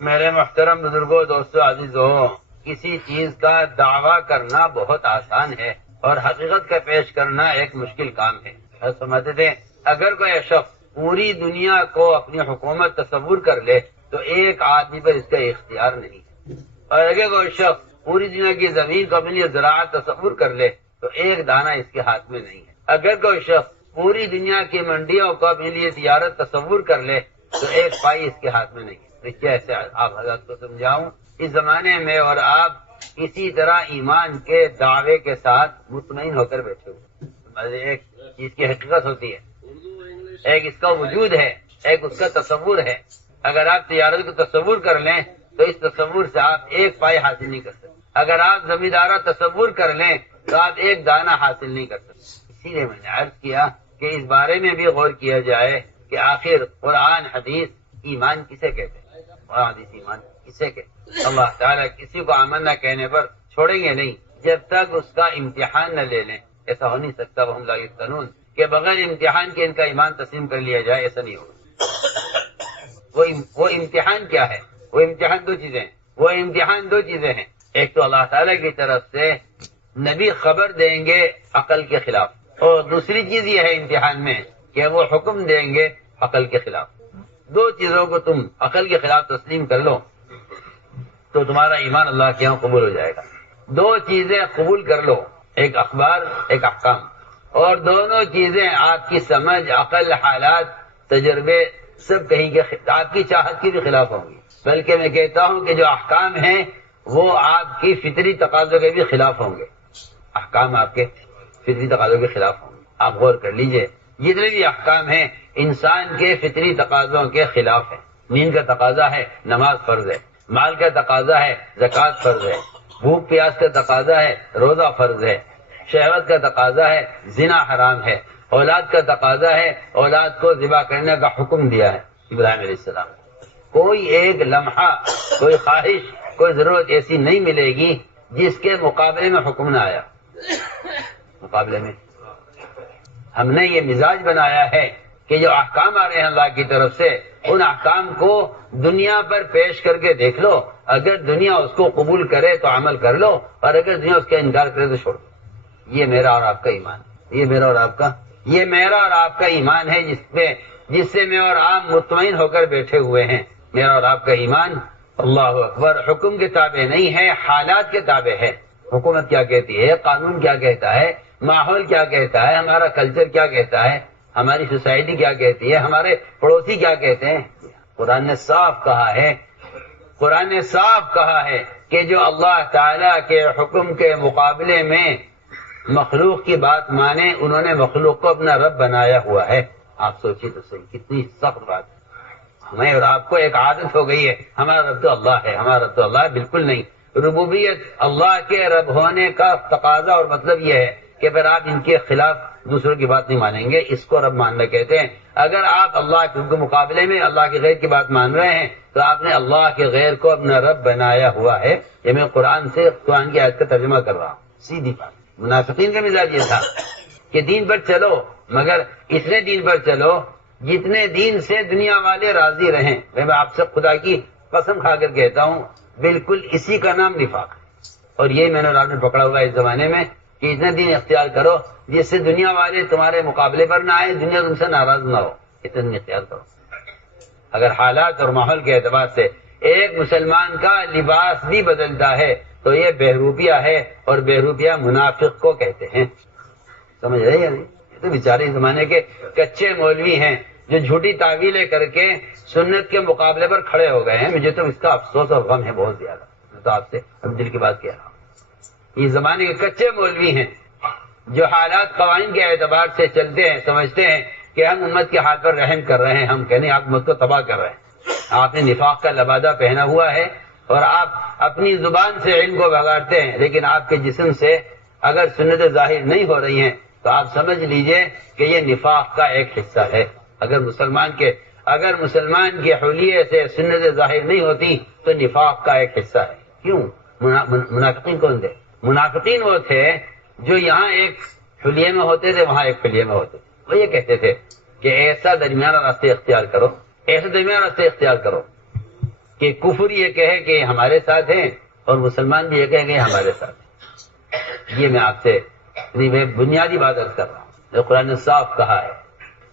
میرے محترم بزرگوں، دوستوں، عزیزوں، کسی چیز کا دعویٰ کرنا بہت آسان ہے اور حقیقت کا پیش کرنا ایک مشکل کام ہے۔ سمجھتے تھے اگر کوئی شخص پوری دنیا کو اپنی حکومت تصور کر لے تو ایک آدمی پر اس کا اختیار نہیں ہے، اور اگر کوئی شخص پوری دنیا کی زمین کو اپنے لیے زراعت تصور کر لے تو ایک دانہ اس کے ہاتھ میں نہیں ہے۔ اگر کوئی شخص پوری دنیا کی منڈیوں کو اپنے لیے تجارت تصور کر لے تو ایک پائی اس کے ہاتھ میں نہیں ہے۔ ایسے آپ حضرت کو سمجھاؤں، اس زمانے میں اور آپ اسی طرح ایمان کے دعوے کے ساتھ مطمئن ہو کر بیٹھے ہوئے۔ ایک چیز کی حقیقت ہوتی ہے، ایک اس کا وجود ہے، ایک اس کا تصور ہے۔ اگر آپ تجارت کو تصور کر لیں تو اس تصور سے آپ ایک پائی حاصل نہیں کر سکتے۔ اگر آپ زمیندارہ تصور کر لیں تو آپ ایک دانہ حاصل نہیں کر سکتے۔ اسی لیے میں نے عرض کیا کہ اس بارے میں بھی غور کیا جائے کہ آخر قرآن حدیث ایمان کسے کہتے ہیں؟ قرآن حدیث ایمان کسے کہتے ہیں؟ اللہ تعالیٰ کسی کو آمن نہ کہنے پر چھوڑیں گے نہیں جب تک اس کا امتحان نہ لے لیں۔ ایسا ہو نہیں سکتا وہ لا یفتنون کہ بغیر امتحان کے ان کا ایمان تسلیم کر لیا جائے، ایسا نہیں ہوگا۔ وہ امتحان کیا ہے؟ وہ امتحان دو چیزیں ہیں۔ ایک تو اللہ تعالیٰ کی طرف سے نبی خبر دیں گے عقل کے خلاف، اور دوسری چیز یہ ہے امتحان میں کہ وہ حکم دیں گے عقل کے خلاف۔ دو چیزوں کو تم عقل کے خلاف تسلیم کر لو تو تمہارا ایمان اللہ کے یہاں قبول ہو جائے گا۔ دو چیزیں قبول کر لو، ایک اخبار ایک احکام، اور دونوں چیزیں آپ کی سمجھ، عقل، حالات، تجربے سب کہیں کے آپ کی چاہت کی بھی خلاف ہوں گی۔ بلکہ میں کہتا ہوں کہ جو احکام ہیں وہ آپ کی فطری تقاضوں کے بھی خلاف ہوں گے۔ احکام آپ کے فطری تقاضوں کے خلاف ہوں گے۔ آپ غور کر لیجئے، جتنے بھی احکام ہیں انسان کے فطری تقاضوں کے خلاف ہیں۔ نیند کا تقاضا ہے نماز فرض ہے، مال کا تقاضا ہے زکوٰۃ فرض ہے، بھوک پیاس کا تقاضا ہے روزہ فرض ہے، شہوت کا تقاضا ہے زنا حرام ہے، اولاد کا تقاضا ہے اولاد کو ذبح کرنے کا حکم دیا ہے ابراہیم علیہ السلام۔ کوئی ایک لمحہ، کوئی خواہش، کوئی ضرورت ایسی نہیں ملے گی جس کے مقابلے میں حکم نہ آیا۔ مقابلے میں ہم نے یہ مزاج بنایا ہے کہ جو احکام آ رہے ہیں اللہ کی طرف سے ان احکام کو دنیا پر پیش کر کے دیکھ لو، اگر دنیا اس کو قبول کرے تو عمل کر لو، اور اگر دنیا اس کا انکار کرے تو چھوڑ دو۔ یہ میرا اور آپ کا ایمان ہے، یہ میرا اور آپ کا ایمان ہے جس سے میں اور آپ مطمئن ہو کر بیٹھے ہوئے ہیں۔ میرا اور آپ کا ایمان اللہ اکبر حکم کے تابع نہیں ہے، حالات کے تابع ہے۔ حکومت کیا کہتی ہے، قانون کیا کہتا ہے، ماحول کیا کہتا ہے، ہمارا کلچر کیا کہتا ہے، ہماری سوسائٹی کیا کہتی ہے، ہمارے پڑوسی کیا کہتے ہیں۔ قرآن نے صاف کہا ہے کہ جو اللہ تعالیٰ کے حکم کے مقابلے میں مخلوق کی بات مانے انہوں نے مخلوق کو اپنا رب بنایا ہوا ہے۔ آپ سوچیے تو صحیح، کتنی سخت بات ہے۔ ہمیں اور آپ کو ایک عادت ہو گئی ہے ہمارا رب تو اللہ ہے، ہمارا رب تو اللہ ہے۔ بالکل نہیں، ربوبیت اللہ کے رب ہونے کا تقاضا اور مطلب یہ ہے کہ پھر آپ ان کے خلاف دوسروں کی بات نہیں مانیں گے، اس کو رب ماننا کہتے ہیں۔ اگر آپ اللہ کے مقابلے میں اللہ کے غیر کی بات مان رہے ہیں تو آپ نے اللہ کے غیر کو اپنا رب بنایا ہوا ہے۔ یہ میں قرآن کی آیت کا ترجمہ کر رہا ہوں، سیدھی بات۔ منافقین کا مزاج یہ تھا کہ دین پر چلو، مگر اتنے دین پر چلو جتنے دین سے دنیا والے راضی رہیں۔ میں آپ سے خدا کی قسم کھا کر کہتا ہوں بالکل اسی کا نام نفاق ہے، اور یہی میں نے رات میں پکڑا ہوا ہے اس زمانے میں کہ اتنا دین اختیار کرو جس سے دنیا والے تمہارے مقابلے پر نہ آئے، دنیا تم سے ناراض نہ ہو، اتنا دین اختیار کرو۔ اگر حالات اور ماحول کے اعتبار سے ایک مسلمان کا لباس بھی بدلتا ہے تو یہ بہروپیہ ہے، اور بہروپیہ منافق کو کہتے ہیں۔ سمجھ رہے یا نہیں؟ یہ تو بیچارے زمانے کے کچے مولوی ہیں جو جھوٹی تعویلیں کر کے سنت کے مقابلے پر کھڑے ہو گئے ہیں۔ مجھے تو اس کا افسوس اور غم ہے بہت زیادہ۔ میں تو آپ سے اب دل کی بات کہہ رہا ہوں، یہ زمانے کے کچے مولوی ہیں جو حالات قوانین کے اعتبار سے چلتے ہیں، سمجھتے ہیں کہ ہم امت کے ہاتھ پر رحم کر رہے ہیں، ہم کہنے آپ امت کو تباہ کر رہے ہیں۔ آپ نے نفاق کا لبادہ پہنا ہوا ہے اور آپ اپنی زبان سے علم کو بگاڑتے ہیں، لیکن آپ کے جسم سے اگر سنتیں ظاہر نہیں ہو رہی ہیں تو آپ سمجھ لیجئے کہ یہ نفاق کا ایک حصہ ہے۔ اگر مسلمان کے حلیے سے سنتیں ظاہر نہیں ہوتی تو نفاق کا ایک حصہ ہے۔ کیوں؟ منافقین کون تھے؟ منافقین وہ تھے جو یہاں ایک حلیے میں ہوتے تھے، وہاں ایک حلیے میں ہوتے تھے۔ وہ یہ کہتے تھے کہ ایسا درمیانہ راستہ اختیار کرو، کہ کفر یہ کہے کہ ہمارے ساتھ ہیں اور مسلمان بھی یہ کہیں کہ ہمارے ساتھ ہیں۔ یہ میں آپ سے بنیادی بات عرض کر رہا ہوں جو قرآن نے صاف کہا ہے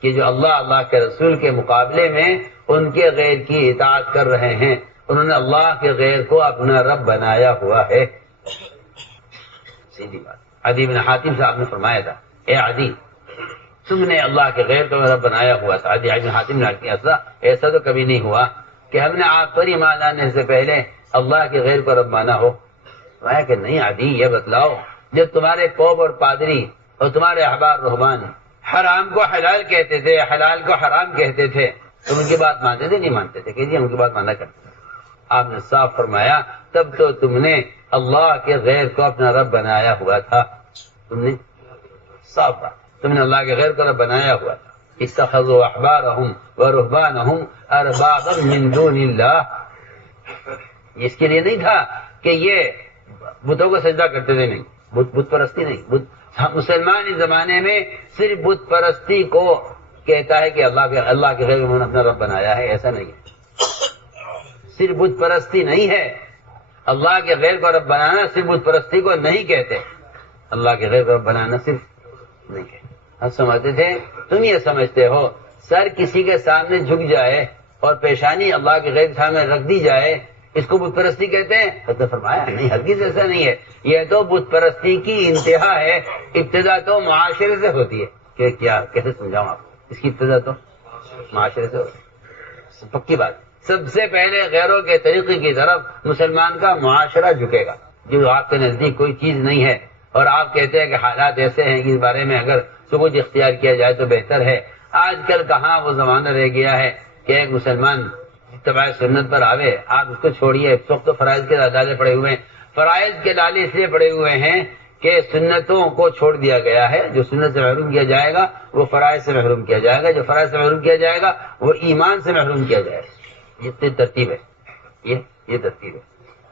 کہ جو اللہ کے رسول کے مقابلے میں ان کے غیر کی اطاعت کر رہے ہیں، انہوں نے اللہ کے غیر کو اپنا رب بنایا ہوا ہے۔ سیدھی بات۔ عدی بن حاتم صاحب نے فرمایا تھا، اے عدی تم نے اللہ کے غیر کو رب بنایا ہوا تھا۔ عدی بن حاتم نے کہا ایسا تو کبھی نہیں ہوا کہ ہم نے آپ پر ایمان لانے سے پہلے اللہ کے غیر کو رب مانا ہو۔ فرمایا کہ نہیں عدی، یہ بتلاؤ جب تمہارے پوپ اور پادری اور تمہارے احبار رہبان حرام کو حلال کہتے تھے، حلال کو حرام کہتے تھے، تم ان کی بات مانتے تھے نہیں مانتے تھے؟ کہ جی ان کی بات مانا کرتے تھے۔ آپ نے صاف فرمایا تب تو تم نے اللہ کے غیر کو اپنا رب بنایا ہوا تھا۔ تم نے صاف بات، تم نے اللہ کے غیر کو رب بنایا ہوا تھا۔ اتخذوا احبارهم ورهبانهم اربابا من دون اللہ، اس کے لیے نہیں تھا کہ یہ بتوں کو سجدہ کرتے تھے، نہیں، بت پرستی نہیں۔ مسلمان اس زمانے میں صرف بت پرستی کو کہتا ہے کہ اللہ کے غیر میں اپنا رب بنایا ہے، ایسا نہیں ہے۔ صرف بت پرستی نہیں ہے، اللہ کے غیر کو رب بنانا صرف بت پرستی کو نہیں کہتے، اللہ کے غیر کو رب بنانا صرف نہیں کہتے۔ ہم سمجھتے تھے، تم یہ سمجھتے ہو سر کسی کے سامنے جھک جائے اور پیشانی اللہ کے غیر کے سامنے رکھ دی جائے، اس کو بت پرستی کہتے ہیں؟ حضرت نے فرمایا نہیں، ہرگز ایسا نہیں ہے، یہ تو بت پرستی کی انتہا ہے۔ ابتدا تو معاشرے سے ہوتی ہے کہ کیا کیسے سمجھاؤں آپ، اس کی ابتدا تو معاشرے سے ہوتی ہے، پکی بات۔ سب سے پہلے غیروں کے طریقے کی طرف مسلمان کا معاشرہ جھکے گا۔ جو آپ کے نزدیک کوئی چیز نہیں ہے اور آپ کہتے ہیں کہ حالات ایسے ہیں کہ اس بارے میں اگر سکوت اختیار کیا جائے تو بہتر ہے۔ آج کل کہاں وہ زمانہ رہ گیا ہے کہ ایک مسلمان اتباع سنت پر آوے، آپ اس کو چھوڑیے۔ اس وقت تو فرائض کے لالے پڑے ہوئے ہیں، فرائض کے لالے اس لیے پڑے ہوئے ہیں کہ سنتوں کو چھوڑ دیا گیا ہے۔ جو سنت سے محروم کیا جائے گا وہ فرائض سے محروم کیا جائے گا، جو فرائض سے محروم کیا جائے گا وہ ایمان سے محروم کیا جائے گا۔ یہ ترتیب ہے، یہ ترتیب ہے۔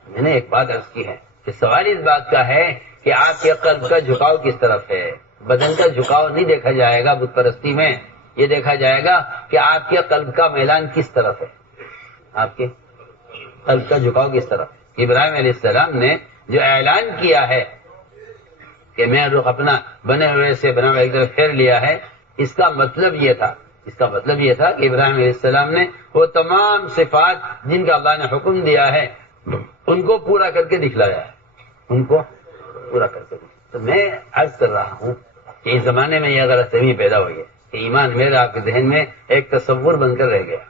میں نے ایک بات عرض کی ہے کہ سوال اس بات کا ہے کہ آپ کے قلب کا جھکاؤ کس طرف ہے۔ بدن کا جھکاؤ نہیں دیکھا جائے گا بت پرستی میں، یہ دیکھا جائے گا کہ آپ کے قلب کا میلان کس طرف ہے، آپ کے قلب کا جھکاؤ کس طرف ہے۔ ابراہیم علیہ السلام نے جو اعلان کیا ہے کہ میں رخ اپنا بنے ہوئے سے بنا ہوا ایک طرف پھیر لیا ہے، اس کا مطلب یہ تھا کہ ابراہیم علیہ السلام نے وہ تمام صفات جن کا اللہ نے حکم دیا ہے ان کو پورا کر کے دکھلایا ہے، ان کو پورا کر کے۔ تو میں عرض کر رہا ہوں کہ اس زمانے میں یہ غلط فہمی پیدا ہوئی ہے کہ ایمان میرے آپ کے ذہن میں ایک تصور بن کر رہ گیا۔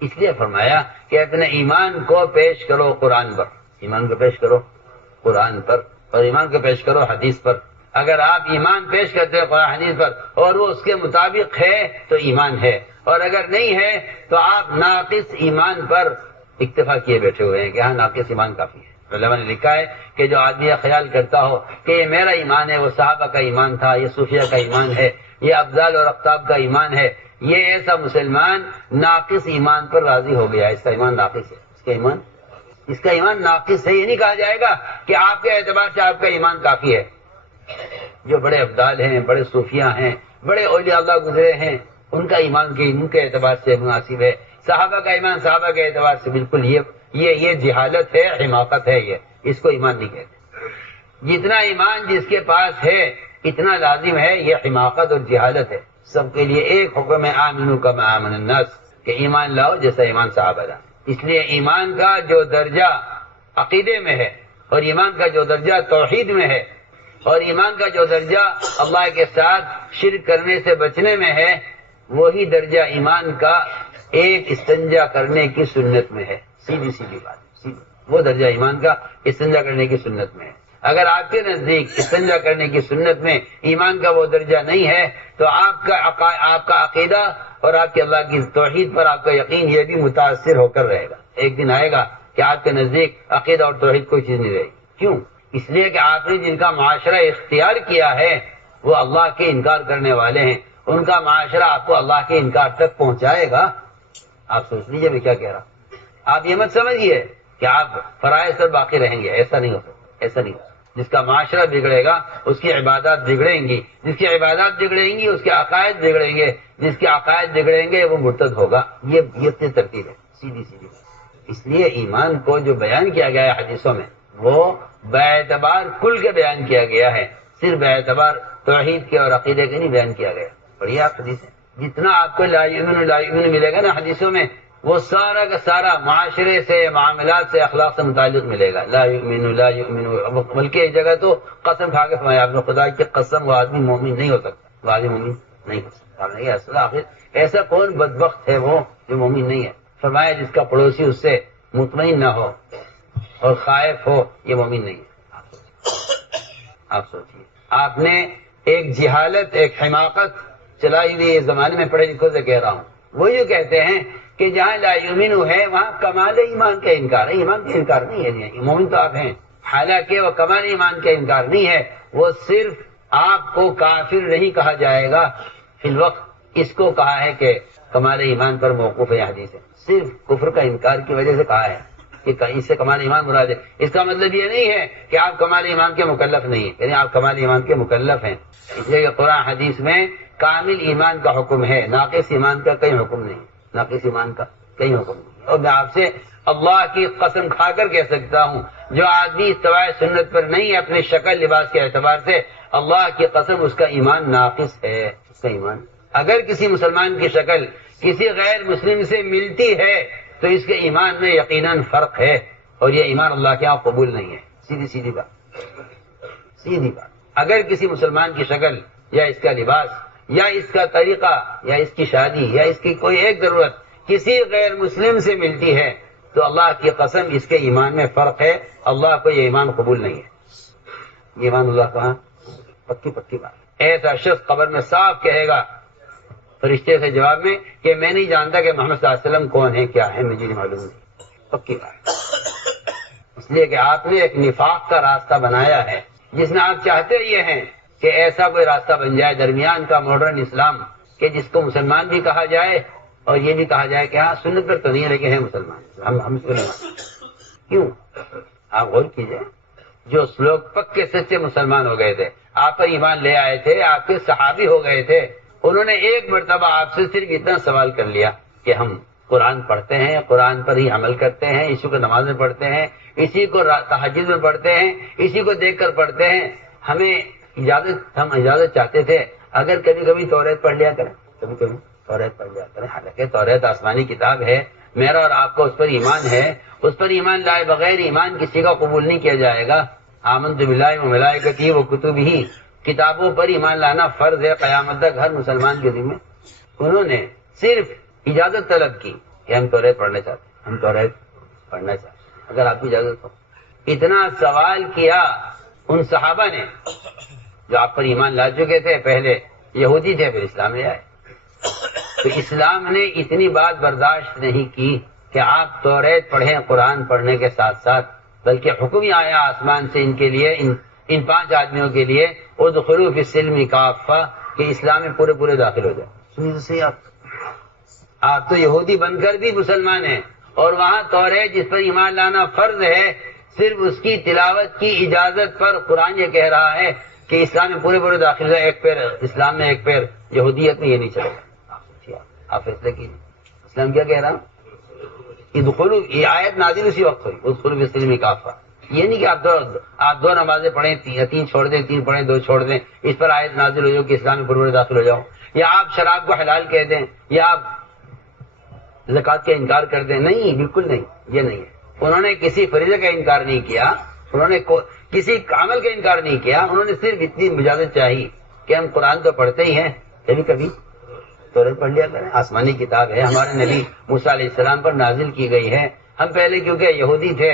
اس لیے فرمایا کہ اپنے ایمان کو پیش کرو قرآن پر، ایمان کو پیش کرو قرآن پر اور ایمان کو پیش کرو حدیث پر۔ اگر آپ ایمان پیش کرتے ہیں قرآن حدیث پر اور وہ اس کے مطابق ہے تو ایمان ہے، اور اگر نہیں ہے تو آپ ناقص ایمان پر اکتفا کیے بیٹھے ہوئے ہیں کہ ہاں ناقص ایمان کافی ہے۔ علماء نے لکھا ہے کہ جو آدمی یہ خیال کرتا ہو کہ یہ میرا ایمان ہے، وہ صحابہ کا ایمان تھا، یہ صوفیہ کا ایمان ہے، یہ افضال اور اقطاب کا ایمان ہے، یہ ایسا مسلمان ناقص ایمان پر راضی ہو گیا، اس کا ایمان ناقص ہے، اس کا ایمان ناقص ہے۔ یہ نہیں کہا جائے گا کہ آپ کے اعتبار سے آپ کا ایمان کافی ہے۔ جو بڑے افضال ہیں، بڑے صوفیہ ہیں، بڑے اولیاء اللہ گزرے ہیں، ان کا ایمان ان کے اعتبار سے مناسب ہے۔ صحابہ کا ایمان صحابہ کے اعتبار سے بالکل یہ جہالت ہے، حماقت ہے، یہ اس کو ایمان نہیں کہتے۔ جتنا ایمان جس کے پاس ہے اتنا لازم ہے، یہ حماقت اور جہالت ہے۔ سب کے لیے ایک حکم ہے، آمنوا کما آمن الناس، کہ ایمان لاؤ جیسا ایمان صحابہ لاؤ۔ اس لیے ایمان کا جو درجہ عقیدے میں ہے اور ایمان کا جو درجہ توحید میں ہے اور ایمان کا جو درجہ اللہ کے ساتھ شرک کرنے سے بچنے میں ہے، وہی درجہ ایمان کا ایک استنجا کرنے کی سنت میں ہے۔ سیدھی بات، وہ درجہ ایمان کا استنجا کرنے کی سنت میں ہے۔ اگر آپ کے نزدیک استنجا کرنے کی سنت میں ایمان کا وہ درجہ نہیں ہے تو آپ کا عقیدہ اور آپ کے اللہ کی توحید پر آپ کا یقین یہ بھی متاثر ہو کر رہے گا۔ ایک دن آئے گا کہ آپ کے نزدیک عقیدہ اور توحید کوئی چیز نہیں رہے گی۔ کیوں؟ اس لیے کہ آپ نے جن کا معاشرہ اختیار کیا ہے وہ اللہ کے انکار کرنے والے ہیں، ان کا معاشرہ آپ کو اللہ کے انکار تک پہنچائے گا۔ آپ سوچ لیجئے میں کیا کہہ رہا ہوں۔ آپ یہ مت سمجھیے کہ آپ فرائض پر باقی رہیں گے، ایسا نہیں ہو سکتا، ایسا نہیں ہو سکتا۔ جس کا معاشرہ بگڑے گا اس کی عبادات بگڑیں گی، جس کی عبادات بگڑیں گی اس کے عقائد بگڑیں گے، جس کے عقائد بگڑیں گے وہ مرتد ہوگا۔ یہ ترتیب ہے، سیدھی اس لیے ایمان کو جو بیان کیا گیا ہے حدیثوں میں وہ باعتبار کل کے بیان کیا گیا ہے، صرف باعتبار توحید کے اور عقیدے کے نہیں بیان کیا گیا۔ پڑھیے آپ حدیث جتنا آپ کو لا یؤمن ملے گا نا حدیثوں میں، وہ سارا کا سارا معاشرے سے، معاملات سے، اخلاق سے متعلق ملے گا۔ لا یؤمن، بلکہ ایک جگہ تو قسم کھا کے فرمایا آپ نے، خدا کی قسم وہ آدمی مومن نہیں ہو سکتا، وہ آدمی مومن نہیں ہو سکتا۔ آخر ایسا کون بدبخت ہے وہ جو مومن نہیں ہے؟ فرمایا جس کا پڑوسی اس سے مطمئن نہ ہو اور خائف ہو، یہ مومن نہیں ہے۔ آپ سوچیے، آپ نے ایک جہالت، ایک حماقت چلائی ہوئی اس زمانے میں، پڑھے لکھوں سے کہہ رہا ہوں، وہ جو کہتے ہیں کہ جہاں لا یؤمن ہے وہاں کمال ایمان کا انکار ہے۔ ایمان کا انکار نہیں ہے، مومن تو آپ ہیں، حالانکہ وہ کمال ایمان کا انکار نہیں ہے، وہ صرف آپ کو کافر نہیں کہا جائے گا فی الوقت، اس کو کہا ہے کہ کمال ایمان پر موقوف ہے حدیث ہے، صرف کفر کا انکار کی وجہ سے کہا ہے کہ اس سے کمال ایمان مراد ہے۔ اس کا مطلب یہ نہیں ہے کہ آپ کمال ایمان کے مکلف نہیں ہیں، یعنی آپ کمال ایمان کے مکلف ہیں، اس لیے کہ قرآن حدیث میں کامل ایمان کا حکم ہے، ناقص ایمان کا کہیں حکم نہیں، ناقص ایمان کا کہیں حکم نہیں۔ اور میں آپ سے اللہ کی قسم کھا کر کہہ سکتا ہوں، جو آدمی اتباع سنت پر نہیں ہے اپنی شکل لباس کے اعتبار سے، اللہ کی قسم اس کا ایمان ناقص ہے، اس کا ایمان۔ اگر کسی مسلمان کی شکل کسی غیر مسلم سے ملتی ہے تو اس کے ایمان میں یقیناً فرق ہے، اور یہ ایمان اللہ کے یہاں قبول نہیں ہے۔ سیدھی بات، اگر کسی مسلمان کی شکل یا اس کا لباس یا اس کا طریقہ یا اس کی شادی یا اس کی کوئی ایک ضرورت کسی غیر مسلم سے ملتی ہے تو اللہ کی قسم اس کے ایمان میں فرق ہے، اللہ کو یہ ایمان قبول نہیں ہے۔ یہ ایمان اللہ کہاں؟ پکی بات۔ ایسا شخص قبر میں صاف کہے گا فرشتے سے جواب میں کہ میں نہیں جانتا کہ محمد صلی اللہ علیہ وسلم کون ہے، کیا ہے، مجھے نہیں معلوم نہیں۔ پکی بات، اس لیے کہ آپ نے ایک نفاق کا راستہ بنایا ہے جس میں آپ چاہتے یہ ہیں کہ ایسا کوئی راستہ بن جائے درمیان کا ماڈرن اسلام کہ جس کو مسلمان بھی کہا جائے اور یہ بھی کہا جائے کہ ہاں سنت پر تو نہیں ہے لیکن ہے مسلمان، ہم اس کو نہیں مانتے۔ کیوں؟ آپ غور کیجئے، جو لوگ پکے سچے مسلمان ہو گئے تھے، آپ پر ایمان لے آئے تھے، آپ کے صحابی ہو گئے تھے، انہوں نے ایک مرتبہ آپ سے صرف اتنا سوال کر لیا کہ ہم قرآن پڑھتے ہیں، قرآن پر ہی عمل کرتے ہیں، اسی کو نماز میں پڑھتے ہیں، اسی کو تہجد میں پڑھتے ہیں، اسی کو دیکھ کر پڑھتے ہیں، ہم اجازت چاہتے تھے اگر کبھی کبھی توریت پڑھ لیا کریں، کبھی توریت پڑھ لیا کریں، حالانکہ توریت آسمانی کتاب ہے، میرا اور آپ کا اس پر ایمان ہے، اس پر ایمان لائے بغیر ایمان کسی کا قبول نہیں کیا جائے گا۔ آمنت باللہ و ملائکتہ و کتبہ، کتابوں پر ایمان لانا فرض ہے قیامت تک ہر مسلمان کے ذمہ۔ انہوں نے صرف اجازت طلب کی کہ ہم توریت پڑھنا چاہتے ہیں، اگر آپ کی اجازت ہو۔ اتنا سوال کیا ان صحابہ نے جو آپ پر ایمان لا چکے تھے، پہلے یہودی تھے پھر اسلام میں آئے، تو اسلام نے اتنی بات برداشت نہیں کی کہ آپ توریت پڑھیں قرآن پڑھنے کے ساتھ ساتھ، بلکہ حکم ہی آیا آسمان سے ان کے لیے، ان 5 آدمیوں کے لیے، ادخلوا فی السلم کافہ، کہ اسلام میں پورے داخل ہو جائے۔ آپ تو یہودی بن کر بھی مسلمان ہیں، اور وہاں توریت جس پر ایمان لانا فرض ہے، صرف اس کی تلاوت کی اجازت پر قرآن یہ کہہ رہا ہے کہ اسلام میں پورے داخل ہو جائے، ایک پیر اسلام میں ایک پیر یہودیت میں، یہ نہیں چلے گا۔ آپ فیصلے کیجیے اسلام کیا کہہ رہا ہوں۔ یہ آیت نازل اسی وقت ہوئی، ادخلوا فی السلم کافہ، یہ نہیں کہ آپ دو نمازیں پڑھیں، 3 چھوڑ دیں، 3 پڑھیں 2 چھوڑ دیں، اس پر آیت نازل ہو جاؤ کہ اسلام میں پورے داخل ہو جاؤ، یا آپ شراب کو حلال کہہ دیں، یا آپ زکوٰۃ کا انکار کر دیں۔ نہیں، بالکل نہیں، یہ نہیں ہے۔ انہوں نے کسی فریضے کا انکار نہیں کیا، انہوں نے کسی عمل کا انکار نہیں کیا، انہوں نے صرف اتنی اجازت چاہی کہ ہم قرآن تو پڑھتے ہی ہیں، کبھی توریت پڑھ لیا کریں، آسمانی کتاب ہے، ہمارے نبی موسیٰ علیہ السلام پر نازل کی گئی ہے، ہم پہلے کیونکہ یہودی تھے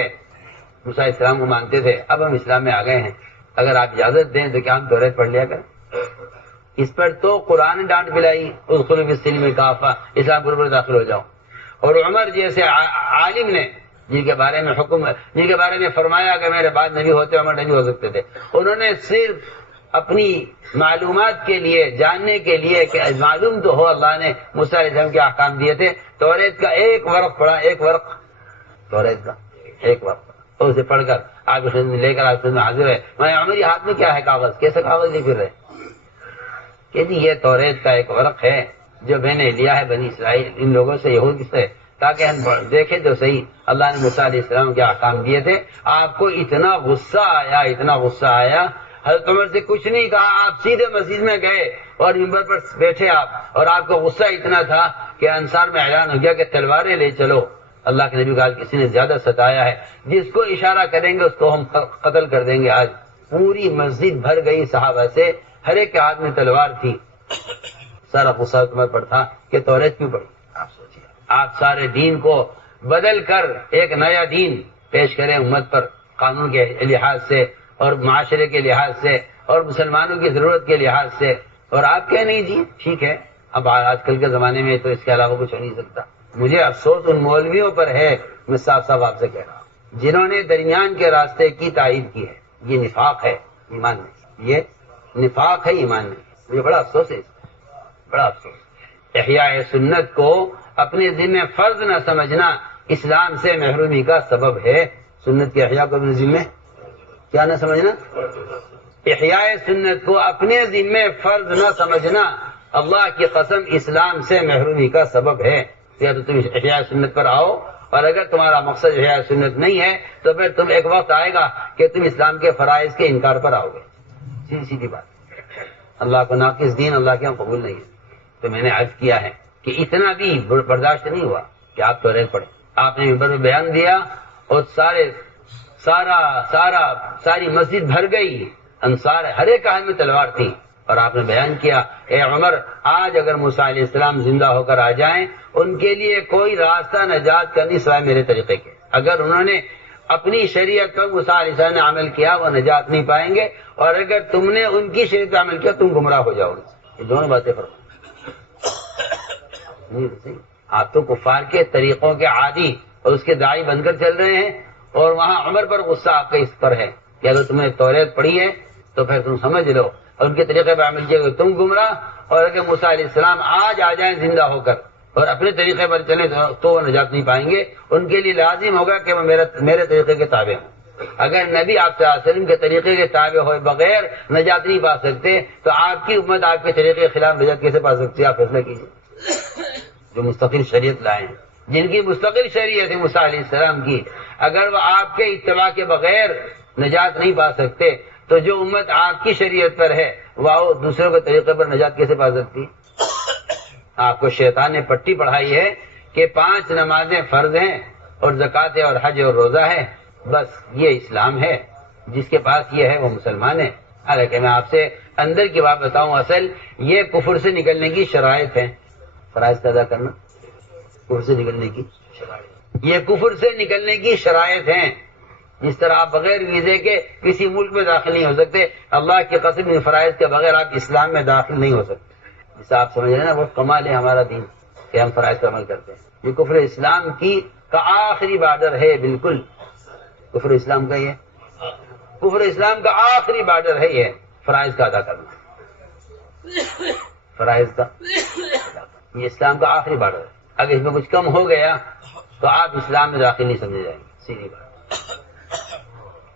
موسیٰ علیہ السلام کو مانتے تھے، اب ہم اسلام میں آ گئے ہیں، اگر آپ اجازت دیں تو کیا ہم توریت پڑھ لیا کریں۔ اس پر تو قرآن نے ڈانٹ پلائی، ادخلوا فی السلم کافہ، اسلام پورے داخل ہو جاؤ۔ اور عمر جیسے عالم نے جن کے بارے میں فرمایا کہ میرے بعد نبی ہوتے عمر نبی ہو سکتے تھے، انہوں نے صرف اپنی معلومات کے لیے، جاننے کے لیے کہ معلوم تو ہو اللہ نے موسیٰ علیہ السلام کے احکام دیے تھے، توریت کا ایک ورق پڑھا، توریت کا ایک ورق پڑھا، تو اسے پڑھ کر آپ لے کر آپ میں حاضر ہے، میں عمر یہ ہاتھ میں کیا ہے کاغذ، کیسے کاغذ لے پھر رہے کہ جی یہ توریت کا ایک ورق ہے جو میں نے لیا ہے بنی اسرائیل ان لوگوں سے، یہود سے، تاکہ ہم دیکھیں تو صحیح اللہ نے موسیٰ علیہ السلام کے احکام دیے تھے. آپ کو اتنا غصہ آیا حضرت عمر سے کچھ نہیں کہا، آپ سیدھے مسجد میں گئے اور ممبر پر بیٹھے آپ، اور آپ کا غصہ اتنا تھا کہ انصار میں اعلان ہو گیا کہ تلواریں لے چلو. اللہ کے نبی کہا کسی نے زیادہ ستایا ہے، جس کو اشارہ کریں گے اس کو ہم قتل کر دیں گے. آج پوری مسجد بھر گئی صحابہ سے، ہر ایک کے ہاتھ میں تلوار تھی. سارا غصہ عمر پر تھا کہ توریت کیوں پڑی. آپ سوچیے، آپ سارے دین کو بدل کر ایک نیا دین پیش کریں امت پر، قانون کے لحاظ سے اور معاشرے کے لحاظ سے اور مسلمانوں کی ضرورت کے لحاظ سے، اور آپ کہہ نہیں جی ٹھیک ہے. اب آج کل کے زمانے میں تو اس کے علاوہ کچھ ہو نہیں سکتا. مجھے افسوس ان مولویوں پر ہے، میں صاف صاف آپ سے کہہ رہا ہوں، جنہوں نے درمیان کے راستے کی تائید کی ہے. یہ نفاق ہے، ایمان نہیں. یہ نفاق ہے، ایمان نہیں. مجھے بڑا افسوس ہے، بڑا افسوس. احیاء سنت کو اپنے ذمہ فرض نہ سمجھنا اسلام سے محرومی کا سبب ہے. سنت کے احیاء کو اپنے ذمہ کیا نہ سمجھنا؟ احیاء سنت کو اپنے ذمہ فرض نہ سمجھنا اللہ کی قسم اسلام سے محرومی کا سبب ہے. یا تو تم احیاء سنت پر آؤ، اور اگر تمہارا مقصد احیاء سنت نہیں ہے تو پھر تم ایک وقت آئے گا کہ تم اسلام کے فرائض کے انکار پر آؤ گے. سیدھی بات. اللہ کو ناقص دین اللہ کے یہاں قبول نہیں ہے. تو میں نے عرض کیا ہے کہ اتنا بھی برداشت نہیں ہوا کہ آپ تو ریل پڑے. آپ نے ممبر میں بیان دیا اور ساری مسجد بھر گئی، انصار ہر ایک ہاتھ میں تلوار تھی، اور آپ نے بیان کیا اے عمر آج اگر موسیٰ علیہ السلام زندہ ہو کر آ جائیں ان کے لیے کوئی راستہ نجات کا نہیں سوائے میرے طریقے کے. اگر انہوں نے اپنی شریعت پر موسیٰ علیہ السلام نے عمل کیا وہ نجات نہیں پائیں گے، اور اگر تم نے ان کی شریعت پر عمل کیا تم گمراہ ہو جاؤ گے. یہ دونوں باتیں فرمائیں. آپ تو کفار کے طریقوں کے عادی اور اس کے داعی بن کر چل رہے ہیں، اور وہاں عمر پر غصہ آپ کا اس پر ہے کہ اگر تمہیں توریت پڑھی ہے تو پھر تم سمجھ لو اور ان کے طریقے پر عمل کیا کہ تم گمراہ، اور اگر موسیٰ علیہ السلام آج آ جائیں زندہ ہو کر اور اپنے طریقے پر چلیں تو وہ نجات نہیں پائیں گے. ان کے لیے لازم ہوگا کہ وہ میرے طریقے کے تابع ہوں. اگر نبی آپ صلی اللہ علیہ وسلم کے طریقے کے تابع ہوئے بغیر نجات نہیں پا سکتے تو آپ کی امت آپ کے طریقے کے خلاف نجات کیسے پا سکتی ہے؟ آپ فیصلہ کیجیے. جو مستقل شریعت لائے ہیں، جن کی مستقل شریعت ہے موسیٰ علیہ السلام کی، اگر وہ آپ کے اتباع کے بغیر نجات نہیں پا سکتے تو جو امت آپ کی شریعت پر ہے وہ دوسروں کے طریقے پر نجات کیسے پا سکتی؟ آپ کو شیطان نے پٹی پڑھائی ہے کہ 5 نمازیں فرض ہیں اور زکوٰۃ اور حج اور روزہ ہے، بس یہ اسلام ہے. جس کے پاس یہ ہے وہ مسلمان ہے. حالانکہ میں آپ سے اندر کی بات بتاؤں، اصل یہ کفر سے نکلنے کی شرائط ہے. فرائض کا ادا کرنا کفر سے نکلنے کی شرائط، یہ کفر سے نکلنے کی شرائط ہیں. جس طرح آپ بغیر ویزے کے کسی ملک میں داخل نہیں ہو سکتے، اللہ کی قسم ان فرائض کے بغیر آپ اسلام میں داخل نہیں ہو سکتے. جسے آپ سمجھ رہے ہیں نا وہ کمال ہے ہمارا دین کہ ہم فرائض پر عمل کرتے ہیں. یہ کفر اسلام کا آخری بارڈر ہے. بالکل کفر اسلام کا، یہ کفر اسلام کا آخری بارڈر ہے، یہ فرائض کا ادا کرنا. فرائض کا یہ اسلام کا آخری بارڈر ہے. اگر اس میں کچھ کم ہو گیا تو آپ اسلام میں داخل نہیں سمجھے جائیں گے. سیدھی بات.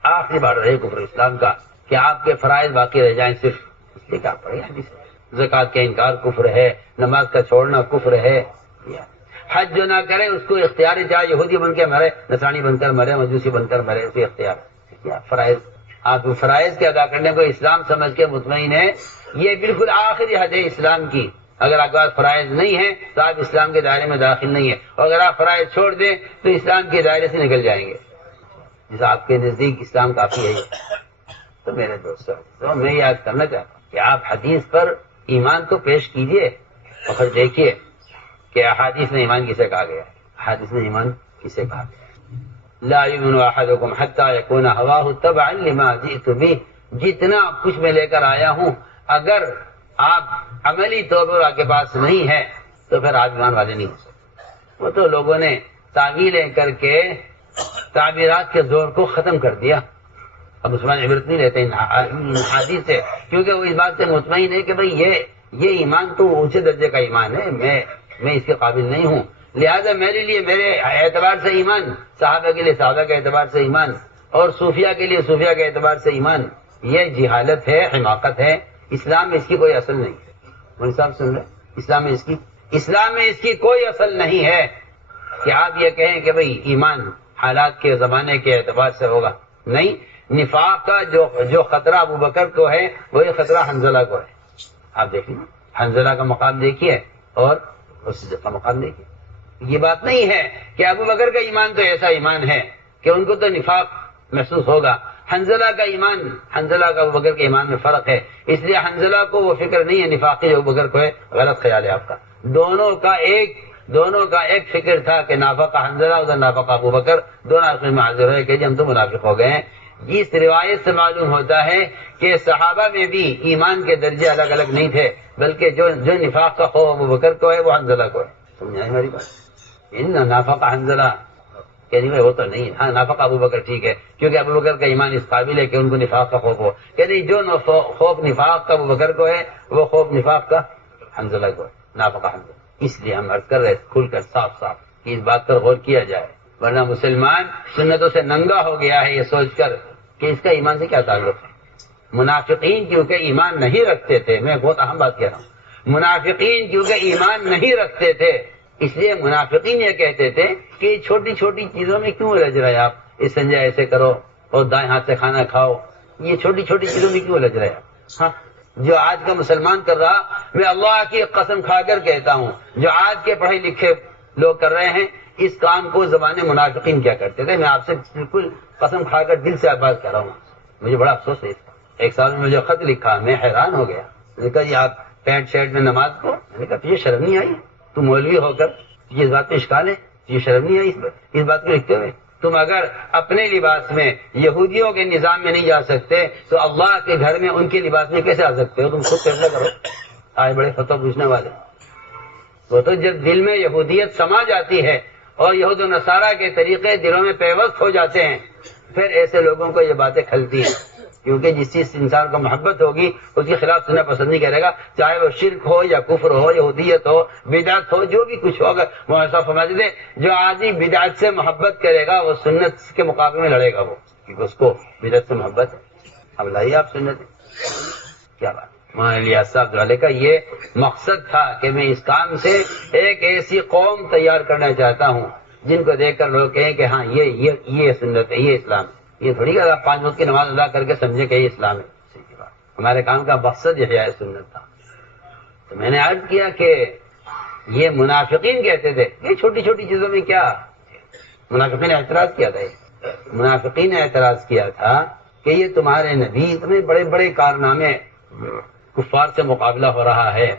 آخری بارڈر ہے کفر اسلام کا کہ آپ کے فرائض باقی رہ جائیں صرف اس لیے. کیا پڑے حدیث ہے، زکوٰۃ کا انکار کفر ہے، نماز کا چھوڑنا کفر ہے. حج جو نہ کرے اس کو اختیاری، چاہے یہودی بن کے مرے، نصرانی بن کر مرے، مجوسی بن کر مرے، اسے اختیار. فرائض آپ فرائض کے ادا کرنے کو اسلام سمجھ کے مطمئن ہے. یہ بالکل آخری حد ہے اسلام کی. اگر آپ کے پاس فرائض نہیں ہے تو آپ اسلام کے دائرے میں داخل نہیں ہے، اور اگر آپ فرائض چھوڑ دیں تو اسلام کے دائرے سے نکل جائیں گے. جس آپ کے نزدیک اسلام کافی ہے. تو میرے دوستوں تو میں یاد کرنا چاہتا ہوں کہ آپ حدیث پر ایمان کو پیش کیجئے اور پھر دیکھیے کہ احادیث میں ایمان کسے کہا گیا ہے. احادیث میں ایمان کسے کہا گیا ہے؟ لا یؤمن احدکم حتی یکون ہواہ تبعا لما جئت بہ. جتنا کچھ میں لے کر آیا ہوں اگر آپ عملی طور پر آپ کے پاس نہیں ہے تو پھر آپ ایمان والے نہیں ہو سکتے. وہ تو لوگوں نے تعویلیں کر کے تعبیرات کے زور کو ختم کر دیا. اب مسلمان عبرت نہیں لیتے ان حدیث سے، کیونکہ وہ اس بات سے مطمئن ہے کہ بھئی یہ ایمان تو اونچے درجے کا ایمان ہے، میں اس کے قابل نہیں ہوں. لہذا میرے لیے میرے اعتبار سے ایمان، صحابہ کے لیے صحابہ کے اعتبار سے ایمان، اور صوفیہ کے لیے صوفیہ کے اعتبار سے ایمان. یہ جہالت ہے، حماقت ہے. اسلام میں اس کی کوئی اصل نہیں ہے. مولوی صاحب سن رہے؟ اسلام میں اس کی کوئی اصل نہیں ہے. کہ آپ یہ کہیں کہ بھئی ایمان حالات کے زمانے کے اعتبار سے ہوگا. نہیں، نفاق کا جو خطرہ ابو بکر کو ہے وہی خطرہ حنظلہ کو ہے. آپ دیکھیں حنظلہ کا مقام دیکھیے اور اس کا مقام دیکھیے. یہ بات نہیں ہے کہ ابو بکر کا ایمان تو ایسا ایمان ہے کہ ان کو تو نفاق محسوس ہوگا. حنظلہ کا ایمان، حنظلہ کا ابو بکر کے ایمان میں فرق ہے، اس لیے حنظلہ کو وہ فکر نہیں ہے نفاقی جو ابو بکر کو ہے. غلط خیال ہے آپ کا. دونوں کا ایک فکر تھا کہ نافق حنظلہ ادھر نافق ابو بکر، دونوں آخر میں حاضر ہوئے کہ جی ہم تو منافق ہو گئے ہیں. اس روایت سے معلوم ہوتا ہے کہ صحابہ میں بھی ایمان کے درجے الگ الگ نہیں تھے، بلکہ جو نفاق کا خوف ابو بکر کو ہے وہ حنظلہ کو ہے. سمجھائیں ہماری بات. ان نافق حنظلہ کہ نہیں وہ تو نہیں ہے. ہاں نافق ابو بکر ٹھیک ہے کیونکہ ابو بکر کا ایمان اس قابل ہے کہ ان کو نفاق کا خوف ہو. کہ نہیں، جو خوف نفاق کا ابو بکر کو ہے وہ خوف نفاق کا حنظلہ کو ہے. نافق حنظلہ. اس لیے ہم عرض کر رہے کھل کر صاف کہ اس بات پر غور کیا جائے، ورنہ مسلمان سنتوں سے ننگا ہو گیا ہے یہ سوچ کر کہ اس کا ایمان سے کیا تعلق ہے. منافقین کیونکہ ایمان نہیں رکھتے تھے، میں بہت اہم بات کہہ رہا ہوں، منافقین کیونکہ ایمان نہیں رکھتے تھے اس لیے منافقین یہ کہتے تھے کہ چھوٹی چھوٹی چیزوں میں کیوں الجھ رہے آپ، اس سنجا ایسے کرو اور دائیں ہاتھ سے کھانا کھاؤ، یہ چھوٹی چھوٹی چیزوں میں کیوں الجھ رہے آپ. ہاں جو آج کا مسلمان کر رہا، میں اللہ کی قسم کھا کر کہتا ہوں، جو آج کے پڑھے لکھے لوگ کر رہے ہیں اس کام کو زمانے منافقین کیا کرتے تھے. میں آپ سے بالکل قسم کھا کر دل سے بات کر رہا ہوں. مجھے بڑا افسوس ہے. ایک سال میں مجھے خط لکھا، میں حیران ہو گیا. میں نے کہا جی آپ پینٹ شرٹ میں نماز کو، میں نے کہا تجھے شرم نہیں آئی؟ تم مولوی ہو کر تجھے اس بات پہ اشکال ہے؟ تجھے شرم نہیں آئی اس بات کو لکھتے ہوئے؟ تم اگر اپنے لباس میں یہودیوں کے نظام میں نہیں جا سکتے تو اللہ کے گھر میں ان کے لباس میں کیسے آ سکتے ہو؟ تم خود فیصلہ کرو. آج بڑے فتویٰ پوچھنے والے. وہ تو جب دل میں یہودیت سما جاتی ہے اور یہود و نصارہ کے طریقے دلوں میں پیوست ہو جاتے ہیں پھر ایسے لوگوں کو یہ باتیں کھلتی ہیں. کیونکہ جس چیز سے انسان کو محبت ہوگی اس کے خلاف سننا پسند نہیں کرے گا، چاہے وہ شرک ہو یا کفر ہو، یہودیت ہو، بدعت ہو، جو بھی کچھ ہوگا. وہ ایسا سمجھ دے جو آدمی بدعت سے محبت کرے گا وہ سنت کے مقابلے میں لڑے گا، وہ کیونکہ اس کو بدعت سے محبت ہے. اب لائیے آپ سنت کیا بات. مولانا الیاس صاحب والے کا یہ مقصد تھا کہ میں اس کام سے ایک ایسی قوم تیار کرنا چاہتا ہوں جن کو دیکھ کر لوگ کہیں کہ ہاں یہ سنت ہے، یہ اسلام ہے. یہ تھوڑی کہ آپ 5 وقت کی نماز ادا کر کے سمجھے کہ یہ اسلام ہے. ہمارے کام کا مقصد یہ ہے سنت تھا. تو میں نے عرض کیا کہ یہ منافقین کہتے تھے یہ چھوٹی چھوٹی چیزوں میں کیا. منافقین نے اعتراض کیا تھا. منافقین نے اعتراض کیا تھا کہ یہ تمہارے نبی اتنے بڑے بڑے کارنامے، کفار سے مقابلہ ہو رہا ہے،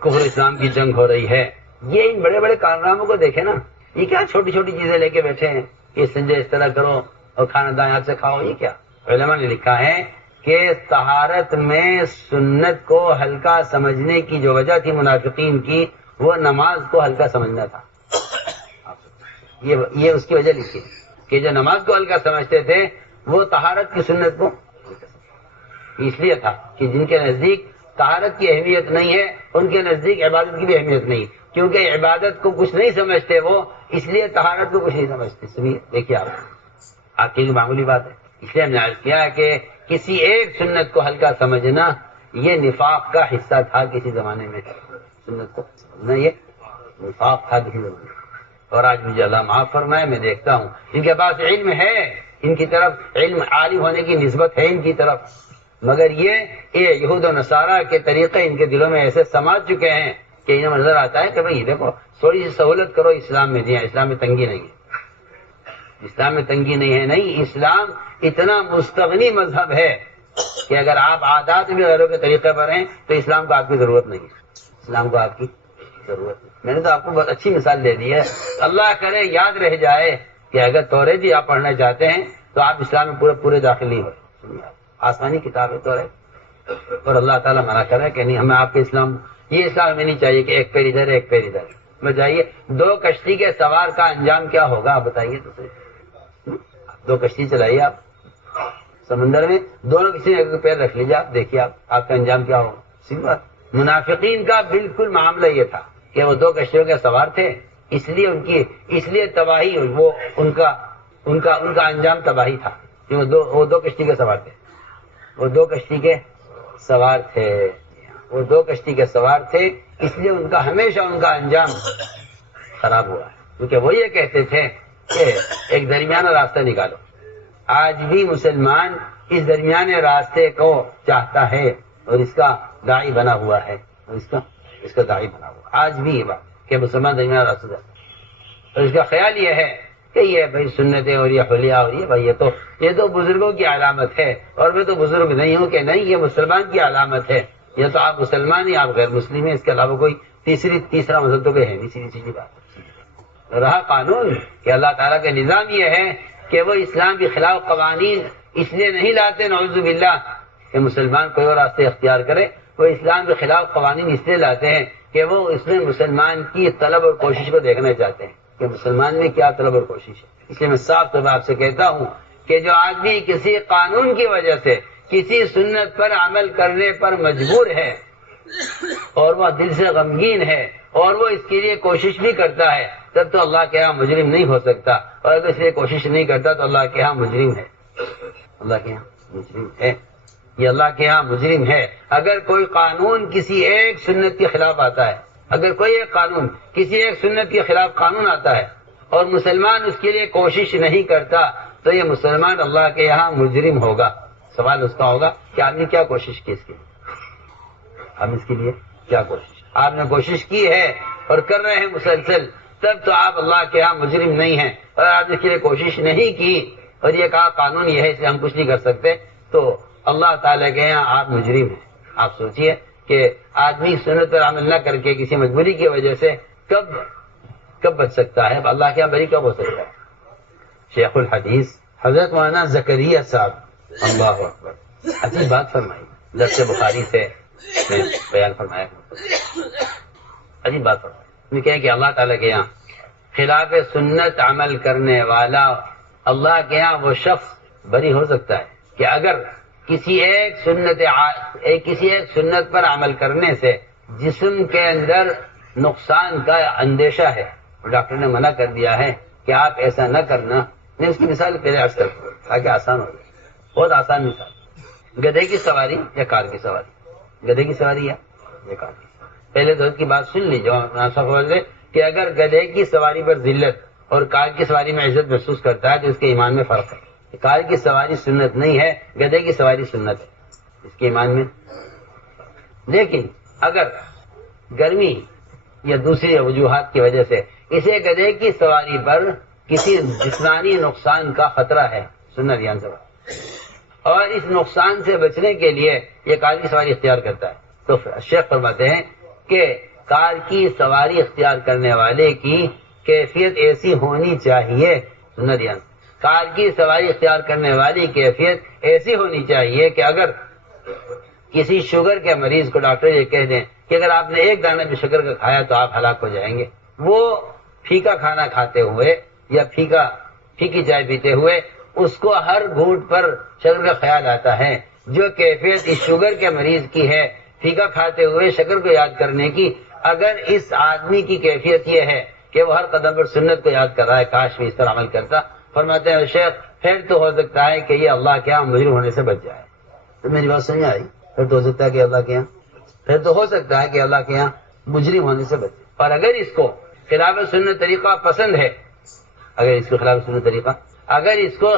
کفر اسلام کی جنگ ہو رہی ہے، یہ ان بڑے بڑے کارناموں کو دیکھے نا، یہ کیا چھوٹی چھوٹی چیزیں لے کے بیٹھے ہیں کہ سنجے اس طرح کرو اور کھانا دائیں ہاتھ سے کھاؤ. یہ کیا؟ علماء نے لکھا ہے کہ طہارت میں سنت کو ہلکا سمجھنے کی جو وجہ تھی منافقین کی وہ نماز کو ہلکا سمجھنا تھا. یہ اس کی وجہ لکھی کہ جو نماز کو ہلکا سمجھتے تھے وہ طہارت کی سنت کو اس لیے تھا کہ جن کے نزدیک طہارت کی اہمیت نہیں ہے ان کے نزدیک عبادت کی بھی اہمیت نہیں، کیونکہ عبادت کو کچھ نہیں سمجھتے وہ، اس لیے طہارت کو کچھ نہیں سمجھتے. سنیے دیکھیے آپ کی معمولی بات ہے. اس لیے ہم نے عرض کیا کہ کسی ایک سنت کو ہلکا سمجھنا یہ نفاق کا حصہ تھا کسی زمانے میں. سنت کو سمجھنا یہ نفاق تھا کسی زمانے میں. اور آج مجھے اللہ معاف فرمائے، میں دیکھتا ہوں ان کے پاس علم ہے، ان کی طرف علم عالم ہونے کی نسبت ہے ان کی طرف، مگر یہ یہود و نصارہ کے طریقے ان کے دلوں میں ایسے سما چکے ہیں کہ انہیں نظر آتا ہے کہ بھئی دیکھو تھوڑی سی سہولت کرو اسلام میں دیا. اسلام میں تنگی نہیں ہے، اسلام میں تنگی نہیں ہے. نہیں، اسلام اتنا مستغنی مذہب ہے کہ اگر آپ عادات میں غیروں کے طریقے پر ہیں تو اسلام کو آپ کی ضرورت نہیں ہے. اسلام کو آپ کی ضرورت نہیں. میں نے تو آپ کو بہت اچھی مثال دے دی ہے. اللہ کرے یاد رہ جائے کہ اگر توریت بھی آپ پڑھنا چاہتے ہیں تو آپ اسلام میں پورے داخل نہیں ہوئے. آسمانی کتاب ہے توریت، اور اللہ تعالیٰ منع کر رہا ہے کہ نہیں ہمیں آپ کے اسلام، یہ اسلام ہمیں نہیں چاہیے کہ ایک پیر ادھر ایک پیر ادھر. بتائیے 2 کشتی کے سوار کا انجام کیا ہوگا؟ آپ بتائیے. تو 2 کشتی چلائیے آپ سمندر میں، دونوں کسی نے ایک پیر رکھ لیجیے، آپ دیکھیے آپ کا انجام کیا ہوگا. سیدھی بات. منافقین کا بالکل معاملہ یہ تھا کہ وہ 2 کشتیوں کے سوار تھے، اس لیے تباہی، وہ ان کا انجام تباہی تھا کہ وہ 2 کشتی کے سوار تھے. وہ 2 کشتی کے سوار تھے، اس لیے ہمیشہ ان کا انجام خراب ہوا ہے. کیونکہ وہ یہ کہتے تھے کہ ایک درمیانہ راستہ نکالو. آج بھی مسلمان اس درمیانے راستے کو چاہتا ہے اور اس کا داعی بنا ہوا ہے، اور اس کا داعی بنا ہوا آج بھی یہ بات کہ مسلمان درمیانہ راستہ چاہتا ہے. اور اس کا خیال یہ ہے کہ یہ بھائی سنتیں اور یہ حلیہ اور یہ بھائی یہ تو بزرگوں کی علامت ہے، اور میں تو بزرگ نہیں ہوں. کہ نہیں، یہ مسلمان کی علامت ہے. یہ تو آپ مسلمان ہی، آپ غیر مسلم ہیں، اس کے علاوہ کوئی تیسرا مذہب تو کوئی ہے نہیں. سیدھی سیدھی بات رہا قانون کہ اللہ تعالیٰ کا نظام یہ ہے کہ وہ اسلام کے خلاف قوانین اس لیے نہیں لاتے نعوذ باللہ کہ مسلمان کوئی اور راستے اختیار کرے. وہ اسلام کے خلاف قوانین اس لیے لاتے ہیں کہ وہ اس میں مسلمان کی طلب اور کوشش کو دیکھنا چاہتے ہیں کہ مسلمان میں کیا طلب اور کوشش ہے. اس لیے میں صاف طور پر آپ سے کہتا ہوں کہ جو آدمی کسی قانون کی وجہ سے کسی سنت پر عمل کرنے پر مجبور ہے اور وہ دل سے غمگین ہے اور وہ اس کے لیے کوشش بھی کرتا ہے، تب تو اللہ کے ہاں مجرم نہیں ہو سکتا. اور اگر اس لیے کوشش نہیں کرتا تو اللہ کے ہاں مجرم ہے. اللہ کے ہاں مجرم ہے، یہ اللہ کے ہاں مجرم ہے. اگر کوئی قانون کسی ایک سنت کے خلاف آتا ہے، اگر کوئی ایک قانون کسی ایک سنت کے خلاف قانون آتا ہے اور مسلمان اس کے لیے کوشش نہیں کرتا تو یہ مسلمان اللہ کے یہاں مجرم ہوگا. سوال اس کا ہوگا کہ آپ نے کیا کوشش کی اس کے لیے، ہم اس کے لیے کیا کوشش، آپ نے کوشش کی ہے اور کر رہے ہیں مسلسل، تب تو آپ اللہ کے ہاں مجرم نہیں ہیں. اور آپ نے اس کے لیے کوشش نہیں کی اور یہ کہا قانون یہ ہے اس لیے ہم کچھ نہیں کر سکتے، تو اللہ تعالیٰ کے یہاں آپ مجرم ہیں. آپ سوچئے کہ آدمی سنت پر عمل نہ کر کے کسی مجبوری کی وجہ سے کب بچ سکتا ہے، اللہ کے یہاں بری کب ہو سکتا ہے. شیخ الحدیث حضرت مولانا زکریا صاحب اللہ اکبر عجیب بات فرمائی، لفظ بخاری سے میں بیان فرمایا، عجیب بات فرمائی. کہیں کہ اللہ تعالیٰ کے یہاں خلاف سنت عمل کرنے والا اللہ کے یہاں وہ شخص بری ہو سکتا ہے کہ اگر کسی ایک سنت پر عمل کرنے سے جسم کے اندر نقصان کا اندیشہ ہے، ڈاکٹر نے منع کر دیا ہے کہ آپ ایسا نہ کرنا. میں اس کی مثال پہلے عرض کرتا ہوں تاکہ آسان ہو جائے. بہت آسان مثال، گدھے کی سواری یا کار کی سواری. گدھے کی سواری یا کار کی سواری. پہلے تو اس کی بات سن لیجیے اور سمجھ لے کہ اگر گدھے کی سواری پر ذلت اور کار کی سواری میں عزت محسوس کرتا ہے تو اس کے ایمان میں فرق ہے. کار کی سواری سنت نہیں ہے، گدھے کی سواری سنت ہے اس کے ایمان میں. لیکن اگر گرمی یا دوسری وجوہات کی وجہ سے اسے گدھے کی سواری پر کسی جسمانی نقصان کا خطرہ ہے، سنت دھیان سے، اور اس نقصان سے بچنے کے لیے یہ کار کی سواری اختیار کرتا ہے، تو شیخ فرماتے ہیں کہ کار کی سواری اختیار کرنے والے کی کیفیت ایسی ہونی چاہیے، سنت دھیان، کار کی سواری اختیار کرنے والی کیفیت ایسی ہونی چاہیے کہ اگر کسی شوگر کے مریض کو ڈاکٹر یہ کہہ دیں کہ اگر آپ نے ایک دانہ بھی شوگر کا کھایا تو آپ ہلاک ہو جائیں گے، وہ پھیکا کھانا کھاتے ہوئے یا پھیکی چائے پیتے ہوئے اس کو ہر گھونٹ پر شکر کا خیال آتا ہے. جو کیفیت اس شوگر کے مریض کی ہے پھیکا کھاتے ہوئے شکر کو یاد کرنے کی، اگر اس آدمی کی کیفیت یہ ہے کہ وہ ہر قدم پر سنت کو یاد کر رہا ہے، کاش بھی اس پر عمل کرتا. فرماتے ہیں شیخ پھر تو ہو سکتا ہے کہ یہ اللہ کے یہاں مجرم ہونے سے بچ جائے. تو میری بات سمجھ آئی؟ پھر تو ہو سکتا ہے کہ اللہ کے یہاں مجرم ہونے سے بچے. اور اگر اس کو خلاف سنت طریقہ پسند ہے، اگر اس کو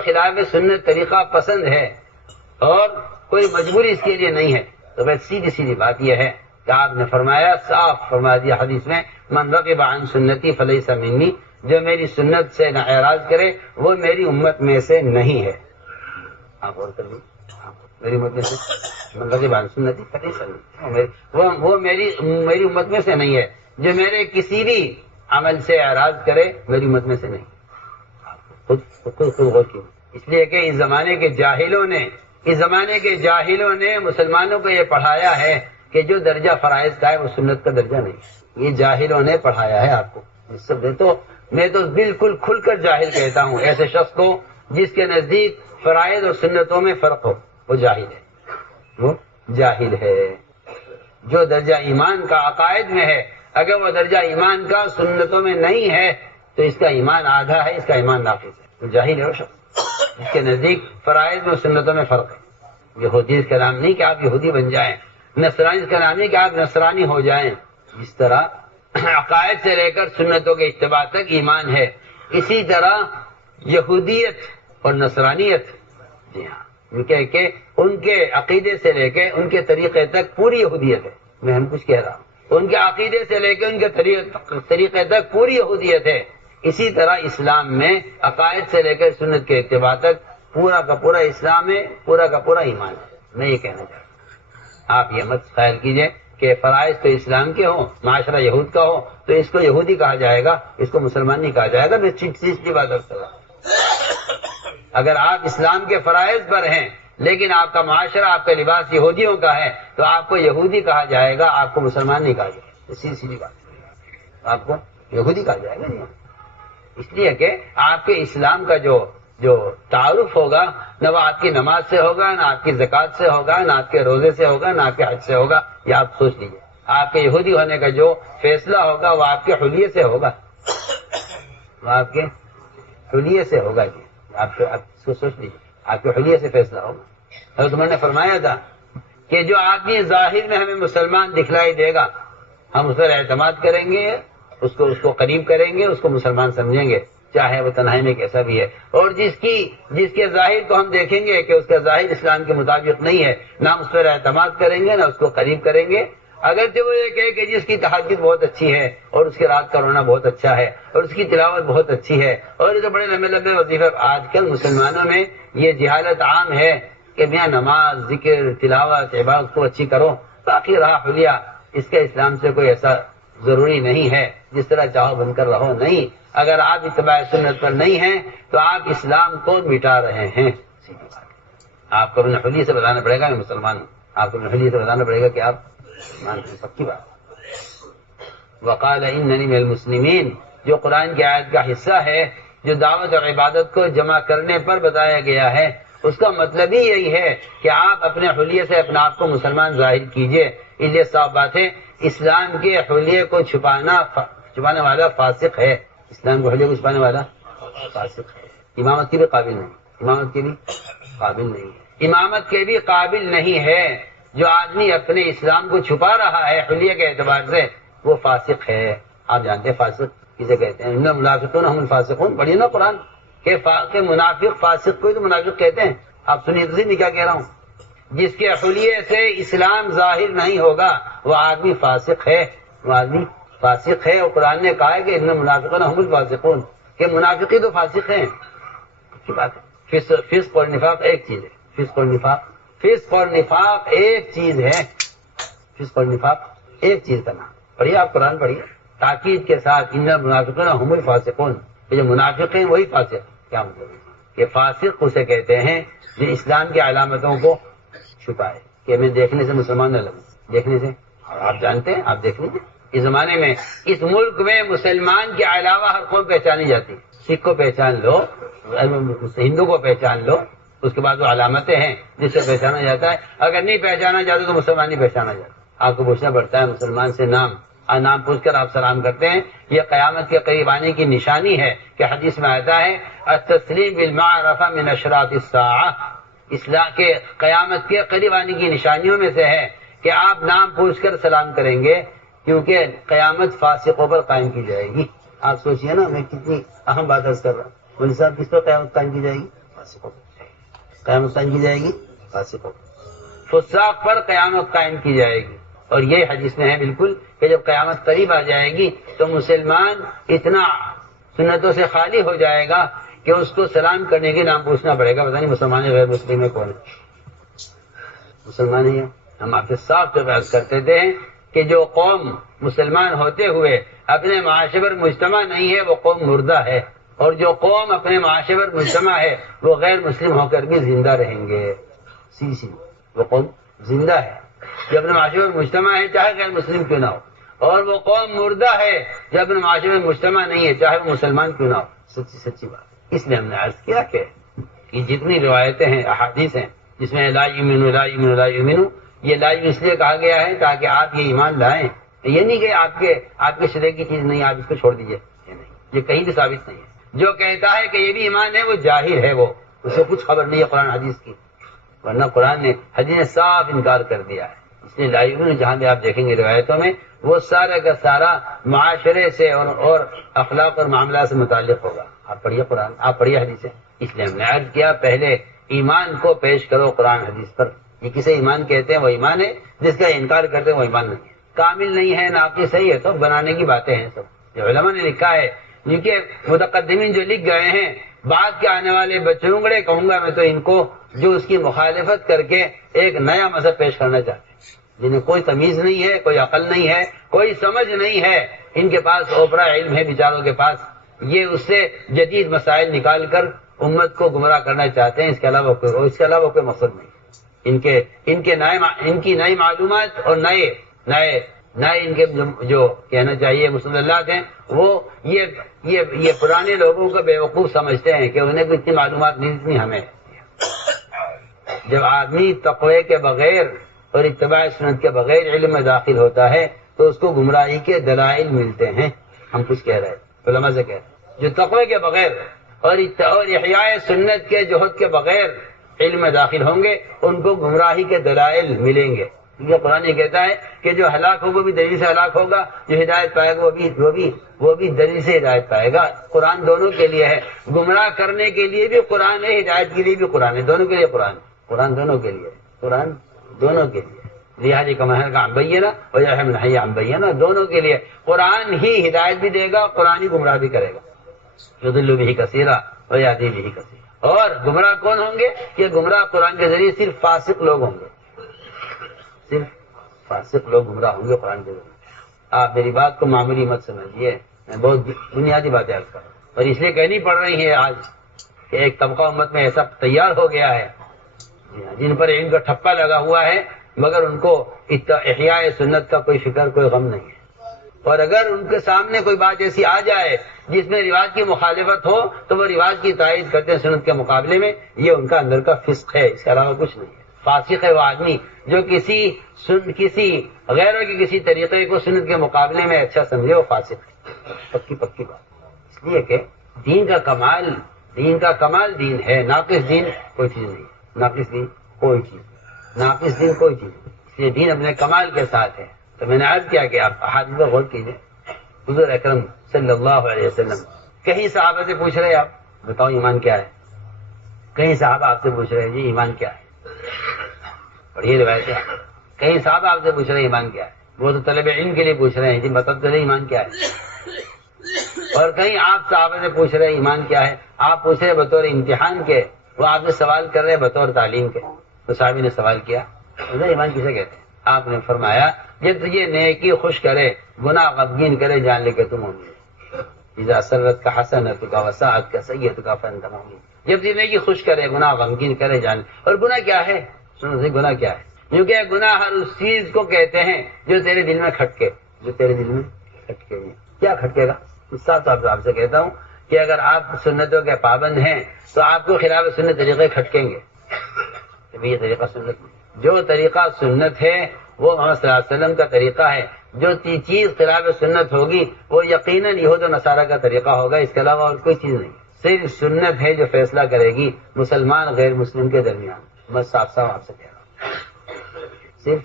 خلاف سنت طریقہ پسند ہے اور کوئی مجبوری اس کے لیے نہیں ہے، تو بس سیدھی بات یہ ہے کہ آپ نے فرمایا، صاف فرما دیا حدیث میں، من رغب عن سنتی فلیس منی، جو میری سنت سے نہ اعراض کرے وہ میری امت میں سے نہیں ہے. آپ غور کر لیں، میری امت میں سے من رغب عن سنتی فلیس منی، وہ میری امت میں سے نہیں ہے. جو میرے کسی بھی عمل سے اعراض کرے میری امت میں سے نہیں. خود غور کیوں؟ اس لیے کہ اس زمانے کے جاہلوں نے مسلمانوں کو یہ پڑھایا ہے کہ جو درجہ فرائض کا ہے وہ سنت کا درجہ نہیں. یہ جاہلوں نے پڑھایا ہے آپ کو. اس سے میں تو بالکل کھل کر جاہل کہتا ہوں ایسے شخص کو جس کے نزدیک فرائض اور سنتوں میں فرق ہو، وہ جاہل ہے. جو درجہ ایمان کا عقائد میں ہے، اگر وہ درجہ ایمان کا سنتوں میں نہیں ہے تو اس کا ایمان آدھا ہے، اس کا ایمان ناقص ہے. تو جاہل ہے وہ شخص جس کے نزدیک فرائض میں سنتوں میں فرق ہے. یہودی کا نام نہیں کہ آپ یہودی بن جائیں، نصرانی کا نام نہیں کہ آپ نصرانی ہو جائیں. جس طرح عقائد سے لے کر سنتوں کے اتباع تک ایمان ہے، اسی طرح یہودیت اور نصرانیت، جی ہاں، کہ ان کے عقیدے سے لے کے ان کے طریقے تک پوری یہودیت ہے، میں ہم کچھ کہہ رہا ہوں، ان کے عقیدے سے لے کے ان کے طریقے تک پوری یہودیت ہے، اسی طرح اسلام میں عقائد سے لے کر سنت کے اتباع تک پورا کا پورا اسلام ہے، پورا کا پورا ایمان ہے۔ میں یہ کہنا چاہتا ہوں، آپ یہ مت خیال کیجئے کہ فرائض تو اسلام کے ہوں، معاشرہ یہود کا ہو تو اس کو یہودی کہا جائے گا، اس کو مسلمان نہیں کہا جائے گا۔ میں سیدھی بات کر رہا ہوں، اگر آپ اسلام کے فرائض پر ہیں لیکن آپ کا معاشرہ، آپ کا لباس یہودیوں کا ہے تو آپ کو یہودی کہا جائے گا، آپ کو مسلمان نہیں کہا جائے گا۔ سیدھی بات، آپ کو یہودی کہا جائے گا نہیں، اس لیے کہ آپ کے اسلام کا جو تعارف ہوگا نہ وہ آپ کی نماز سے ہوگا، نہ آپ کی زکوٰۃ سے ہوگا، نہ آپ کے روزے سے ہوگا، نہ آپ کے حج سے ہوگا۔ یہ آپ سوچ لیجیے، آپ کے یہودی ہونے کا جو فیصلہ ہوگا وہ آپ کے حلیے سے ہوگا، وہ آپ کے حلیے سے ہوگا۔ جی آپ اس کو سوچ لیجیے، آپ کے حلیے سے فیصلہ ہوگا۔ حضرت عمر نے فرمایا تھا کہ جو آدمی ظاہر میں ہمیں مسلمان دکھلائی دے گا ہم اس پر اعتماد کریں گے، اس کو قریب کریں گے، اس کو مسلمان سمجھیں گے، چاہے وہ تنہائی میں کیسا بھی ہے۔ اور جس کے ظاہر کو ہم دیکھیں گے کہ اس کا ظاہر اسلام کے مطابق نہیں ہے، نہ ہم اس پر اعتماد کریں گے، نہ اس کو قریب کریں گے۔ اگرچہ وہ یہ کہے کہ جس کی تہجد بہت اچھی ہے اور اس کے رات کا رونا بہت اچھا ہے اور اس کی تلاوت بہت اچھی ہے اور یہ تو بڑے لمبے لمبے وظیفے، آج کل مسلمانوں میں یہ جہالت عام ہے کہ میاں نماز، ذکر، تلاوت، عبادت کو اچھی کرو، باقی رہا حلیہ، اس کا اسلام سے کوئی ایسا ضروری نہیں ہے، جس طرح چاہو بن کر رہو۔ نہیں، اگر آپ اتباع سنت پر نہیں ہیں تو آپ اسلام کو مٹا رہے ہیں۔ آپ کو اپنے حلیے سے بتانا پڑے گا میں مسلمان ہوں، آپ کو اپنے حلیے سے بتانا پڑے گا کہ آپ مسلمان ہیں، پکی بات۔ وقال اننی من المسلمین، جو قرآن کی آیت کا حصہ ہے، جو دعوت اور عبادت کو جمع کرنے پر بتایا گیا ہے، اس کا مطلب ہی یہی ہے کہ آپ اپنے حلیے سے اپنے آپ کو مسلمان ظاہر کیجئے۔ اس لیے صاف بات ہے، اسلام کے حلیے کو چھپانے والا فاسق ہے، اسلام کے حلیے کو چھپانے والا فاسق ہے، امامت کی بھی قابل نہیں، امامت کی بھی قابل نہیں ہے، امامت کے بھی قابل نہیں ہے۔ جو آدمی اپنے اسلام کو چھپا رہا ہے حلیے کے اعتبار سے وہ فاسق ہے۔ آپ جانتے ہیں فاسق کسے کہتے ہیں؟ ان المنافقون هم الفاسقون، پڑھیے نا قرآن کہ منافق فاسق کو تو منافق کہتے ہیں۔ آپ سنیے تو میں کیا کہہ رہا ہوں، جس کے حلیے سے اسلام ظاہر نہیں ہوگا وہ آدمی فاسق ہے، وہ آدمی فاسق ہے۔ اور قرآن نے کہا ہے کہ ان المنافقون هم الفاسقون، کہ منافقی تو فاسق ہیں، کی بات ہے۔ فسق اور نفاق ایک چیز ہے، فسق اور نفاق ایک چیز ہے، فسق اور نفاق ایک چیز کا نام۔ پڑھیے آپ قرآن پڑھیے تاکید کے ساتھ، ان المنافقون هم الفاسقون، کہ جو منافق ہیں وہی فاسق۔ کیا مطلب ہے کہ فاسق اسے کہتے ہیں جو اسلام کی علامتوں کو چھپائے، کہ میں دیکھنے سے مسلمان نہ لگوں، دیکھنے سے، اور آپ جانتے ہیں، آپ دیکھ لیجیے اس زمانے میں اس ملک میں مسلمان کے علاوہ ہر قوم پہچانی جاتی ہے۔ سکھ کو پہچان لو، ہندو کو پہچان لو، اس کے بعد وہ علامتیں ہیں جس سے پہچانا جاتا ہے۔ اگر نہیں پہچانا جاتا تو مسلمان نہیں پہچانا جاتا، آپ کو پوچھنا پڑتا ہے مسلمان سے نام پوچھ کر آپ سلام کرتے ہیں۔ یہ قیامت کے قریب آنے کی نشانی ہے کہ حدیث میں آتا ہے التسلیم بالمعرفہ من اشراط الساعہ، اسلام کے قیامت کے قریب آنے کی نشانیوں میں سے ہے کہ آپ نام پوچھ کر سلام کریں گے، کیونکہ قیامت فاسقوں پر قائم کی جائے گی۔ آپ سوچئے نا میں کتنی اہم بات عرض کر رہا ہوں۔ مولوی صاحب کس پر قیامت قائم کی جائے گی؟ فاسقوں پر قیامت قائم کی جائے گی، فاسقوں پر، فساق پر قیامت قائم کی جائے گی۔ اور یہ حدیث میں ہے بالکل کہ جب قیامت قریب آ جائے گی تو مسلمان اتنا سنتوں سے خالی ہو جائے گا کہ اس کو سلام کرنے کے نام پوچھنا پڑے گا، پتہ نہیں مسلمان غیر مسلم ہے کون ہے، مسلمان ہی ہے۔ ہم آپ سے صاف طور پہ عرض کرتے تھے کہ جو قوم مسلمان ہوتے ہوئے اپنے معاشرے پر مجتمع نہیں ہے وہ قوم مردہ ہے، اور جو قوم اپنے معاشرے پر مجتمع ہے وہ غیر مسلم ہو کر بھی زندہ رہیں گے۔ سی وہ قوم زندہ ہے جو اپنے معاشرے میں مجتمع ہے چاہے غیر مسلم کیوں نہ ہو، اور وہ قوم مردہ ہے جو اپنے معاشرے میں مجتمع نہیں ہے چاہے وہ مسلمان کیوں نہ ہو۔ سچی بات۔ اس لیے ہم نے عرض کیا کہ جتنی روایتیں ہیں، احادیث ہیں جس میں لا یؤمن لا یؤمن لا یؤمن، یہ لا یؤمن اس لیے کہا گیا ہے تاکہ آپ یہ ایمان لائیں۔ یہ نہیں کہ آپ کے شرع کی چیز نہیں، آپ اس کو چھوڑ دیجئے، یہ نہیں، یہ کہیں بھی ثابت نہیں ہے۔ جو کہتا ہے کہ یہ بھی ایمان ہے وہ جاہل ہے، وہ اسے کچھ خبر نہیں ہے قرآن حدیث کی، ورنہ قرآن نے حدیث نے صاف انکار کر دیا ہے۔ اس لیے لا یؤمن جہاں بھی آپ دیکھیں گے روایتوں میں وہ سارا کا سارا معاشرے سے اور اخلاق اور معاملات سے متعلق ہوگا. آپ پڑھیے قرآن، آپ پڑھیے حدیثیں. اس لیے ہم نے عرض کیا پہلے ایمان کو پیش کرو قرآن حدیث پر. یہ کسے ایمان کہتے ہیں؟ وہ ایمان ہے جس کا انکار کرتے ہیں وہ ایمان نہیں ہے. کامل نہیں ہے، ناقص صحیح ہے، تو بنانے کی باتیں ہیں سب. جو علماء نے لکھا ہے، کیونکہ متقدمین جو لکھ گئے ہیں، بعد کے آنے والے بچڑونگڑے کہوں گا میں تو ان کو، جو اس کی مخالفت کر کے ایک نیا مذہب پیش کرنا چاہتے ہیں، جنہیں کوئی تمیز نہیں ہے، کوئی عقل نہیں ہے، کوئی سمجھ نہیں ہے. ان کے پاس اوپرا علم ہے بیچاروں کے پاس. یہ اس سے جدید مسائل نکال کر امت کو گمراہ کرنا چاہتے ہیں. اس کے علاوہ کوئی مقصد نہیں. ان کی نئی معلومات اور نئے ان کے جو کہنا چاہیے مسلمات ہیں، وہ یہ پرانے لوگوں کو بیوقوف سمجھتے ہیں کہ انہیں اتنی معلومات نہیں جتنی ہمیں. جب آدمی تقوی کے بغیر اور اتباع سنت کے بغیر علم میں داخل ہوتا ہے تو اس کو گمراہی کے دلائل ملتے ہیں. ہم کچھ کہہ رہے ہیں، علماء سے کہہ رہے ہیں، جو تقوی کے بغیر اور احیاء سنت کے جہد کے بغیر علم میں داخل ہوں گے ان کو گمراہی کے دلائل ملیں گے. یہ قرآن یہ کہتا ہے کہ جو ہلاک ہوگا وہ بھی دلیل سے ہلاک ہوگا، جو ہدایت پائے گا وہ بھی دلیل سے ہدایت پائے گا. قرآن دونوں کے لیے ہے. گمراہ کرنے کے لیے بھی قرآن ہے، ہدایت کے لیے بھی قرآن ہے. دونوں کے لیے قرآن دونوں کے لیے، قرآن دونوں کے لیے. لہٰذا کمہر کا امبینہ اور یا امبینہ، دونوں کے لیے قرآن ہی ہدایت بھی دے گا، قرآن ہی گمراہ بھی کرے گا. یضل بہ کثیرا و یہدی بہ کثیرا. اور گمراہ کون ہوں گے؟ کہ گمراہ قرآن کے ذریعے صرف فاسق لوگ ہوں گے. صرف فاسق لوگ گمراہ ہوں گے قرآن کے ذریعے. آپ میری بات کو معمولی مت سمجھیے، میں بہت بنیادی باتیں عرض کر رہا ہوں، اور اس لیے کہنی پڑ رہی ہے آج کہ ایک طبقہ امت میں ایسا تیار ہو گیا ہے جن پر علم کا ٹھپا لگا ہوا ہے، مگر ان کو احیاء سنت کا کوئی فکر، کوئی غم نہیں ہے. اور اگر ان کے سامنے کوئی بات ایسی آ جائے جس میں رواج کی مخالفت ہو تو وہ رواج کی تائید کرتے ہیں سنت کے مقابلے میں. یہ ان کا اندر کا فسق ہے، اس کے علاوہ کچھ نہیں ہے. فاسق ہے وہ آدمی جو کسی غیروں کے کسی طریقے کو سنت کے مقابلے میں اچھا سمجھے، وہ فاسق ہے. پکی بات. اس لیے کہ دین کا کمال دین ہے، ناقص دین کوئی چیز نہیں. ناقص دین کوئی چیز. اس لیے دین اپنے کمال کے ساتھ ہے. تو میں نے عرض کیا کہ آپ احادیث پر غور کیجیے. حضور اکرم صلی اللہ علیہ وسلم کہیں صحابہ سے پوچھ رہے، آپ بتاؤ ایمان کیا ہے. کہیں صحابہ آپ سے پوچھ رہے جی ایمان کیا ہے. پڑھیے روایت ہے. کہیں صحابہ آپ سے پوچھ رہے ایمان کیا ہے. وہ تو طلب علم کے لیے پوچھ رہے ہیں جی بتا چلے ایمان کیا ہے. اور کہیں آپ صحابہ سے پوچھ رہے ایمان کیا ہے. آپ پوچھ رہے بطور امتحان کے، وہ آپ سے سوال کر رہے بطور تعلیم کے. تو صحابی نے سوال کیا ایمان کسے کہتے ہیں؟ آپ نے فرمایا جب تجھے نیکی خوش کرے، گناہ غمگین کرے، جان لے کہ تم مومن. اذا سرت کا حسنۃ کا وساعت کا سیئۃ کا فانت مومن. جب تجھے نیکی خوش کرے، گناہ غمگین کرے، جان. اور گناہ کیا ہے؟ سنو سے گناہ کیا ہے؟ کیونکہ گناہ ہر اس چیز کو کہتے ہیں جو تیرے دل میں کھٹکے. کیا کھٹکے گا؟ تو آپ سے کہتا ہوں کہ اگر آپ سنتوں کے پابند ہیں تو آپ کو خلاف سنت طریقے کھٹکیں گے. یہ طریقہ سنت، جو طریقہ سنت ہے وہ محمد صلی اللہ علیہ وسلم کا طریقہ ہے. جو چیز خلاف سنت ہوگی وہ یقیناً یہود و نصارہ کا طریقہ ہوگا. اس کے علاوہ اور کوئی چیز نہیں. صرف سنت ہے جو فیصلہ کرے گی مسلمان غیر مسلم کے درمیان. میں صاف آپ سے کہہ رہا ہوں، صرف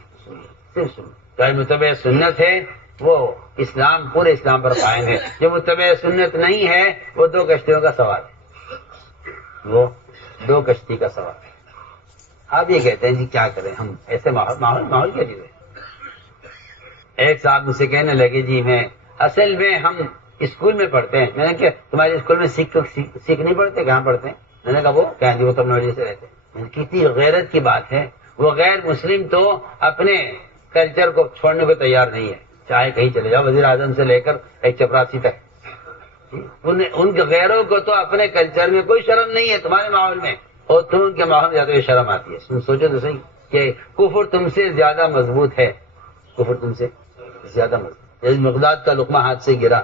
سنت. جو متبع سنت ہے وہ اسلام، پورے اسلام پر قائم ہے. جو متبع سنت نہیں ہے وہ دو کشتیوں کا سوال ہے. آپ یہ کہتے ہیں جی کیا کریں ہم، ایسے ماحول کیا چیز ہے. ایک صاحب مجھ سے کہنے لگے جی اصل میں ہم اسکول میں پڑھتے ہیں. میں نے کہا تمہارے اسکول میں سکھ نہیں پڑھتے؟ کہاں پڑھتے ہیں؟ میں نے کہا وہ کہیں جی وہ تم نوجی سے رہتے ہیں. کتنی غیرت کی بات ہے. وہ غیر مسلم تو اپنے کلچر کو چھوڑنے کو تیار نہیں ہے، چاہے کہیں چلے جاؤ، وزیر اعظم سے لے کر ایک چپراسی تک. ان کے غیروں کو تو اپنے کلچر میں کوئی شرم نہیں ہے. تمہارے ماحول میں اور تم ان کے ماحول میں زیادہ شرم آتی ہے. تم سوچو تو صحیح کہ کفر تم سے زیادہ مضبوط ہے. مقداد کا لقمہ ہاتھ سے گرا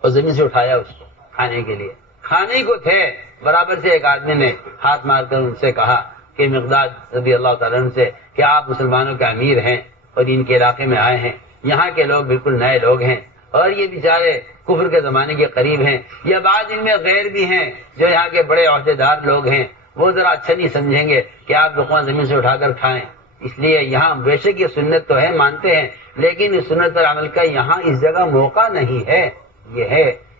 اور زمین سے اٹھایا اس کو کھانے کے لیے. کھانے کو تھے برابر سے ایک آدمی نے ہاتھ مار کر ان سے کہا کہ مقداد رضی اللہ تعالیٰ عنہ سے کہ آپ مسلمانوں کے امیر ہیں اور ان کے علاقے میں آئے ہیں. یہاں کے لوگ بالکل نئے لوگ ہیں اور یہ بیچارے کفر کے زمانے کے قریب ہیں. یا بعض ان میں غیر بھی ہیں جو یہاں کے بڑے عہدے دار لوگ ہیں. وہ ذرا اچھا نہیں سمجھیں گے کہ آپ لقمہ زمین سے اٹھا کر کھائیں. اس لیے یہاں بے شک یہ سنت تو ہے مانتے ہیں، لیکن اس سنت پر عمل کا یہاں اس جگہ موقع نہیں ہے۔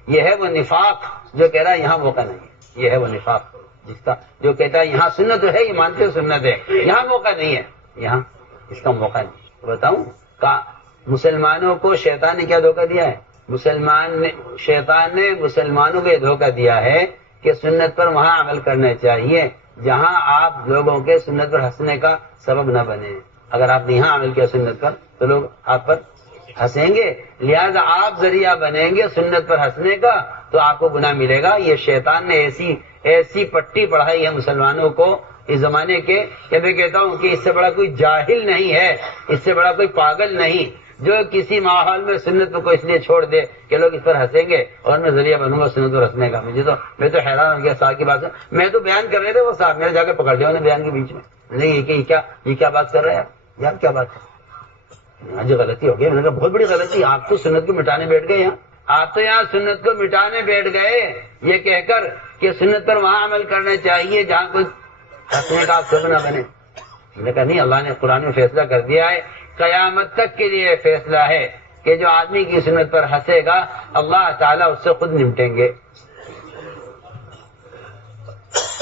یہ ہے وہ نفاق جو کہہ رہا ہے یہاں موقع نہیں ہے، یہ ہے وہ نفاق جس کا جو کہتا ہے یہاں سنت ہے، یہ مانتے ہو سنت ہے، یہاں موقع نہیں ہے، یہاں اس کا موقع نہیں۔ بتاؤں مسلمانوں کو شیطان نے کیا دھوکہ دیا ہے؟ شیطان نے مسلمانوں کو یہ دھوکہ دیا ہے کہ سنت پر وہاں عمل کرنا چاہیے جہاں آپ لوگوں کے سنت پر ہنسنے کا سبب نہ بنے۔ اگر آپ نے یہاں عمل کیا سنت پر تو لوگ آپ پر ہنسیں گے، لہذا آپ ذریعہ بنیں گے سنت پر ہنسنے کا تو آپ کو گناہ ملے گا۔ یہ شیطان نے ایسی پٹی پڑھائی ہے مسلمانوں کو اس زمانے کے کہ میں کہتا ہوں کہ اس سے بڑا کوئی جاہل نہیں ہے، اس سے بڑا کوئی پاگل نہیں جو کسی ماحول میں سنت کو اس لیے چھوڑ دے کہ لوگ اس پر ہنسیں گے اور میں ذریعہ بنوں گا سنت پر ہنسنے کا۔ میں تو حیران ہو گیا صاحب کی بات سے، میں تو بیان کر رہے تھے وہ صاحب میرے جا کے پکڑ دیا انہیں بیان کے بیچ میں، نہیں یہ کیا بات کر رہے ہیں یار، کیا بات ہے آج غلطی ہو گئی۔ میں نے کہا بہت بڑی غلطی، آپ تو سنت کو مٹانے بیٹھ گئے یہاں، آپ تو یہاں سنت کو مٹانے بیٹھ گئے یہ کہہ کر کہ سنت پر وہاں عمل کرنا چاہیے جہاں کوئی ہنسنے کا سبب نہ بنے۔ میں نے کہا نہیں، اللہ نے قرآن میں فیصلہ کر دیا ہے، قیامت تک کے لیے فیصلہ ہے کہ جو آدمی کی سنت پر ہنسے گا اللہ تعالیٰ اس سے خود نمٹیں گے۔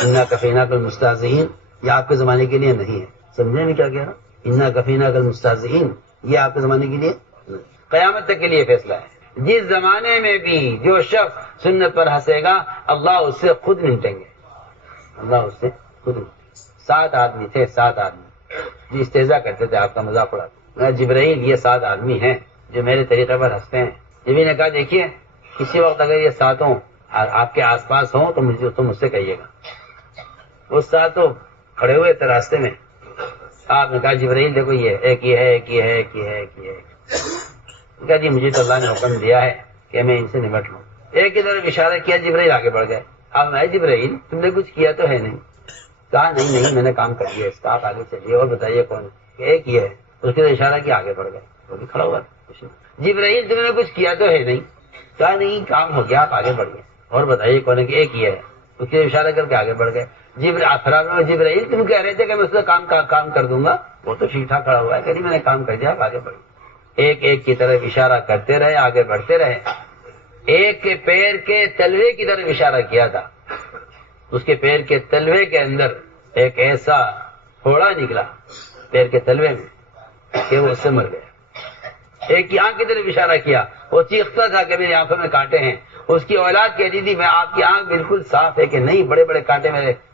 انا کفینا کل مستہزئین، یہ آپ کے زمانے کے لیے نہیں ہے، سمجھے میں کیا کہہ رہا ہوں؟ انا کفینا کل مستہزئین یہ آپ کے زمانے کے لیے قیامت تک کے لیے فیصلہ ہے۔ جس زمانے میں بھی جو شخص سنت پر ہنسے گا اللہ اس سے خود نمٹیں گے، اللہ اس سے خود نمٹیں گے۔ 7 آدمی تھے، 7 آدمی جو استہزاء کرتے تھے، آپ کا مذاق اڑاتے۔ جبرائیل یہ 7 آدمی ہیں جو میرے طریقے پر ہنستے ہیں۔ جبرائیل نے کہا دیکھیے کسی وقت اگر یہ 7 آپ کے آس پاس ہوں تو مجھ سے کہیے گا۔ وہ 7 کھڑے ہوئے تھے راستے میں، آپ نے کہا جبرائیل دیکھو یہ ایک یہ ہے، ایک یہ ہے، ایک یہ ہے، ایک یہ ہے۔ کہا جی مجھے تو اللہ نے حکم دیا ہے کہ میں ان سے نمٹ لوں۔ ایک کی طرف اشارہ کیا، جبرائیل آگے بڑھ گئے۔ اب میں جبرائیل تم نے کچھ کیا تو ہے نہیں؟ کہا نہیں میں نے کام کر دیا اس کا، آپ آگے چلیے اور بتائیے کون ہے؟ ایک یہ ہے۔ اس کے اشارہ کیا، آگے بڑھ گئے، وہ بھی کھڑا ہوا تھا۔ جبرائیل تم نے کچھ کیا تو ہے نہیں؟ کہا نہیں کام ہو گیا، آپ آگے بڑھ گئے اور بتائیے کون ہے؟ کہ ایک یہ ہے۔ اس کے اشارہ کر کے آگے بڑھ گئے۔ جبرائیل تم کہہ رہے تھے کہ میں اس کا کام کر دوں گا، وہ تو ٹھیک ٹھاک کھڑا ہوا ہے کہ نہیں میں نے کام کر دیا، آپ آگے بڑھ گئے۔ ایک کی طرف اشارہ کرتے رہے، آگے بڑھتے رہے۔ ایک کے پیر کے تلوے کی طرف اشارہ کیا تھا، اس کے پیر کے تلوے کے اندر ایک ایسا پھوڑا نکلا پیر کے تلوے میں کہ وہ اس سے مر گیا۔ ایک کی آنکھ کی طرف اشارہ کیا، وہ چیختا تھا کہ میری آنکھوں میں کانٹے ہیں۔ اس کی اولاد کہتی تھی میں آپ کی آنکھ بالکل صاف ہے کہ نہیں، بڑے بڑے کانٹے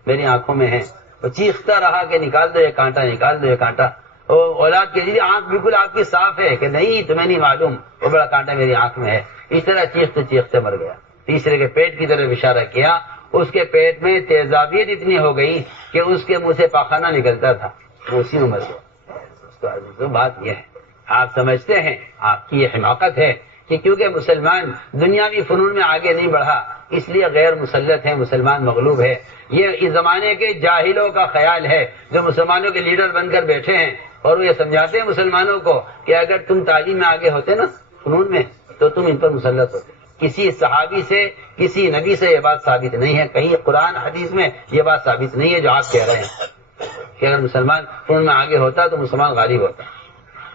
میری آنکھوں میں ہیں۔ وہ چیختا رہا کہ نکال دو یہ کانٹا، نکال دو یہ کانٹا۔ وہ اولاد کہتی تھی آنکھ بالکل آپ کی صاف ہے کہ نہیں، تمہیں نہیں معلوم وہ بڑا کانٹا میری آنکھ میں ہے۔ اس طرح چیختے چیختے مر گیا۔ تیسرے کے پیٹ کی طرف اشارہ کیا، اس کے پیٹ میں تیزابیت اتنی ہو گئی کہ اس کے منہ سے پاخانہ نکلتا تھا، وہ اسی میں مر گیا۔ تو بات یہ ہے، آپ سمجھتے ہیں آپ کی یہ حماقت ہے کہ کیونکہ مسلمان دنیاوی فنون میں آگے نہیں بڑھا اس لیے غیر مسلط ہے، مسلمان مغلوب ہے۔ یہ اس زمانے کے جاہلوں کا خیال ہے جو مسلمانوں کے لیڈر بن کر بیٹھے ہیں، اور وہ یہ سمجھاتے ہیں مسلمانوں کو کہ اگر تم تعلیم میں آگے ہوتے نا فنون میں تو تم ان پر مسلط ہوتے۔ کسی صحابی سے کسی نبی سے یہ بات ثابت نہیں ہے، کہیں قرآن حدیث میں یہ بات ثابت نہیں ہے جو آپ کہہ رہے ہیں کہ اگر مسلمان فنون میں آگے ہوتا تو مسلمان غالب ہوتا۔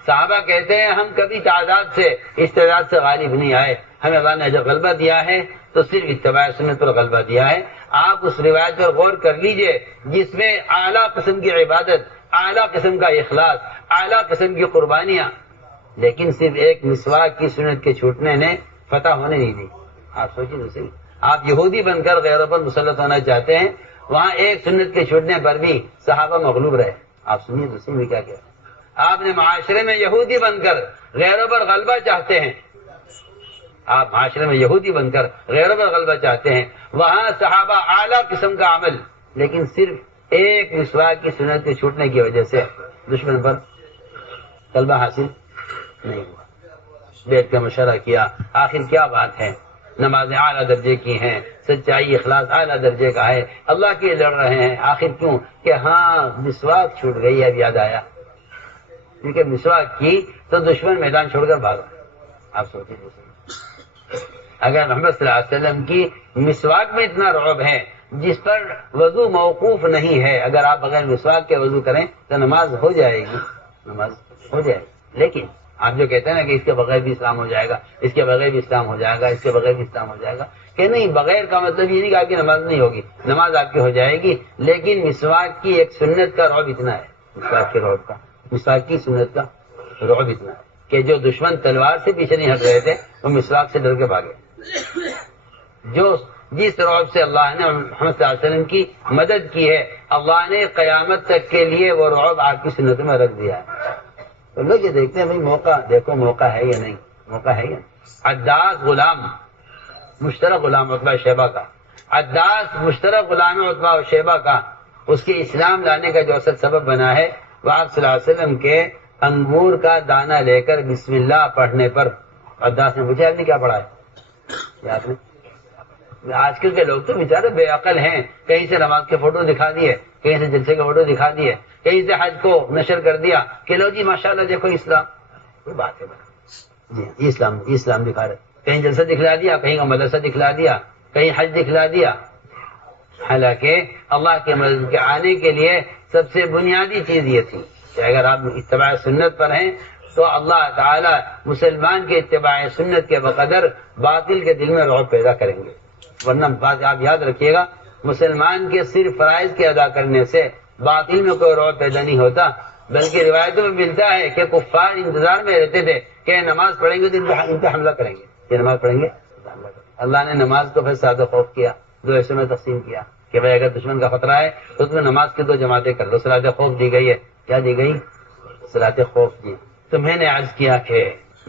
صحابہ کہتے ہیں ہم کبھی تعداد سے استعداد سے غالب نہیں آئے، ہمیں اللہ نے جب غلبہ دیا ہے تو صرف اتباع سنت پر غلبہ دیا ہے۔ آپ اس روایت پر غور کر لیجئے جس میں اعلیٰ قسم کی عبادت، اعلیٰ قسم کا اخلاص، اعلیٰ قسم کی قربانیاں، لیکن صرف ایک مسواک کی سنت کے چھوٹنے نے فتح ہونے نہیں دی۔ آپ سوچیں دوسری، آپ یہودی بن کر غیروں پر مسلط ہونا چاہتے ہیں، وہاں ایک سنت کے چھوٹنے پر بھی صحابہ مغلوب رہے۔ آپ سنیے دوسری میں کیا کہہ رہے ہیں، آپ نے معاشرے میں یہودی بن کر غیروں پر غلبہ چاہتے ہیں، آپ معاشرے میں یہودی بن کر غیروں پر غلبہ چاہتے ہیں، وہاں صحابہ اعلیٰ قسم کا عمل، لیکن صرف ایک مسواک کی سنت کے چھوٹنے کی وجہ سے دشمن پر غلبہ حاصل نہیں ہوا۔ بیٹھ کے مشورہ کیا، آخر کیا بات ہے، نمازیں اعلیٰ درجے کی ہیں، سچائی اخلاص اعلیٰ درجے کا ہے، اللہ کے لڑ رہے ہیں، آخر کیوں کہ ہاں مسواک چھوٹ گئی، اب یاد آیا، کیونکہ مسواک کی تو دشمن میدان چھوڑ کر بھاگا۔ آپ سوچیں اگر محمد صلی اللہ علیہ وسلم کی مسواک میں اتنا رعب ہے جس پر وضو موقوف نہیں ہے، اگر آپ بغیر مسواک کے وضو کریں تو نماز ہو جائے گی، نماز ہو جائے گی۔ لیکن آپ جو کہتے ہیں نا کہ اس کے بغیر بھی اسلام ہو جائے گا، اس کے بغیر بھی اسلام ہو جائے گا، اس کے بغیر بھی اسلام ہو جائے گا، کہ نہیں، بغیر کا مطلب یہ نہیں کہ آپ کی نماز نہیں ہوگی، نماز آپ کی ہو جائے گی، لیکن مسواک کی ایک سنت کا رعب اتنا ہے، مسواک کے رعب کا، مسواک کی سنت کا رعب اتنا ہے کہ جو دشمن تلوار سے پیچھے نہیں ہٹ رہے تھے وہ مسواک سے ڈر کے بھاگے۔ جس رعب سے اللہ نے محمد صلی اللہ علیہ وسلم کی مدد کی ہے، اللہ نے قیامت تک کے لیے وہ رعب آپ کی سنت میں رکھ دیا ہے۔ تو لوگ یہ دیکھتے ہیں بھائی موقع دیکھو، موقع ہے یا نہیں، موقع ہے یا نہیں۔ عداس غلام مشترک غلام عتبہ شیبہ کا، عداس مشترک غلام عتبہ شیبہ کا، اس کے اسلام لانے کا جو اصل سبب بنا ہے وہ آپ صلی اللہ علیہ وسلم کے انگور کا دانہ لے کر بسم اللہ پڑھنے پر۔ عداس نے پوچھا آپ نے کیا پڑھا ہے؟ آپ نے، آج کل کے لوگ تو بیچارے بے عقل ہیں، کہیں سے نماز کے فوٹو دکھا دیے، کہیں سے جلسے کے فوٹو دکھا دیے، کہیں سے حج کو نشر کر دیا کہ لو جی ماشاءاللہ دیکھو اسلام، کوئی بات ہے جی اسلام دکھا رہے، کہیں جلسہ دکھلا دیا، کہیں کا مدرسہ دکھلا دیا، کہیں حج دکھلا دیا۔ حالانکہ اللہ کے مدد کے آنے کے لیے سب سے بنیادی چیز یہ تھی کہ اگر آپ اتباع سنت پر ہیں تو اللہ تعالی مسلمان کے اتباع سنت کے بقدر باطل کے دل میں رعب پیدا کریں گے۔ ورنہ بات آپ یاد رکھیے گا، مسلمان کے صرف فرائض کے ادا کرنے سے باطل میں کوئی رعب پیدا نہیں ہوتا، بلکہ روایتوں میں ملتا ہے کہ کفار انتظار میں رہتے تھے کہ نماز پڑھیں گے تو ان پہ حملہ کریں گے، یہ نماز پڑھیں گے۔ اللہ نے نماز کو پھر سادہ خوف کیا، دو حصوں میں تقسیم کیا کہ بھائی اگر دشمن کا خطرہ ہے تو تمہیں نماز کی دو جماعتیں کر دو۔ صلاۃ خوف دی گئی ہے، کیا دی گئی؟ صلاۃ خوف دی۔ تو میں نے عرض کیا کہ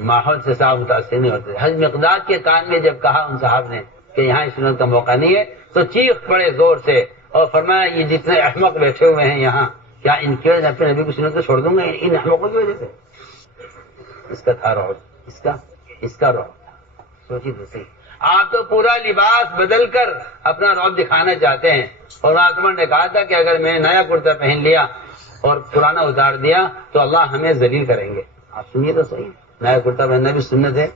ماحول سے صاحب متاثر نہیں ہوتے۔ حج مقداد کے کان میں جب کہا ان صاحب نے کہ یہاں اس سنت کا موقع نہیں ہے تو چیخ پڑے زور سے اور فرمایا یہ جتنے احمق بیٹھے ہوئے ہیں یہاں، کیا ان کی وجہ سے اپنے نبی کی سنت کو چھوڑ دوں گا ان احمقوں کی وجہ سے؟ اس کا تھا رعب، اس کا رعب تھا۔ سوچی تو صحیح، آپ تو پورا لباس بدل کر اپنا رعب دکھانا چاہتے ہیں، اور عثمان نے کہا تھا کہ اگر میں نیا کرتا پہن لیا اور پرانا اتار دیا تو اللہ ہمیں ذلیل کریں گے۔ آپ سنیے تو صحیح، نیا کرتا پہننا بھی سنت ہے،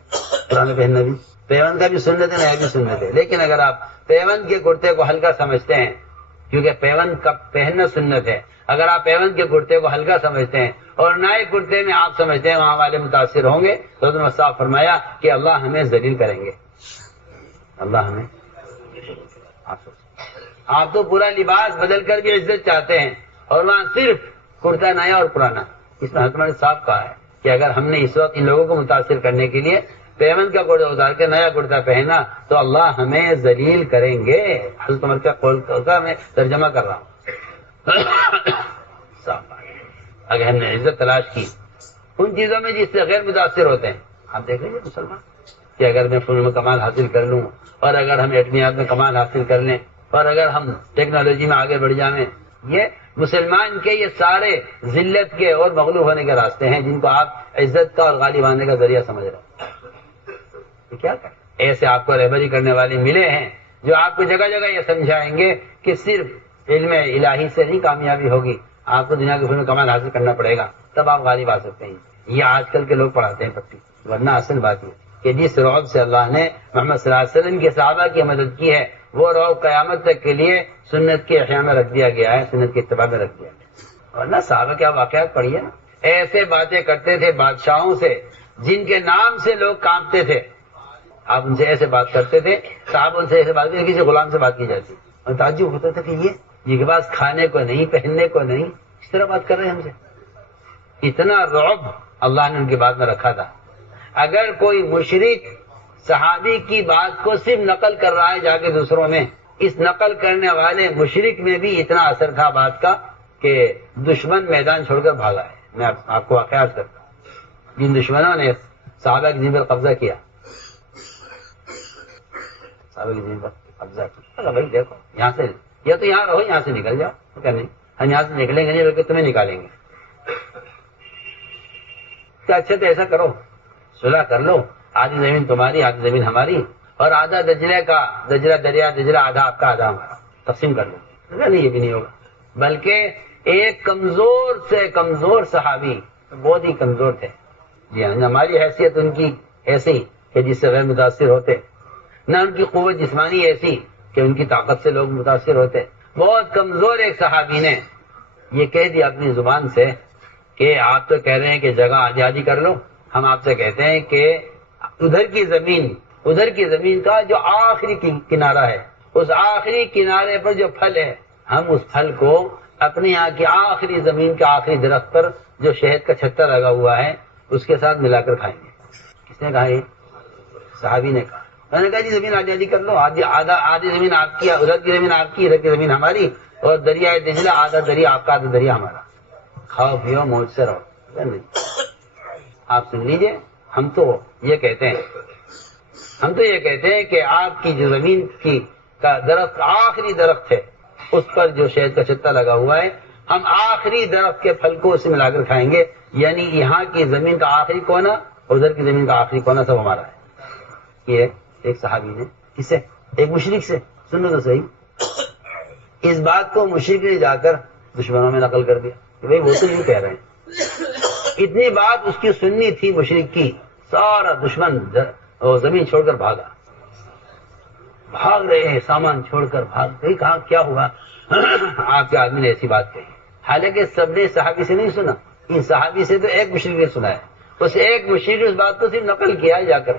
پرانا پہننا بھی، پیون کا بھی سنت ہے، نیا بھی سنت ہے۔ لیکن اگر آپ پیون کے کرتے کو ہلکا سمجھتے ہیں، کیونکہ پیون کا پہننا سنت ہے، اگر آپ پیون کے کرتے کو ہلکا سمجھتے ہیں اور نئے کرتے میں آپ سمجھتے ہیں وہاں والے متاثر ہوں گے تو تم صاف فرمایا کہ اللہ ہمیں ذلیل کریں گے، اللہ ہمیں۔ آپ تو پورا لباس بدل کر بھی عزت چاہتے ہیں اور وہاں صرف کرتا نیا اور پرانا۔ اس میں حکمت صاحب کہا ہے کہ اگر ہم نے اس وقت ان لوگوں کو متاثر کرنے کے لیے پیمنٹ کا کرتا اتار کے نیا کرتا پہنا تو اللہ ہمیں ذلیل کریں گے۔ حضرت عمر کا قول کا میں ترجمہ کر رہا ہوں۔ اگر ہم نے عزت تلاش کی ان چیزوں میں جس سے غیر متاثر ہوتے ہیں، آپ دیکھ لیجیے مسلمان کہ اگر میں فنون میں کمال حاصل کر لوں، اور اگر ہم ایٹمیات میں کمال حاصل کر لیں، اور اگر ہم ٹیکنالوجی میں آگے بڑھ جائیں، یہ مسلمان کے یہ سارے ذلت کے اور مغلوب ہونے کے راستے ہیں جن کو آپ عزت کا اور غالب آنے کا ذریعہ سمجھ رہے ہیں۔ کیا کریں؟ ایسے آپ کو رہبری کرنے والے ملے ہیں جو آپ کو جگہ جگہ یہ سمجھائیں گے کہ صرف علم الہی سے نہیں کامیابی ہوگی، آپ کو دنیا کے فنون میں کمال حاصل کرنا پڑے گا تب آپ غالب آ سکتے ہیں۔ یہ آج کل کے لوگ پڑھاتے ہیں پٹی، ورنہ اصل بات یہ کہ جس رعب سے اللہ نے محمد صلی اللہ علیہ وسلم کے صحابہ کی مدد کی ہے وہ رعب قیامت تک کے لیے سنت کے احیاء میں رکھ دیا گیا ہے، سنت کے اتباع میں رکھ دیا گیا۔ ورنہ صحابہ کیا واقعات پڑھیے نا، ایسے باتیں کرتے تھے بادشاہوں سے جن کے نام سے لوگ کانپتے تھے، آپ ان سے ایسے بات کرتے تھے، صاحب ان سے ایسے بات کرتے، کسی غلام سے بات کی جاتی اور تعجب ہوتا تھا کہ یہ کے پاس کھانے کو نہیں، پہننے کو نہیں، اس طرح بات کر رہے ہیں ہم سے۔ اتنا رعب اللہ نے ان کی بات میں رکھا تھا۔ اگر کوئی مشرک صحابی کی بات کو صرف نقل کر رہا ہے جا کے دوسروں میں، اس نقل کرنے والے مشرک میں بھی اتنا اثر تھا بات کا کہ دشمن میدان چھوڑ کر بھاگا ہے۔ میں آپ کو واقعات کرتا ہوں، جن دشمنوں نے صحابہ کی زمین پر قبضہ کیا، صحابہ کی زمین پر قبضہ کیا، بھائی دیکھو یہاں سے یا تو یہاں رہو، یہاں سے نکل جاؤ، کیا نہیں، ہم یہاں سے نکلیں گے نہیں بلکہ تمہیں نکالیں گے۔ کیا اچھا تو ایسا کرو، صلح کر لو، آدھی زمین تمہاری آدھی زمین ہماری، اور آدھا دجلے کا، دجلہ دریا دجلہ آدھا آپ کا آدھا ہمارا، تقسیم کر لو۔ نہیں، یہ بھی نہیں ہوگا، بلکہ ایک کمزور سے کمزور صحابی، بہت ہی کمزور تھے، جی ہاں، ہماری حیثیت ان کی ایسی کہ جس سے غیر متاثر ہوتے، نہ ان کی قوت جسمانی ایسی کہ ان کی طاقت سے لوگ متاثر ہوتے. بہت کمزور ایک صحابی نے یہ کہہ دیا اپنی زبان سے کہ آپ تو کہہ رہے ہیں کہ جگہ آزادی کر لو، ہم آپ سے کہتے ہیں کہ ادھر کی زمین کا جو آخری کنارہ ہے، اس آخری کنارے پر جو پھل ہے، ہم اس پھل کو اپنے یہاں کی آخری زمین کے آخری درخت پر جو شہد کا چھتا لگا ہوا ہے اس کے ساتھ ملا کر کھائیں گے. کس نے کہا یہ؟ صحابی نے کہا. میں نے کہا جی زمین آزادی کر لو، آدھی زمین آپ کی، ادھر کی زمین آپ کی، ادھر کی زمین ہماری، اور دریائے دجلہ آدھا دریا آپ کا آدھا دریا ہمارا، کھاؤ پیو موج سے رہو. آپ سن لیجئے، ہم تو یہ کہتے ہیں کہ آپ کی جو زمین کی کا درخت آخری درخت ہے اس پر جو شہد کا چھتا لگا ہوا ہے، ہم آخری درخت کے پھل کو اس سے ملا کر کھائیں گے. یعنی یہاں کی زمین کا آخری کونا، ادھر کی زمین کا آخری کونا سب ہمارا ہے. یہ ایک صحابی نے کسے؟ ایک مشرک سے. سنو تو صحیح، اس بات کو مشرک نے جا کر دشمنوں میں نقل کر دیا کہ بھئی وہ تو یوں کہہ رہے ہیں. اتنی بات اس کی سننی تھی مشرک کی، سارا دشمن زمین چھوڑ کر بھاگ رہے ہیں، سامان چھوڑ کر بھاگ گئی. کہا کیا ہوا؟ آپ کے آدمی نے ایسی بات کہی. حالانکہ سب نے صحابی سے نہیں سنا، ان صحابی سے تو ایک مشرک نے سنا ہے. اس ایک مشرک اس بات کو صرف نقل کیا ہے جا کر،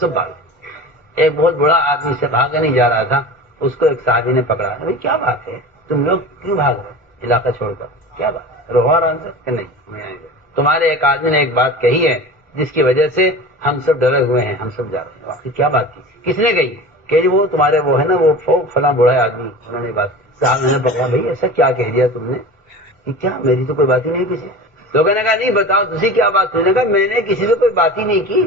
سب بھاگ. ایک بہت بڑا آدمی سے بھاگا نہیں جا رہا تھا، اس کو ایک صحابی نے پکڑا. بھائی کیا بات ہے، تم لوگ کیوں بھاگ رہے علاقہ چھوڑ کر؟ کیا بات ہے؟ روحا رہا کہ نہیں، تمہارے ایک آدمی نے ایک بات کہی ہے جس کی وجہ سے ہم سب ڈرے ہوئے ہیں، ہم سب جا رہے ہیں. واقعی کیا بات کی؟ کس نے کہی؟ کہ وہ تمہارے وہ ہے نا وہ فلاں بڑا آدمی، انہوں نے بات. صاحب نے پکڑا. بھائی ایسا کیا کہہ دیا تم نے؟ کہ کیا میری تو کوئی بات ہی نہیں کسی. لوگوں نے کہا نہیں بتاؤ تجھے کیا بات. تم نے کہا میں نے کسی سے کوئی بات ہی نہیں کی.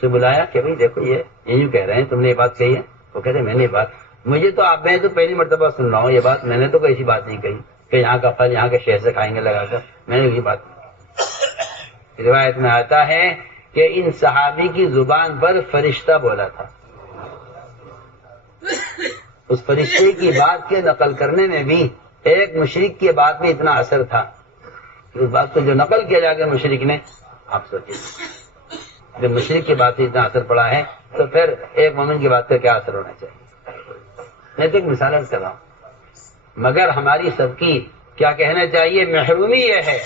سے بلایا کہ بھائی دیکھو یہ یوں کہہ رہے ہیں، تم نے یہ بات کہی ہے. وہ کہتے میں نے بات، مجھے تو آپ میں تو پہلی مرتبہ سن رہا ہوں یہ بات، میں نے تو کوئی ایسی بات نہیں کہی کہ یہاں کا پھل یہاں کے شہر سے کھائیں گے لگا کر، میں نے یہ بات نہیں. روایت میں آتا ہے کہ ان صحابی کی زبان پر فرشتہ بولا تھا. اس فرشتے کی بات کے نقل کرنے میں بھی ایک مشرک کی بات میں اتنا اثر تھا کہ اس بات کو جو نقل کیا جا کے مشرک نے، آپ سوچیے جب مشرک کی بات میں اتنا اثر پڑا ہے تو پھر ایک مومن کی بات کا کیا اثر ہونا چاہیے. میں تو ایک مثال کر رہا ہوں، مگر ہماری سب کی کیا کہنا چاہیے، محرومی یہ ہے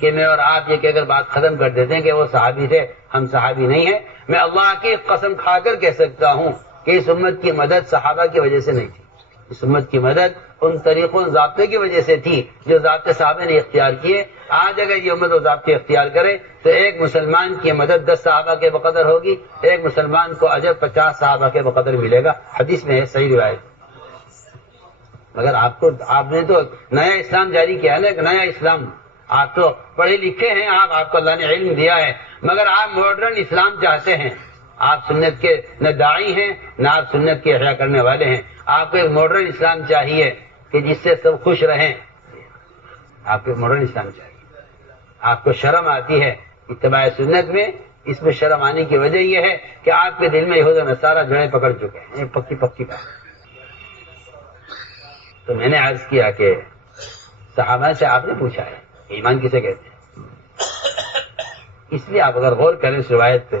کہ میں اور آپ یہ کہہ کر بات ختم کر دیتے ہیں کہ وہ صحابی تھے، ہم صحابی نہیں ہیں. میں اللہ کی قسم کھا کر کہہ سکتا ہوں کہ اس امت کی مدد صحابہ کی وجہ سے نہیں تھی. اس امت کی مدد ان طریقوں ضابطے کی وجہ سے تھی جو ضابطے صحابہ نے اختیار کیے. آج اگر یہ امت و ضابطے اختیار کرے تو ایک مسلمان کی مدد 10 صحابہ کے بقدر ہوگی، ایک مسلمان کو اجر 50 صحابہ کے بقدر ملے گا. حدیث میں ہے، صحیح روایت. مگر آپ نے تو نیا اسلام جاری کیا ہے نا، ایک نیا اسلام. آپ تو پڑھے لکھے ہیں، آپ کو اللہ نے علم دیا ہے، مگر آپ ماڈرن اسلام چاہتے ہیں. آپ سنت کے نہ داعی ہیں نہ آپ سنت کے احیا کرنے والے ہیں. آپ کو ایک ماڈرن اسلام چاہیے کہ جس سے سب خوش رہیں. آپ کو ایک ماڈرن اسلام چاہیے. آپ کو شرم آتی ہے اتباع سنت میں، اس میں شرم آنے کی وجہ یہ ہے کہ آپ کے دل میں یہود و نصارہ جڑیں پکڑ چکے ہیں، پکی بات. تو میں نے عرض کیا کہ صحابہ سے آپ نے پوچھا ہے ایمان کسے کہتے ہیں. اس لیے آپ اگر غور کریں اس روایت پہ،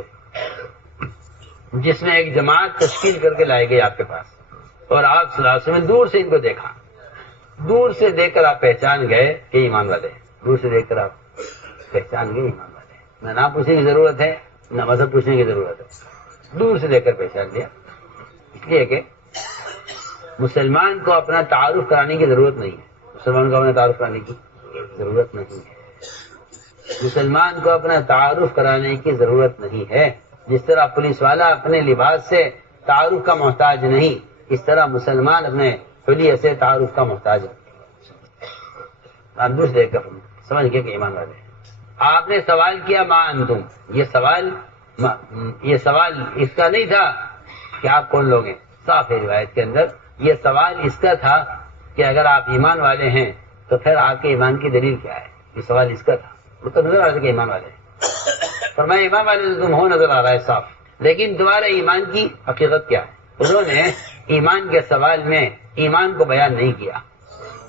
جس میں ایک جماعت تشکیل کر کے لائی گئی آپ کے پاس، اور آپ صلی اللہ علیہ وسلم نے دور سے ان کو دیکھا، دور سے دیکھ کر آپ پہچان گئے کہ ایمان والے ہیں. دور سے دیکھ کر آپ پہچان گئے ایمان والے ہیں. نہ نام پوچھنے کی ضرورت ہے نہ مذہب پوچھنے کی ضرورت ہے، دور سے دیکھ کر پہچان لیا. اس لیے کہ مسلمان کو اپنا تعارف کرانے کی ضرورت نہیں ہے. مسلمان کو اپنا تعارف کرانے کی ضرورت نہیں ہے. مسلمان کو اپنا تعارف کرانے کی ضرورت نہیں ہے. جس طرح پولیس والا اپنے لباس سے تعارف کا محتاج نہیں، اس طرح مسلمان اپنے حلیے سے تعارف کا محتاج ہے. آپ دوسرے دیکھ کر سمجھ گئے کہ ایمان والے ہیں. آپ نے سوال کیا ما انتم، یہ سوال اس کا نہیں تھا کہ آپ کون لوگ ہیں. صاف ہے روایت کے اندر یہ سوال اس کا تھا کہ اگر آپ ایمان والے ہیں تو پھر آپ کے ایمان کی دلیل کیا ہے. یہ سوال اس کا تھا. وہ تو نظر آ رہا کہ ایمان والے ہیں. فرمایا ایمان والے تم ہو، نظر آ رہا ہے صاف، لیکن تمہارے ایمان کی حقیقت کیا ہے. انہوں نے ایمان کے سوال میں ایمان کو بیان نہیں کیا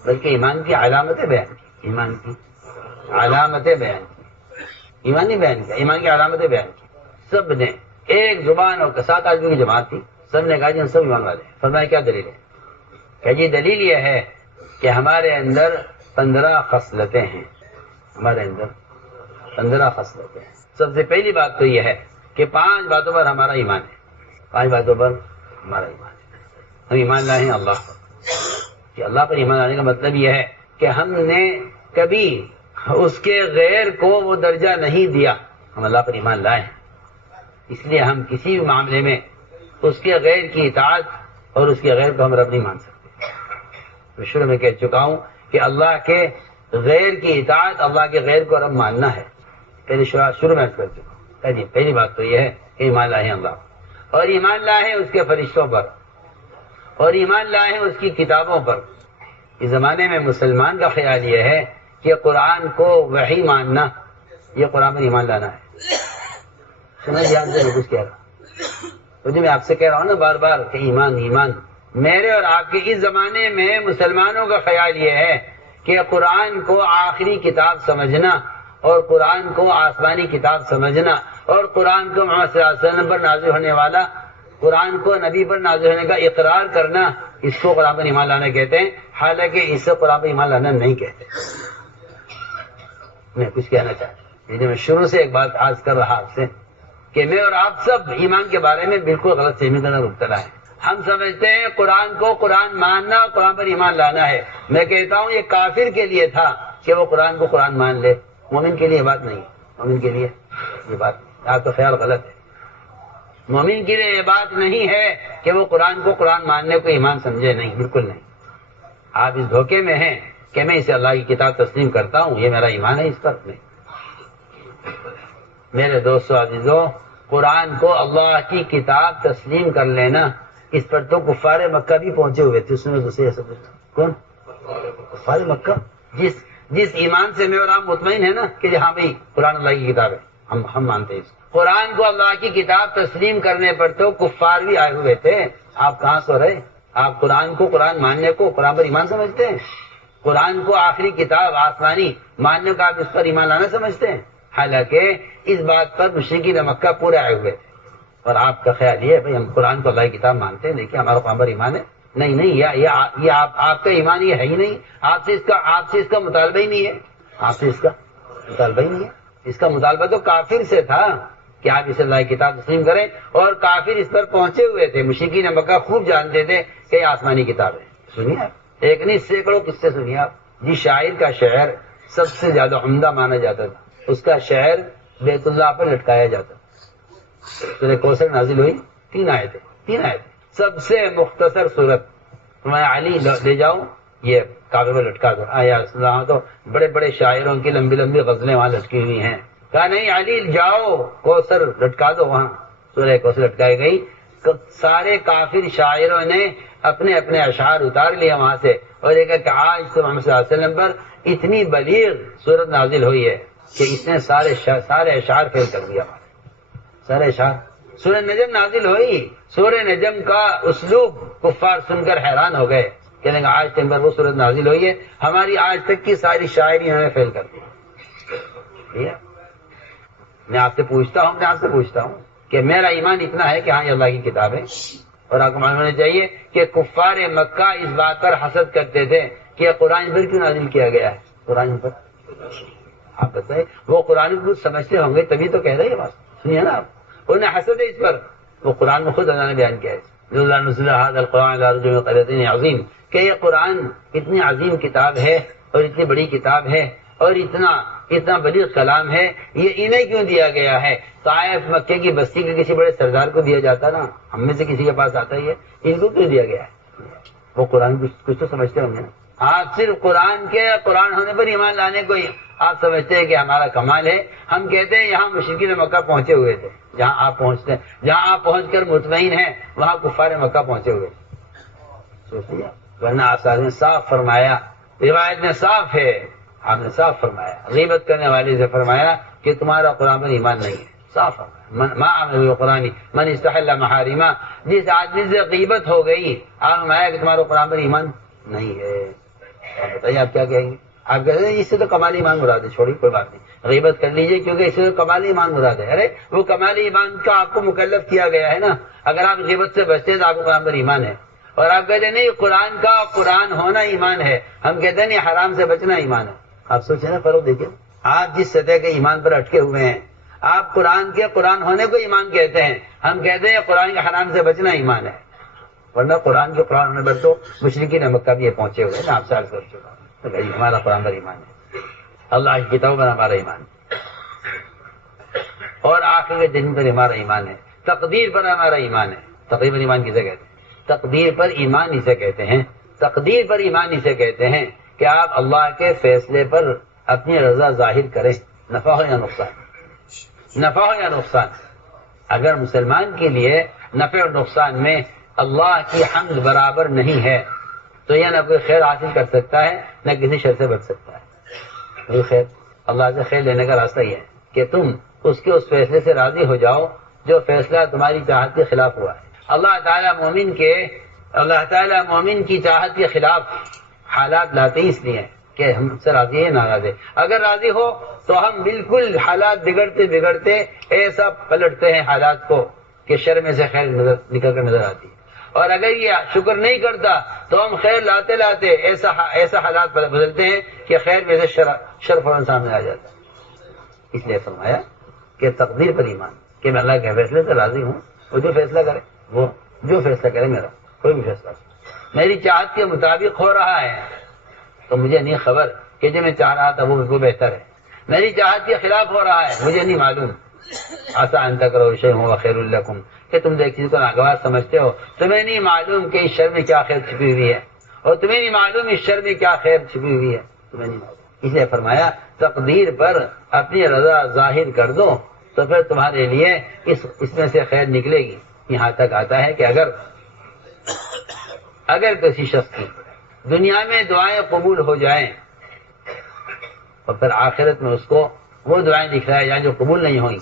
بلکہ ایمان کی علامتیں بیان کی. ایمان کی علامتیں بیان کی، ایمان نہیں بیان کیا، ایمان کی علامتیں بیان کی. سب نے ایک زبان اور 7 آدمی کی جماعت تھی، سب نے کہا جی ہم سب ایمان والے ہیں۔ فرمایا کیا دلیل ہے؟ کہ جی دلیل یہ ہے کہ ہمارے اندر 15 خصلتیں ہیں، ہمارے اندر 15 خصلتیں ہیں۔ سب سے پہلی بات تو یہ ہے کہ 5 باتوں پر ہمارا ایمان ہے، 5 باتوں پر ہمارا ایمان ہے۔ ہم ایمان لائے ہیں اللہ پر، کہ اللہ پر ایمان لانے کا مطلب یہ ہے کہ ہم نے کبھی اس کے غیر کو وہ درجہ نہیں دیا، ہم اللہ پر ایمان لائے ہیں، اس لیے ہم کسی بھی معاملے میں اس کے غیر کی اطاعت اور اس کے غیر کو ہم رب نہیں مان سکتے۔ میں شروع میں کہہ چکا ہوں کہ اللہ کے غیر کی اطاعت، اللہ کے غیر کو رب ماننا ہے، پہلے شروع میں کر چکا ہوں۔ جی پہلی بات تو یہ ہے کہ ایمان لائے اللہ، اور ایمان لائے اس کے فرشتوں پر، اور ایمان لائے اس کی کتابوں پر۔ اس زمانے میں مسلمان کا خیال یہ ہے کہ قرآن کو وحی ماننا، یہ قرآن پر ایمان لانا ہے۔ سنا جی آپ سے کچھ کہہ رہا تو جو میں آپ سے کہہ رہا ہوں نا بار بار کہ ایمان ایمان، میرے اور آپ کے اس زمانے میں مسلمانوں کا خیال یہ ہے کہ قرآن کو آخری کتاب سمجھنا، اور قرآن کو آسمانی کتاب سمجھنا، اور قرآن کو محمد صلی اللہ علیہ وسلم پر نازل ہونے والا، قرآن کو نبی پر نازل ہونے کا اقرار کرنا، اس کو قرآن پر ایمان لانا کہتے ہیں، حالانکہ اس سے قرآن پر ایمان لانا نہیں کہتے۔ میں کچھ کہنا چاہتا ہوں، میں شروع سے ایک بات عرض کر رہا آپ سے کہ میں اور آپ سب ایمان کے بارے میں بالکل غلط فہمی کرنا مبتلا ہے۔ ہم سمجھتے ہیں قرآن کو قرآن ماننا اور قرآن پر ایمان لانا ہے۔ میں کہتا ہوں یہ کافر کے لیے تھا کہ وہ قرآن کو قرآن مان لے، مومن کے لیے بات نہیں، مومن کے لیے یہ بات آپ کا خیال غلط ہے۔ مومن کے لیے یہ بات نہیں ہے کہ وہ قرآن کو قرآن ماننے کو ایمان سمجھے، نہیں، بالکل نہیں۔ آپ اس دھوکے میں ہیں کہ میں اسے اللہ کی کتاب تسلیم کرتا ہوں، یہ میرا ایمان ہے، اس پر نہیں۔ میرے دوستو عزیزو، قرآن کو اللہ کی کتاب تسلیم کر لینا، اس پر تو کفار مکہ بھی پہنچے ہوئے تھے۔ اس میں دوسرے کون؟ کفار مکہ، جس ایمان سے میں اور آپ مطمئن ہے نا کہ ہاں بھائی قرآن اللہ کی کتاب ہے، ہم مانتے ہیں اس کو۔ قرآن کو اللہ کی کتاب تسلیم کرنے پر تو کفار بھی آئے ہوئے تھے۔ آپ کہاں سو رہے؟ آپ قرآن کو قرآن ماننے کو قرآن پر ایمان سمجھتے ہیں؟ قرآن کو آخری کتاب آسمانی ماننے کا آپ اس پر ایمان لانا سمجھتے ہیں؟ حالانکہ اس بات پر مشرکین مکہ پورے آئے ہوئے تھے، اور آپ کا خیال یہ ہے بھائی ہم قرآن کو اللہ کی کتاب مانتے ہیں، دیکھیے ہمارا قرآن پر ایمان ہے۔ نہیں، یہ آپ کا ایمان یہ ہے ہی نہیں، آپ سے اس کا مطالبہ ہی نہیں ہے، آپ سے اس کا مطالبہ ہی نہیں ہے۔ اس کا مطالبہ تو کافر سے تھا کہ آپ اسے اللہ کی کتاب تسلیم کریں، اور کافر اس پر پہنچے ہوئے تھے۔ مشرکین مکہ خوب جانتے تھے کہ یہ آسمانی کتاب ہے۔ سنیے آپ، ایک نہیں سینکڑوں قصے سنیے آپ۔ جس شاعر کا شعر سب سے زیادہ عمدہ مانا جاتا تھا، اس کا شعر بیت اللہ پر لٹکایا جاتا تھا۔ سورہ کوثر نازل ہوئی، 3 آیتیں، سب سے مختصر صورت، میں علی لے جاؤ یہ کعبے پر لٹکا دو۔ آیا تو بڑے بڑے شاعروں کی لمبی لمبی غزلیں وہاں لٹکی ہوئی ہیں، کہا نہیں علی جاؤ کوثر لٹکا دو وہاں۔ سورہ کوثر لٹکائی گئی، سارے کافر شاعروں نے اپنے اپنے اشعار اتار لیا وہاں سے، اور ایک کہ آج تو محمد صلی اللہ علیہ وسلم پر اتنی بلیغ صورت نازل ہوئی ہے کہ اس نے سارے اشعار فیل کر دیا، سارے اشعار۔ سورہ نجم نازل ہوئی، سورہ نجم کا اسلوب کفار سن کر حیران ہو گئے، کہنے گا آج تم پر وہ صورت نازل ہوئی ہے، ہماری آج تک کی ساری شاعری ہمیں فیل کر دی۔ میں آپ سے پوچھتا ہوں کہ میرا ایمان اتنا ہے کہ ہاں یہ اللہ کی کتاب ہے، اور آپ کو معلوم ہونا چاہیے کہ کفار مکہ اس بات پر حسد کرتے تھے کہ قرآن پر کیوں نازل کیا گیا ہے، قرآن پر۔ آپ بتائیں وہ قرآن کو سمجھتے ہوں گے تبھی تو کہہ رہے ہیں بات، سنیے نا آپ، انہیں حسد ہے اس پر۔ وہ قرآن میں خود اللہ نے بیان کیا ہے عظیم، کہ یہ قرآن اتنی عظیم کتاب ہے اور اتنی بڑی کتاب ہے اور اتنا بلیغ کلام ہے، یہ انہیں کیوں دیا گیا ہے؟ طائف مکے کی بستی کے کسی بڑے سردار کو دیا جاتا نا، ہم میں سے کسی کے پاس آتا ہی ہے، ان کو کیوں دیا گیا ہے؟ وہ قرآن کچھ تو سمجھتے ہوں گے نا۔ آپ صرف قرآن ہونے پر ایمان لانے کو آپ سمجھتے ہیں کہ ہمارا کمال ہے۔ ہم کہتے ہیں یہاں مشرکین مکہ پہنچے ہوئے تھے، جہاں آپ پہنچ کر مطمئن ہیں وہاں کفار مکہ پہنچے ہوئے تھے۔ سوچیے، ورنہ آپ نے صاف فرمایا، روایت میں صاف ہے، آپ نے صاف فرمایا، غیبت کرنے والے سے فرمایا کہ تمہارا قرآن پر ایمان نہیں ہے، صاف فرمایا، ما عمل بالقرآن من استحل محارما، جس آدمی سے غیبت ہو گئی آپ فرمایا کہ تمہارا قرآن پر ایمان نہیں ہے۔ آپ بتائیے آپ کیا کہیں گے؟ آپ کہتے ہیں اس سے تو کمال ایمان مراد ہے، چھوڑی کوئی بات نہیں، غیبت کر لیجئے کیونکہ اس سے تو کمال ایمان مراد ہے۔ ارے وہ کمال ایمان کا آپ کو مکلف کیا گیا ہے نا، اگر آپ غیبت سے بچتے ہیں تو آپ کو قرآن پر ایمان ہے، اور آپ کہتے ہیں نہیں قرآن کا قرآن ہونا ایمان ہے، ہم کہتے ہیں نہیں حرام سے بچنا ایمان ہے۔ آپ سوچیں نا فرق دیکھیں، آپ جس سطح کے ایمان پر اٹکے ہوئے ہیں، آپ قرآن کے قرآن ہونے کو ایمان کہتے ہیں، ہم کہتے ہیں قرآن کے حرام سے بچنا ایمان ہے، ورنہ قرآن کے قرآن ہونے پر تو مشرکین مکہ بھی پہنچے ہوئے ہیں، آپ سے عرض کر چکا ہوں۔ تو بھائی ہمارا قرآن پر ایمان ہے، اللہ کی کتاب پر ہمارا ایمان ہے، اور آخر کے دن پر ہمارا ایمان ہے، تقدیر پر ہمارا ایمان ہے۔ تقدیر پر ایمان کسے کہتے ہیں؟ تقدیر پر ایمان اسے کہتے ہیں، تقدیر پر ایمان اسے کہتے ہیں کہ آپ اللہ کے فیصلے پر اپنی رضا ظاہر کریں، نفع ہو یا نقصان، نفع ہو یا نقصان۔ اگر مسلمان کے لیے نفع اور نقصان میں اللہ کی حمد برابر نہیں ہے تو یہ نہ کوئی خیر حاصل کر سکتا ہے نہ کسی شر سے بچ سکتا ہے۔ یہ خیر اللہ سے خیر لینے کا راستہ یہ ہے کہ تم اس کے اس فیصلے سے راضی ہو جاؤ جو فیصلہ تمہاری چاہت کے خلاف ہوا ہے۔ اللہ تعالیٰ مومن کی چاہت کے خلاف حالات لاتے ہی اس لیے کہ ہم سے راضی ہے ناراض ہے۔ اگر راضی ہو تو ہم بالکل حالات بگڑتے بگڑتے ایسا پلٹتے ہیں حالات کو کہ شر میں سے خیر نکل کر نظر آتی ہے، اور اگر یہ شکر نہیں کرتا تو ہم خیر لاتے لاتے ایسا حالات بدلتے ہیں کہ خیر میں سے شر فوراً سامنے آ جاتا ہے۔ اس لیے فرمایا کہ تقدیر پر ایمان، کہ میں اللہ کے فیصلے سے راضی ہوں، وہ جو فیصلہ کرے، وہ جو فیصلہ کرے میرا کوئی بھی فیصلہ میری چاہت کے مطابق ہو رہا ہے تو مجھے نہیں خبر کہ جو میں چاہ رہا تھا وہ بہتر ہے، میری چاہت کے خلاف ہو رہا ہے مجھے نہیں معلوم۔ آسان تک کرو شے ہو خیر الکم، کہ تم ایک چیز کو ناگوار سمجھتے ہو، تمہیں نہیں معلوم کہ اس شر میں کیا خیر چھپی ہوئی ہے، اور تمہیں نہیں معلوم اس شر میں کیا خیر چھپی ہوئی ہے، تمہیں نہیں معلوم۔ اس لیے فرمایا تقدیر پر اپنی رضا ظاہر کر دو تو پھر تمہارے لیے اس میں سے خیر نکلے گی۔ یہاں تک آتا ہے کہ اگر کسی شخص کی دنیا میں دعائیں قبول ہو جائیں اور پھر آخرت میں اس کو وہ دعائیں دکھلائے جائیں جو قبول نہیں ہوئی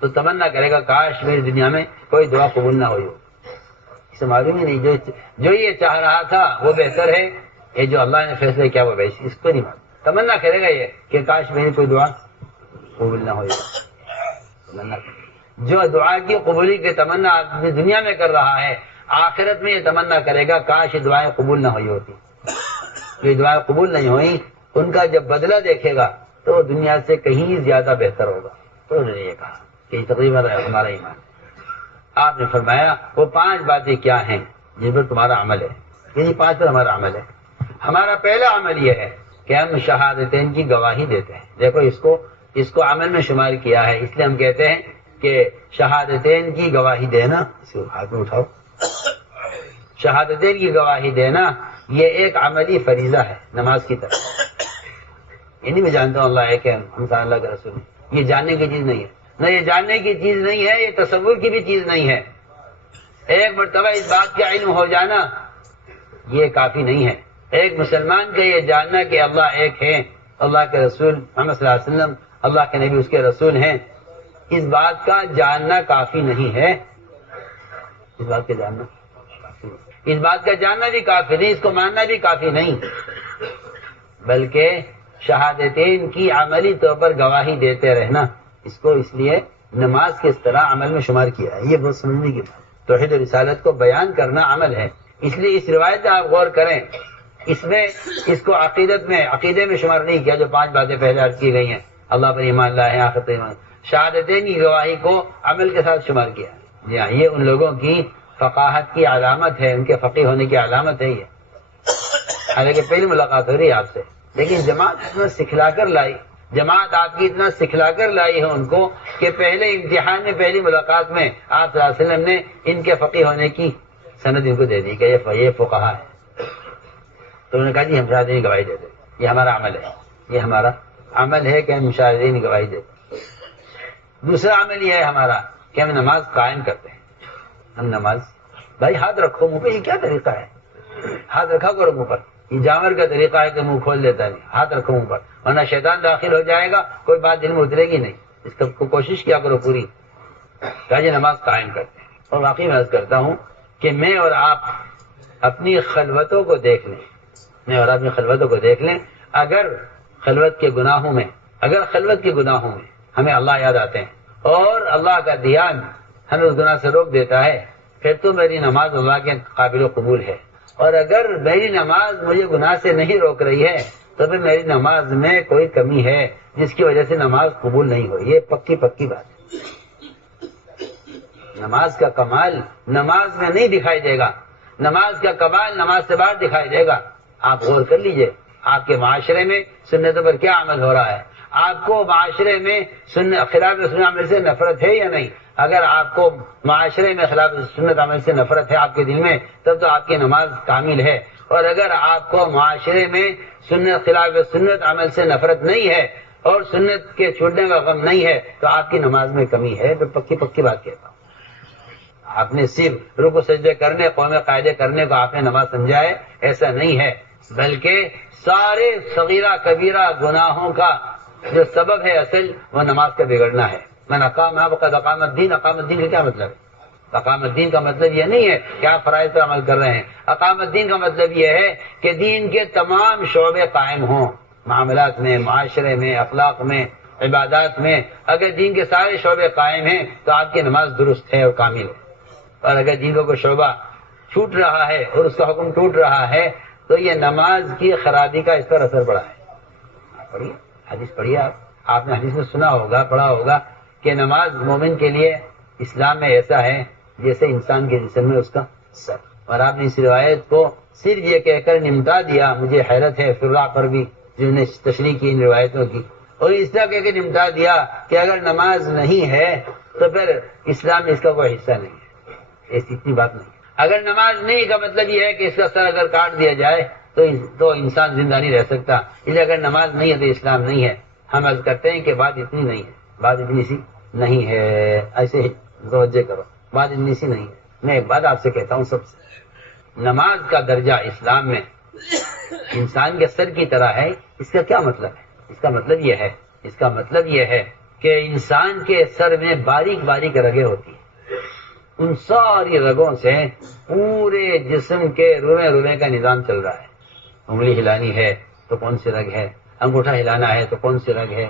تو تمنا کرے گا کاش میری دنیا میں کوئی دعا قبول نہ ہوئی ہو۔ اسے معلوم ہی نہیں جو یہ چاہ رہا تھا وہ بہتر ہے، یہ جو اللہ نے فیصلہ کیا وہ بہتر، اس کو نہیں معلوم۔ تمنا کرے گا یہ کہ کاش میری کوئی دعا قبول نہ ہوئی ہو۔ جو دعا کی قبولی کی تمنا اپنی دنیا میں کر رہا ہے، آخرت میں یہ تمنا کرے گا کاش یہ دعائیں قبول نہ ہوئی ہوتی۔ یہ دعائیں قبول نہیں ہوئی، ان کا جب بدلہ دیکھے گا تو دنیا سے کہیں زیادہ بہتر ہوگا۔ تو انہوں نے یہ کہا کہ تقریباً ہمارا ایمان۔ آپ نے فرمایا وہ 5 باتیں کیا ہیں جن پر تمہارا عمل ہے، یعنی 5 پر ہمارا عمل ہے۔ ہمارا پہلا عمل یہ ہے کہ ہم شہادتین کی گواہی دیتے ہیں۔ دیکھو اس کو عمل میں شمار کیا ہے، اس لیے ہم کہتے ہیں کہ شہادتین کی گواہی دینا، اس کو ہاتھ میں اٹھاؤ، شہادتین کی گواہی دینا یہ ایک عملی فریضہ ہے نماز کی طرح۔ یہ نہیں میں جانتا ہوں اللہ ہے کہ ہم اللہ کے رسول ہیں، یہ جاننے کی چیز نہیں ہے، نہ یہ جاننے کی چیز نہیں ہے، یہ تصور کی بھی چیز نہیں ہے۔ ایک مرتبہ اس بات کا علم ہو جانا یہ کافی نہیں ہے۔ ایک مسلمان کا یہ جاننا کہ اللہ ایک ہے، اللہ کے رسول محمد صلی اللہ علیہ وسلم اللہ کے نبی اس کے رسول ہیں، اس بات کا جاننا کافی نہیں ہے۔ اس بات کا جاننا بھی کافی نہیں، اس کو ماننا بھی کافی نہیں، بلکہ شہادتین کی عملی طور پر گواہی دیتے رہنا، اس کو اس لیے نماز کس طرح عمل میں شمار کیا ہے، یہ بہت سمجھنے کی بات۔ توحید و رسالت کو بیان کرنا عمل ہے، اس لیے اس روایت میں آپ غور کریں، اس میں اس کو عقیدے میں شمار نہیں کیا جو 5 باتیں پہلے عرض کی گئی ہیں، اللہ پر ایمان لا ہے، آخرت پر ایمان۔ شہادتین کی گواہی کو عمل کے ساتھ شمار کیا ہے۔ جی ہاں، یہ ان لوگوں کی فقاہت کی علامت ہے، ان کے فقیہ ہونے کی علامت ہے یہ۔ حالانکہ پہلی ملاقات ہو رہی ہے آپ سے، لیکن جماعت اتنا سکھلا کر لائی، جماعت آپ کی اتنا سکھلا کر لائی ہے ان کو کہ پہلے امتحان میں پہلی ملاقات میں آپ صلی اللہ علیہ وسلم نے ان کے فقیہ ہونے کی سند ان کو دے دی کہ یہ فقہا ہے۔ تو انہوں نے کہا جی ہم شہادتین کی گواہی دیتے، یہ ہمارا عمل ہے، یہ ہمارا عمل ہے کہ ہم شہادتین کی گواہی دیتے۔ دوسرا عمل یہ ہے ہمارا کہ ہم نماز قائم کرتے ہیں۔ ہم نماز، بھائی ہاتھ رکھو منہ پہ، یہ کیا طریقہ ہے؟ ہاتھ رکھا کرو منہ پر، یہ جانور کا طریقہ ہے کہ منہ کھول دیتا نہیں، ہاتھ رکھو منہ پر ورنہ شیطان داخل ہو جائے گا، کوئی بات دل میں اترے گی نہیں، اس کو کوشش کیا کرو پوری۔ کہ نماز قائم کرتے ہیں، اور واقعی میں عرض کرتا ہوں کہ میں اور آپ اپنی خلوتوں کو دیکھ لیں، اگر خلوت کے گناہوں میں ہمیں اللہ یاد آتے ہیں اور اللہ کا دھیان ہمیں اس گناہ سے روک دیتا ہے، پھر تو میری نماز اللہ کے قابل و قبول ہے، اور اگر میری نماز مجھے گناہ سے نہیں روک رہی ہے تو پھر میری نماز میں کوئی کمی ہے جس کی وجہ سے نماز قبول نہیں ہوئی. یہ پکی پکی بات ہے. نماز کا کمال نماز میں نہیں دکھائی دے گا، نماز کا کمال نماز سے بعد دکھائی دے گا. آپ غور کر لیجئے آپ کے معاشرے میں سنتوں پر کیا عمل ہو رہا ہے. آپ کو معاشرے میں خلاف سنت عمل سے نفرت ہے یا نہیں؟ اگر آپ کو معاشرے میں خلاف سنت عمل سے نفرت ہے آپ کے دل میں، تب تو آپ کی نماز کامل ہے. اور اگر آپ کو معاشرے میں خلاف سنت عمل سے نفرت نہیں ہے اور سنت کے چھوٹنے کا غم نہیں ہے تو آپ کی نماز میں کمی ہے. تو پکی پکی بات کہتا ہوں. آپ نے صرف رکوع سجدے کرنے، قوم قاعدے کرنے کو آپ نے نماز سمجھا ہے، ایسا نہیں ہے. بلکہ سارے صغیرہ کبیرہ گناہوں کا جو سبب ہے اصل، وہ نماز کا بگڑنا ہے. من اقام فقد اقام الدین. اقام الدین کا کیا مطلب ہے؟ اقام الدین کا مطلب یہ نہیں ہے کہ آپ فرائض پر عمل کر رہے ہیں. اقام الدین کا مطلب یہ ہے کہ دین کے تمام شعبے قائم ہوں، معاملات میں، معاشرے میں، اخلاق میں، عبادات میں. اگر دین کے سارے شعبے قائم ہیں تو آپ کی نماز درست ہے اور کامل ہے. اور اگر دین کا کوئی شعبہ چھوٹ رہا ہے اور اس کا حکم ٹوٹ رہا ہے تو یہ نماز کی خرابی کا اس پر اثر پڑا ہے. پڑھیے حدیث پڑھیے. آپ نے حدیث میں سنا ہوگا، پڑھا ہوگا کہ نماز مومن کے لیے اسلام میں ایسا ہے جیسے انسان کے جسم میں اس کا سر. اور آپ نے اس روایت کو صرف یہ کہہ کر نمٹا دیا. مجھے حیرت ہے فرا پر بھی جنہوں نے تشریح کی ان روایتوں کی، اور اس طرح کہہ کے نمٹا دیا کہ اگر نماز نہیں ہے تو پھر اسلام میں اس کا کوئی حصہ نہیں ہے. ایسی اتنی بات نہیں. اگر نماز نہیں کا مطلب یہ ہے کہ اس کا سر اگر کاٹ دیا جائے تو انسان زندہ نہیں رہ سکتا. اس لیے اگر نماز نہیں ہے تو اسلام نہیں ہے. ہم عرض کرتے ہیں کہ بات اتنی نہیں ہے، بات اتنی سی نہیں ہے. ایسے ہی توجہ کرو، بات اتنی سی نہیں ہے. میں ایک بات آپ سے کہتا ہوں، سب سے نماز کا درجہ اسلام میں انسان کے سر کی طرح ہے. اس کا کیا مطلب ہے؟ اس کا مطلب یہ ہے کہ انسان کے سر میں باریک باریک رگیں ہوتی ہیں. ان ساری رگوں سے پورے جسم کے روئے روئے کا نظام چل رہا ہے. انگلی ہلانی ہے تو کون سی رگ ہے، انگوٹھا ہلانا ہے تو کون سی رگ ہے،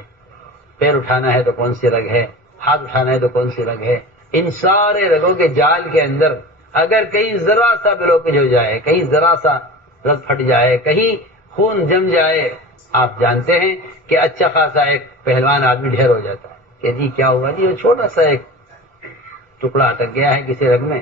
پیر اٹھانا ہے تو کون سی رگ ہے، ہاتھ اٹھانا ہے تو کون سی رگ ہے. ان سارے رگوں کے جال کے اندر اگر کہیں ذرا سا بلوکج ہو جائے، کہیں ذرا سا رگ پھٹ جائے، کہیں خون جم جائے، آپ جانتے ہیں کہ اچھا خاصا ایک پہلوان آدمی ڈھیر ہو جاتا ہے کہ جی کیا ہوا جی، وہ چھوٹا سا ایک ٹکڑا اٹک گیا ہے کسی رگ میں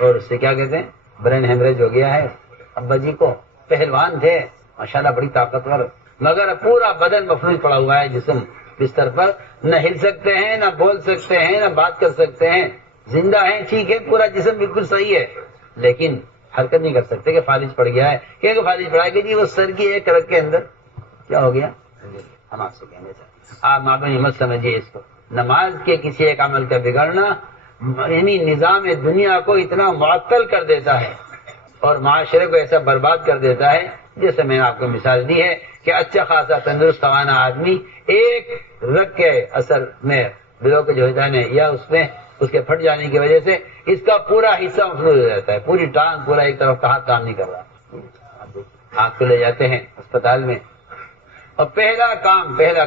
اور اس سے کیا کہتے ہیں برین ہیمریج ہو گیا ہے. ابا جی کو پہلوان تھے ماشاءاللہ، بڑی طاقتور، مگر پورا بدن مفلوج پڑا ہوا ہے، جسم بستر پر، نہ ہل سکتے ہیں، نہ بول سکتے ہیں، نہ بات کر سکتے ہیں. زندہ ہیں ٹھیک ہے، پورا جسم بالکل صحیح ہے، لیکن حرکت نہیں کر سکتے کہ فالج پڑ گیا ہے. کہ فالج پڑا ہے کہ جی وہ سر کی ایک رگ کے اندر کیا ہو گیا. ہم آپ سے کہنے چاہتے آپ معمولی مت سمجھیے اس کو. نماز کے کسی ایک عمل کا بگڑنا یعنی نظام دنیا کو اتنا معطل کر دیتا ہے اور معاشرے کو ایسا برباد کر دیتا ہے. جیسے میں نے آپ کو مثال دی ہے کہ اچھا خاصا تندرست توانا آدمی ایک رگ کے اثر میں بلوکیج ہو جانے یا اس کے پھٹ جانے کی وجہ سے اس کا پورا حصہ مفلوج ہو جاتا ہے. پوری ٹانگ، پورا ایک طرف کا ہاتھ کام نہیں کر رہا. آپ کو لے جاتے ہیں اسپتال میں اور پہلا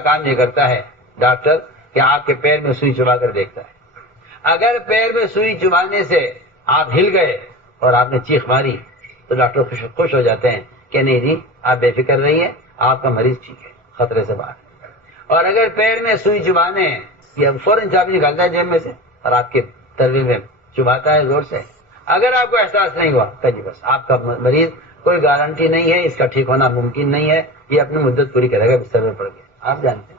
کام یہ کرتا ہے ڈاکٹر کہ آپ کے پیر میں سوئی چبا کر دیکھتا ہے. اگر پیر میں سوئی چبانے سے آپ ہل گئے اور آپ نے چیخ ماری تو ڈاکٹر خوش ہو جاتے ہیں کہ نہیں جی آپ بے فکر رہیے، آپ کا مریض ٹھیک ہے، خطرے سے باہر. اور اگر پیر میں سوئی چبانے یا فوراً چابی نکالتا ہے جیب میں سے اور آپ کے تلوے میں چباتا ہے زور سے، اگر آپ کو احساس نہیں ہوا تو جی بس آپ کا مریض کوئی گارنٹی نہیں ہے، اس کا ٹھیک ہونا ممکن نہیں ہے، یہ اپنی مدت پوری کرے گا بستر پر پڑ کے. آپ جانتے ہیں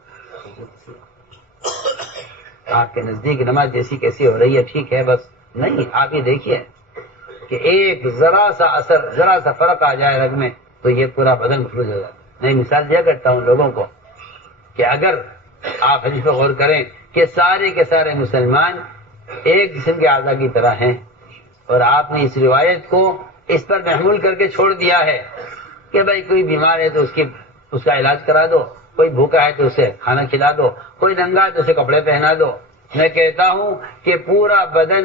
آپ کے نزدیک نماز جیسی کیسی ہو رہی ہے ٹھیک ہے، بس نہیں. آپ یہ دیکھیے کہ ایک ذرا سا فرق آ جائے رگ میں تو یہ پورا بدن مفلوج ہو جاتا ہے. میں مثال دیا کرتا ہوں لوگوں کو کہ اگر آپ حدیث پر غور کریں کہ سارے کے سارے مسلمان ایک جسم کے اعضاء کی طرح ہیں اور آپ نے اس روایت کو اس پر محمول کر کے چھوڑ دیا ہے کہ بھائی کوئی بیمار ہے تو اس کا علاج کرا دو، کوئی بھوکا ہے تو اسے کھانا کھلا دو، کوئی ننگا ہے تو اسے کپڑے پہنا دو. میں کہتا ہوں کہ پورا بدن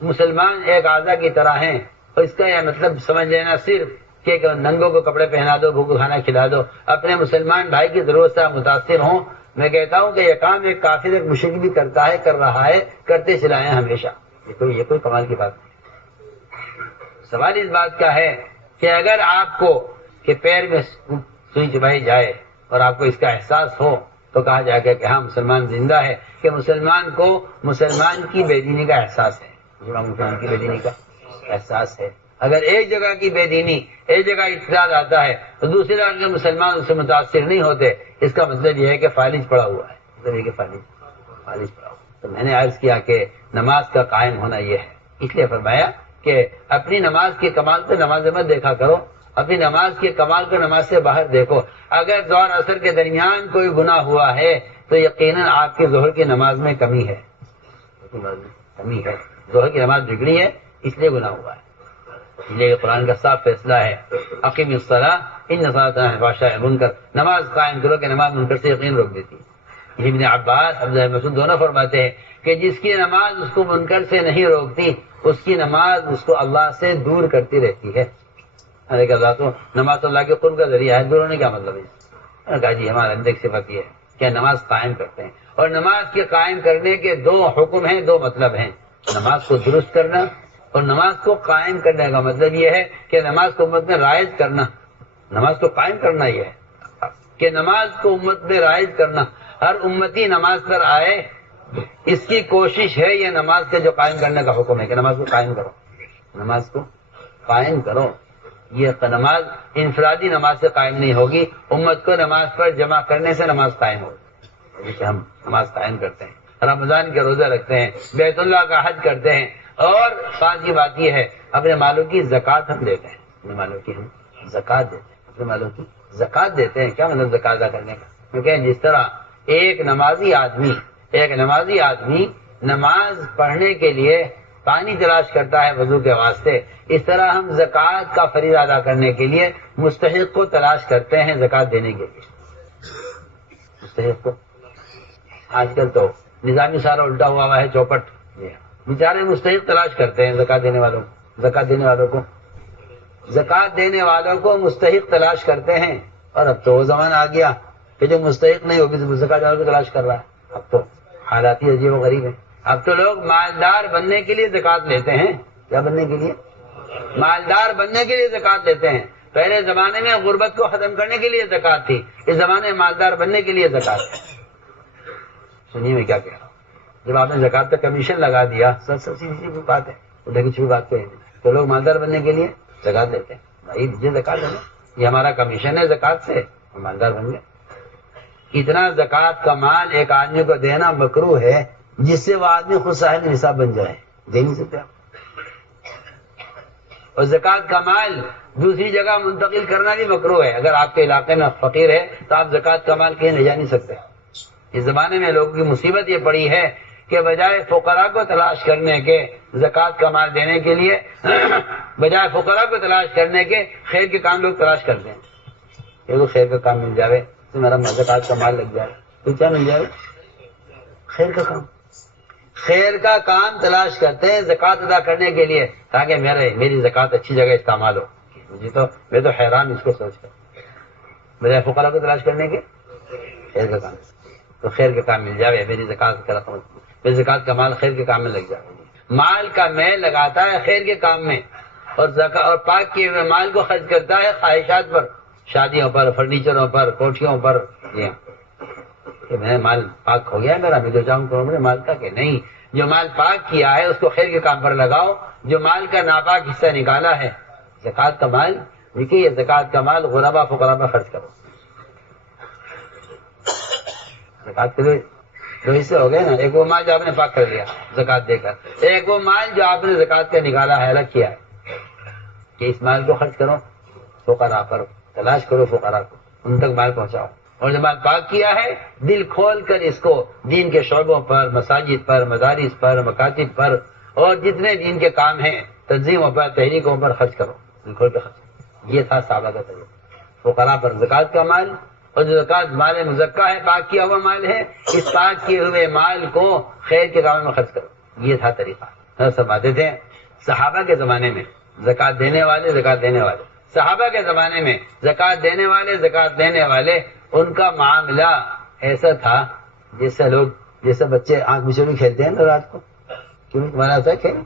مسلمان ایک اعضاء کی طرح ہیں اور اس کا یہ مطلب سمجھ لینا صرف کہ ننگوں کو کپڑے پہنا دو، بھوکو کھانا کھلا دو، اپنے مسلمان بھائی کی ضرورت سے متاثر ہوں. میں کہتا ہوں کہ یہ کام ایک کافر ایک مشرک بھی کرتا ہے، کر رہا ہے، کرتے چلائے ہیں ہمیشہ. یہ کوئی کمال کی بات نہیں. سوال اس بات کا ہے کہ اگر آپ کو کہ پیر میں سوئی چبھائی جائے اور آپ کو اس کا احساس ہو تو کہا جائے گا کہ ہاں مسلمان زندہ ہے، کہ مسلمان کو مسلمان کی بے دینی کا احساس ہے، مسلمان کی بے دینی کا احساس ہے۔ اگر ایک جگہ کی بے دینی ایک جگہ اطلاع آتا ہے تو دوسری جگہ کے مسلمان اس سے متاثر نہیں ہوتے، اس کا مطلب یہ ہے کہ فالج پڑا ہوا ہے، مطلب یہ کہ فالج پڑا ہوا۔ تو میں نے عرض کیا کہ نماز کا قائم ہونا یہ ہے، اس لیے فرمایا کہ اپنی نماز کے کمال کو نماز میں دیکھا کرو، اپنی نماز کے کمال کو نماز سے باہر دیکھو۔ اگر ظہر اثر کے درمیان کوئی گناہ ہوا ہے تو یقیناً آپ کی ظہر کی نماز میں کمی ہے، ظہر کی نماز بگڑی ہے، اس لیے گناہ ہوا ہے۔ یہ قرآن کا صاف فیصلہ ہے، اقیم الصلاۃ ان الصلاۃ تنہی عن الفحشاء والمنکر، نماز قائم کرو کہ نماز منکر سے یقین روک دیتی ہے۔ ابن عباس عبداللہ بن مسعود دونوں فرماتے ہیں کہ جس کی نماز اس کو منکر سے نہیں روکتی اس کی نماز اس کو اللہ سے دور کرتی رہتی ہے۔ اللہ تو نماز اللہ کے قرب کا ذریعہ ہے، دور ہونے کا مطلب ہے کہا جی ہمارا اندر سے صفت یہ ہے کہ نماز قائم کرتے ہیں، اور نماز کے قائم کرنے کے دو حکم ہیں، دو مطلب ہیں، نماز کو درست کرنا اور نماز کو قائم کرنے کا مطلب یہ ہے کہ نماز کو امت میں رائج کرنا، نماز کو قائم کرنا یہ ہے کہ نماز کو امت میں رائج کرنا، ہر امتی نماز پر آئے، اس کی کوشش ہے۔ یہ نماز کے جو قائم کرنے کا حکم ہے کہ نماز کو قائم کرو، نماز کو قائم کرو۔ یہ نماز انفرادی نماز سے قائم نہیں ہوگی، امت کو نماز پر جمع کرنے سے نماز قائم ہوگی۔ جیسے ہم نماز قائم کرتے ہیں، رمضان کے روزے رکھتے ہیں، بیت اللہ کا حج کرتے ہیں، اور ساتھ کی بات یہ ہے اپنے مالوں کی زکوٰۃ ہم دیتے ہیں، اپنے مالوں کی ہم زکوٰۃ دیتے ہیں، اپنے مالوں کی زکوٰۃ دیتے ہیں۔ کیا مطلب زکوٰۃ ادا کرنے کا؟ کیونکہ جس طرح ایک نمازی آدمی نماز پڑھنے کے لیے پانی تلاش کرتا ہے وضو کے واسطے، اس طرح ہم زکوٰۃ کا فریضہ ادا کرنے کے لیے مستحق کو تلاش کرتے ہیں زکوٰۃ دینے کے لیے۔ مستحق کو آج کل تو نظامی سارا الٹا ہوا ہے، چوپٹ، بیچارے مستحق تلاش کرتے ہیں زکوٰۃ دینے والوں کو مستحق تلاش کرتے ہیں۔ اور اب تو وہ زمانہ آ گیا کہ جو مستحق نہیں ہوگی تو زکوٰۃ دینے کو تلاش کر رہا ہے۔ اب تو حالات ہی عجیب و غریب ہیں، اب تو لوگ مالدار بننے کے لیے زکوٰۃ لیتے ہیں۔ کیا بننے کے لیے؟ مالدار بننے کے لیے زکوٰۃ لیتے ہیں۔ پہلے زمانے میں غربت کو ختم کرنے کے لیے زکوٰۃ تھی، اس زمانے میں مالدار بننے کے لیے زکوٰۃ ہے۔ سنیے میں کیا کہہ رہا ہوں، جب آپ نے زکوٰۃ پہ کمیشن لگا دیا، سب سیدھی بات ہے، چھوٹی بات تو ہے، تو لوگ مالدار بننے کے لیے زکوٰۃ دیتے ہیں۔ بھائی یہ زکوٰۃ ہے، یہ ہمارا کمیشن ہے زکوٰۃ سے، ہم مالدار بن گئے۔ اتنا زکوٰۃ کا مال ایک آدمی کو دینا مکروہ ہے جس سے وہ آدمی خود صاحب نصاب بن جائے، دے نہیں سکتے آپ۔ اور زکوٰۃ کا مال دوسری جگہ منتقل کرنا بھی مکروہ ہے۔ اگر آپ کے علاقے میں فقیر ہے تو آپ زکوٰۃ کا مال کہیں لے جا نہیں سکتے۔ اس زمانے میں لوگوں کی مصیبت یہ پڑی ہے کہ بجائے فقراء کو تلاش کرنے کے زکوٰۃ کا مال دینے کے لیے، بجائے فقراء کو تلاش کرنے کے خیر کے کام لوگ تلاش کرتے ہیں۔ یہ تو خیر کا کام مل جائے تو میرا زکوٰۃ کا مال لگ جائے تو کیا مل جائے؟ خیر کا کام تلاش کرتے ہیں زکوٰۃ ادا کرنے کے لیے تاکہ میری زکوٰۃ اچھی جگہ استعمال ہو۔ میں تو حیران اس کو سوچ کر، بجائے فقراء کو تلاش کرنے کے خیر کا کام، تو خیر کا کام مل جائے، میری زکوٰۃ کا مال خیر کے کام میں لگ جائے۔ مال کا میل لگاتا ہے خیر کے کام میں، اور پاک کیے ہوئے مال کو خرچ کرتا ہے خواہشات پر، شادیوں پر، فرنیچروں پر، کوٹھیوں پر۔ کہ میں مال پاک ہو گیا میرا، میں جو چاہوں کروں میرے مال کا، کہ نہیں، جو مال پاک کیا ہے اس کو خیر کے کام پر لگاؤ۔ جو مال کا ناپاک حصہ نکالا ہے، زکوٰۃ کا مال، دیکھیے زکوٰۃ کا مال غربا فقراء پر خرچ کرو۔ زکوٰۃ کے دو حصے ہو گئے نا، ایک وہ مال جو آپ نے پاک کر لیا زکوٰۃ دے کر، ایک وہ مال جو آپ نے زکوٰۃ کا نکالا ہے، الگ کیا ہے، کہ اس مال کو خرچ کرو فقراء پر، تلاش کرو فقراء کو، ان تک مال پہنچاؤ۔ اور جب مال پاک کیا ہے، دل کھول کر اس کو دین کے شعبوں پر، مساجد پر، مدارس پر، مکاتب پر، اور جتنے دین کے کام ہیں، تنظیموں پر، تحریکوں پر خرچ کرو، دل کھول کر خرچ کرو۔ یہ تھا صحابہ کا طریقہ، فقراء پر زکوٰۃ کا مال، اور جو زکوٰۃ مال مزکا ہے، پاک کیا ہوا مال ہے، اس پاک کیے ہوئے مال کو خیر کے کام میں خرچ کرو۔ یہ تھا طریقہ۔ فرماتے تھے صحابہ کے زمانے میں زکوٰۃ دینے والے، صحابہ کے زمانے میں زکوٰۃ دینے والے ان کا معاملہ ایسا تھا جیسے بچے آنکھ مچوڑی کھیلتے ہیں نا رات کو، کیوں تمہارا ہوتا ہے کھیل،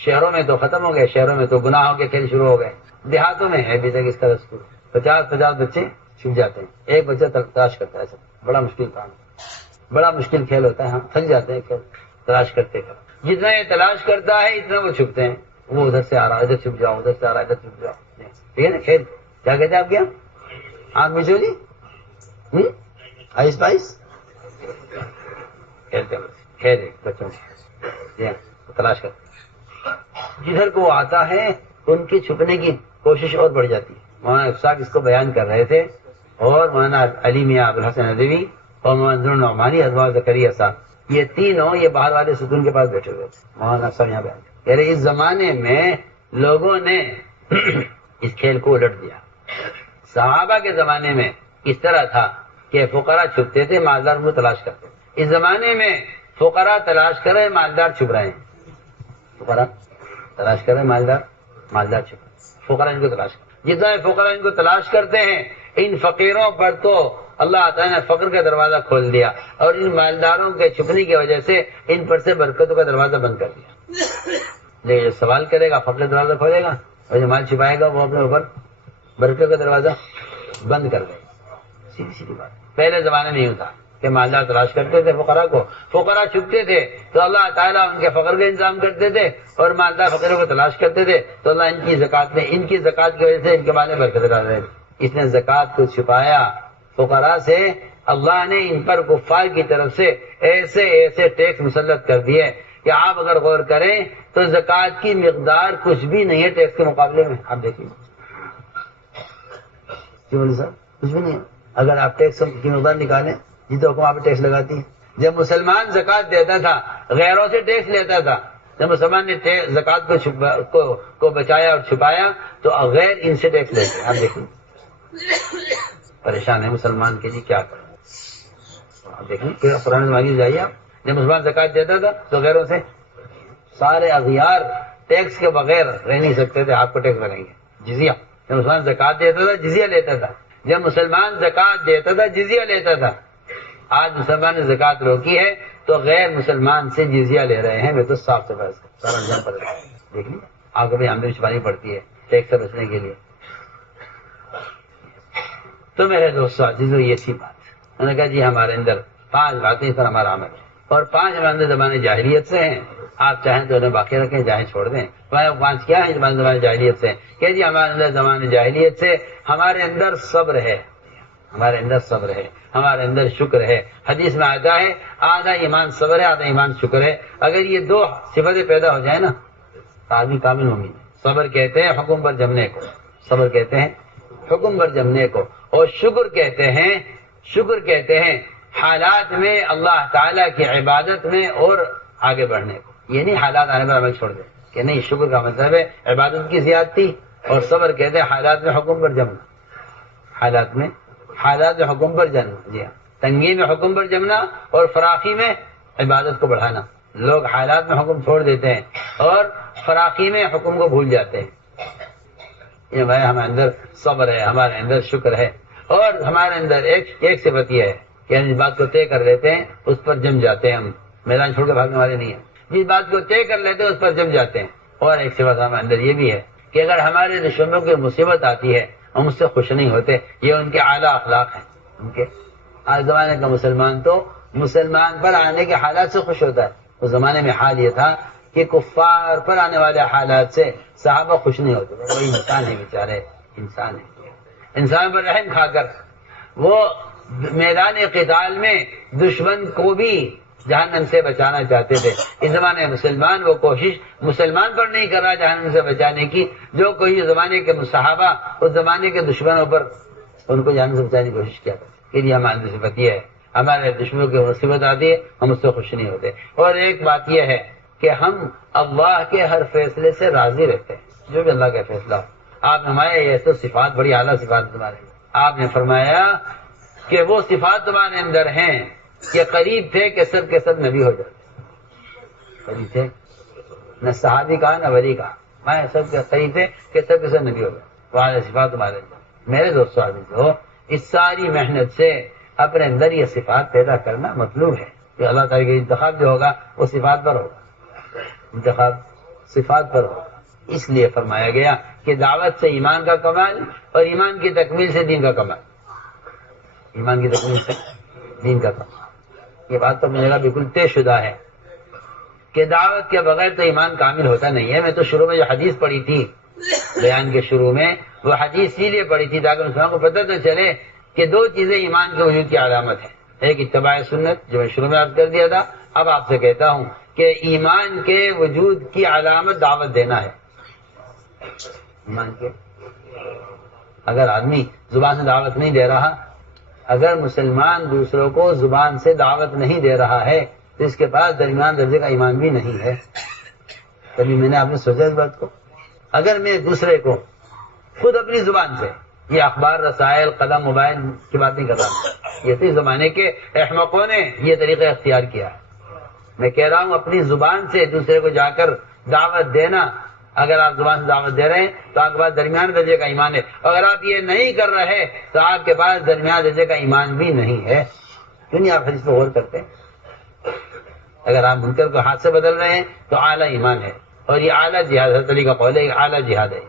شہروں میں تو ختم ہو گئے، شہروں میں تو گناہوں کے کھیل شروع ہو گئے، دیہاتوں میں ہے ابھی تک اس کا رسول 50 بچے چھپ جاتے ہیں، ایک بچہ تلاش کرتا ہے، سب بڑا مشکل کام ہے، بڑا مشکل کھیل ہوتا ہے، ہم تھک جاتے ہیں کھیل تلاش کرتے کرتے، جتنا یہ تلاش کرتا ہے اتنا وہ چھپتے ہیں، وہ ادھر سے آ رہا ہے ادھر چھپ جاؤ، ادھر سے آ رہا ہے ادھر چھپ جاؤ، ٹھیک ہے نا کھیل، کیا کہتے ہیں آپ کیا آنکھ بچولی آئس پائس کھیلتے کھیل بچوں تلاش کرتے، جدھر کو وہ آتا ہے ان کی چھپنے کی کوشش اور بڑھ جاتی ہے۔ مولانا افساق اس کو بیان کر رہے تھے، اور مولانا علی میاں ابوالحسن ندوی اور مولانا نعمانی ادوار زکریا صاحب، یہ تینوں یہ باہر والے ستون کے پاس بیٹھے ہوئے تھے۔ مولانا افساق یہاں بیان کہہ رہے اس زمانے میں لوگوں نے اس کھیل کو الٹ دیا۔ صحابہ کے زمانے میں اس طرح تھا کہ فقراء چھپتے تھے، مالدار ان کو تلاش کرتے تھے۔ اس زمانے میں فقراء تلاش کر رہے، مالدار چھپ رہے ہیں، فقراء تلاش کر رہے، مالدار چھپ رہے، فقراء ان کو تلاش کر، جتنا فقراء ان کو تلاش کرتے ہیں، ان فقیروں پر تو اللہ تعالیٰ نے فقر کا دروازہ کھول دیا، اور ان مالداروں کے چھپنے کی وجہ سے ان پر سے برکتوں کا دروازہ بند کر دیا۔ لیکن جو سوال کرے گا فقر کا دروازہ کھولے گا، اور جو مال چھپائے گا وہ اپنے اوپر برکت کا دروازہ بند کر دے گا۔ سیدھی سیدھی بات۔ پہلے زمانے میں یوں تھا کہ مالدار تلاش کرتے تھے فقراء کو، فقراء چھپتے تھے تو اللہ تعالیٰ ان کے فقر کا انتظام کرتے تھے، اور مالدار فقیروں کو تلاش کرتے تھے تو اللہ ان کی زکات کی وجہ سے ان کے مال میں برکت ڈال رہے تھے۔ اس نے زکات کو چھپایا فقراء سے، اللہ نے ان پر کفار کی طرف سے ایسے ایسے ٹیکس مسلط کر دیے کہ آپ اگر غور کریں تو زکات کی مقدار کچھ بھی نہیں ہے ٹیکس کے مقابلے میں۔ آپ دیکھیے کچھ بھی نہیں ہے، اگر آپ ٹیکس کی مقدار نکالیں جتنے حکم آپ ٹیکس لگاتی ہیں۔ جب مسلمان زکات دیتا تھا غیروں سے ٹیکس لیتا تھا، جب مسلمان نے زکات کو بچایا اور چھپایا تو غیر ان سے ٹیکس لیتے ہیں۔ آپ دیکھیں پریشان ہے مسلمان کے لیے کیا کریں۔ آپ دیکھیں قرآن زمانے جائیے آپ، جب مسلمان زکات دیتا تھا تو غیروں سے سارے اغیار ٹیکس کے بغیر رہ نہیں سکتے تھے، آپ کو ٹیکس لگائیں گے۔ جزیہ، جب مسلمان زکات دیتا تھا جزیہ لیتا تھا، جب مسلمان زکات دیتا تھا جزیہ لیتا تھا۔ آج مسلمان نے زکات روکی ہے تو غیر مسلمان سے جزیہ لے رہے ہیں۔ میں تو صاف سے بحث سارا انجام پر دیکھ لیں، آپ کو بھی آمدنی چھپانی پڑتی ہے ٹیکس سے بچنے کے لیے۔ تو میرے دوستو عزیزو یہ سی بات، انہوں نے کہا جی ہمارے اندر 5 باتیں اس پر ہمارا عمل ہے، اور 5 ہمارے اندر زمانے جاہلیت سے ہیں، آپ چاہیں تو انہیں باقی رکھیں، چاہیں چھوڑ دیں۔ 5 کیا ہے زمانے جاہلیت سے؟ کہ جی ہمارے اندر زمانے جاہلیت سے ہمارے اندر صبر ہے، ہمارے اندر صبر ہے، ہمارے اندر شکر ہے۔ حدیث میں آتا ہے آدھا ایمان صبر ہے، آدھا ایمان شکر ہے۔ اگر یہ 2 صفتیں پیدا ہو جائیں نا تو آدمی کامل مومن ہے۔ صبر کہتے ہیں حکم پر جمنے کو، صبر کہتے ہیں حکم پر جمنے کو، اور شکر کہتے ہیں حالات میں اللہ تعالیٰ کی عبادت میں اور آگے بڑھنے کو۔ یہ نہیں حالات آنے پر عمل چھوڑ دے کہ نہیں، شکر کا مطلب ہے عبادت کی زیادتی، اور صبر کہتے ہیں حالات میں حکم پر جمنا، حالات میں حکم پر جمنا، جی ہاں، تنگی میں حکم پر جمنا اور فراخی میں عبادت کو بڑھانا۔ لوگ حالات میں حکم چھوڑ دیتے ہیں اور فراخی میں حکم کو بھول جاتے ہیں۔ یہ بھائی ہمارے اندر صبر ہے، ہمارے اندر شکر ہے، اور ہمارے اندر ایک صفت یہ ہے کہ ہم جس بات کو طے کر لیتے ہیں اس پر جم جاتے ہیں، ہم میدان چھوڑ کے بھاگنے والے نہیں ہیں، جس بات کو طے کر لیتے ہیں اس پر جم جاتے ہیں۔ اور ایک صفت ہمارے اندر یہ بھی ہے کہ اگر ہمارے دشمنوں کی مصیبت آتی ہے ہم اس سے خوش نہیں ہوتے، یہ ان کے اعلیٰ اخلاق ہیں۔ ان کے آج زمانے کا مسلمان تو مسلمان پر آنے کے حالات سے خوش ہوتا ہے، اس زمانے میں حال یہ تھا کہ کفار پر آنے والے حالات سے صحابہ خوش نہیں ہوتے۔ وہی انسان ہے بیچارے، انسان ہے، انسان پر رحم کھا کر وہ میدان قتال میں دشمن کو بھی جہنم سے بچانا چاہتے تھے۔ اس زمانے میں مسلمان وہ کوشش مسلمان پر نہیں کر رہا جہنم سے بچانے کی، جو کوئی زمانے کے صحابہ اس زمانے کے دشمنوں پر ان کو جہنم سے بچانے کی کوشش کیا کرتے۔ کہ یہ ہماری صفت یہ ہے، ہمارے دشمنوں کی مصیبت آتی ہے ہم اس سے خوش نہیں ہوتے۔ اور ایک بات یہ ہے کہ ہم اللہ کے ہر فیصلے سے راضی رہتے ہیں، جو بھی اللہ کا فیصلہ ہو۔ آپ نے فرمایا یہ تو صفات بڑی اعلیٰ صفات تمہارے، آپ نے فرمایا کہ وہ صفات تمہارے اندر ہیں کہ قریب تھے کہ سب کے سب نبی ہو جاتے، قریب تھے، نہ صحابی کہا نہ ولی کہا، میں سب کے قریب تھے کہ سب کے سب نبی ہو جاتے، وہ صفات تمہارے اندر۔ میرے دوستو عزیزو، اس ساری محنت سے اپنے اندر یہ صفات پیدا کرنا مطلوب ہے کہ اللہ تعالیٰ کا انتخاب جو ہوگا وہ صفات پر ہوگا، انتخاب صفات پر ہوگا۔ اس لیے فرمایا گیا کہ دعوت سے ایمان کا کمال اور ایمان کی تکمیل سے دین کا کمال، ایمان کی تکمیل سے دین کا کمال۔ یہ بات تو مجھے لگا بالکل طے شدہ ہے کہ دعوت کے بغیر تو ایمان کامل ہوتا نہیں ہے۔ میں تو شروع میں جو حدیث پڑھی تھی بیان کے شروع میں، وہ حدیث اسی لیے پڑھی تھی تاکہ مسلمان کو پتہ تو چلے کہ دو چیزیں ایمان کے وجود کی علامت ہیں، ایک اتباع سنت جو میں شروع میں عرض کر دیا تھا، اب آپ سے کہتا ہوں کہ ایمان کے وجود کی علامت دعوت دینا ہے۔ ایمان کے اگر آدمی زبان سے دعوت نہیں دے رہا، اگر مسلمان دوسروں کو زبان سے دعوت نہیں دے رہا ہے تو اس کے پاس درمیان درجے کا ایمان بھی نہیں ہے۔ کبھی میں نے آپ نے سوچا اس بات کو؟ اگر میں دوسرے کو خود اپنی زبان سے، یہ اخبار رسائل قلم موبائل کی بات نہیں کر رہا ہوں، یہ تو اس زمانے کے احمقوں نے یہ طریقہ اختیار کیا ہے۔ میں کہہ رہا ہوں اپنی زبان سے دوسرے کو جا کر دعوت دینا، اگر آپ زبان سے دعوت دے رہے ہیں تو آپ کے پاس درمیان درجے کا ایمان ہے، اگر آپ یہ نہیں کر رہے تو آپ کے پاس درمیان درجے کا ایمان بھی نہیں ہے۔ کیوں نہیں آپ حدیث پہ غور کرتے ہیں؟ اگر آپ منکر کو ہاتھ سے بدل رہے ہیں تو اعلیٰ ایمان ہے، اور یہ اعلیٰ جہاد، حضرت علی کا قول ہے، اعلیٰ جہاد ہے۔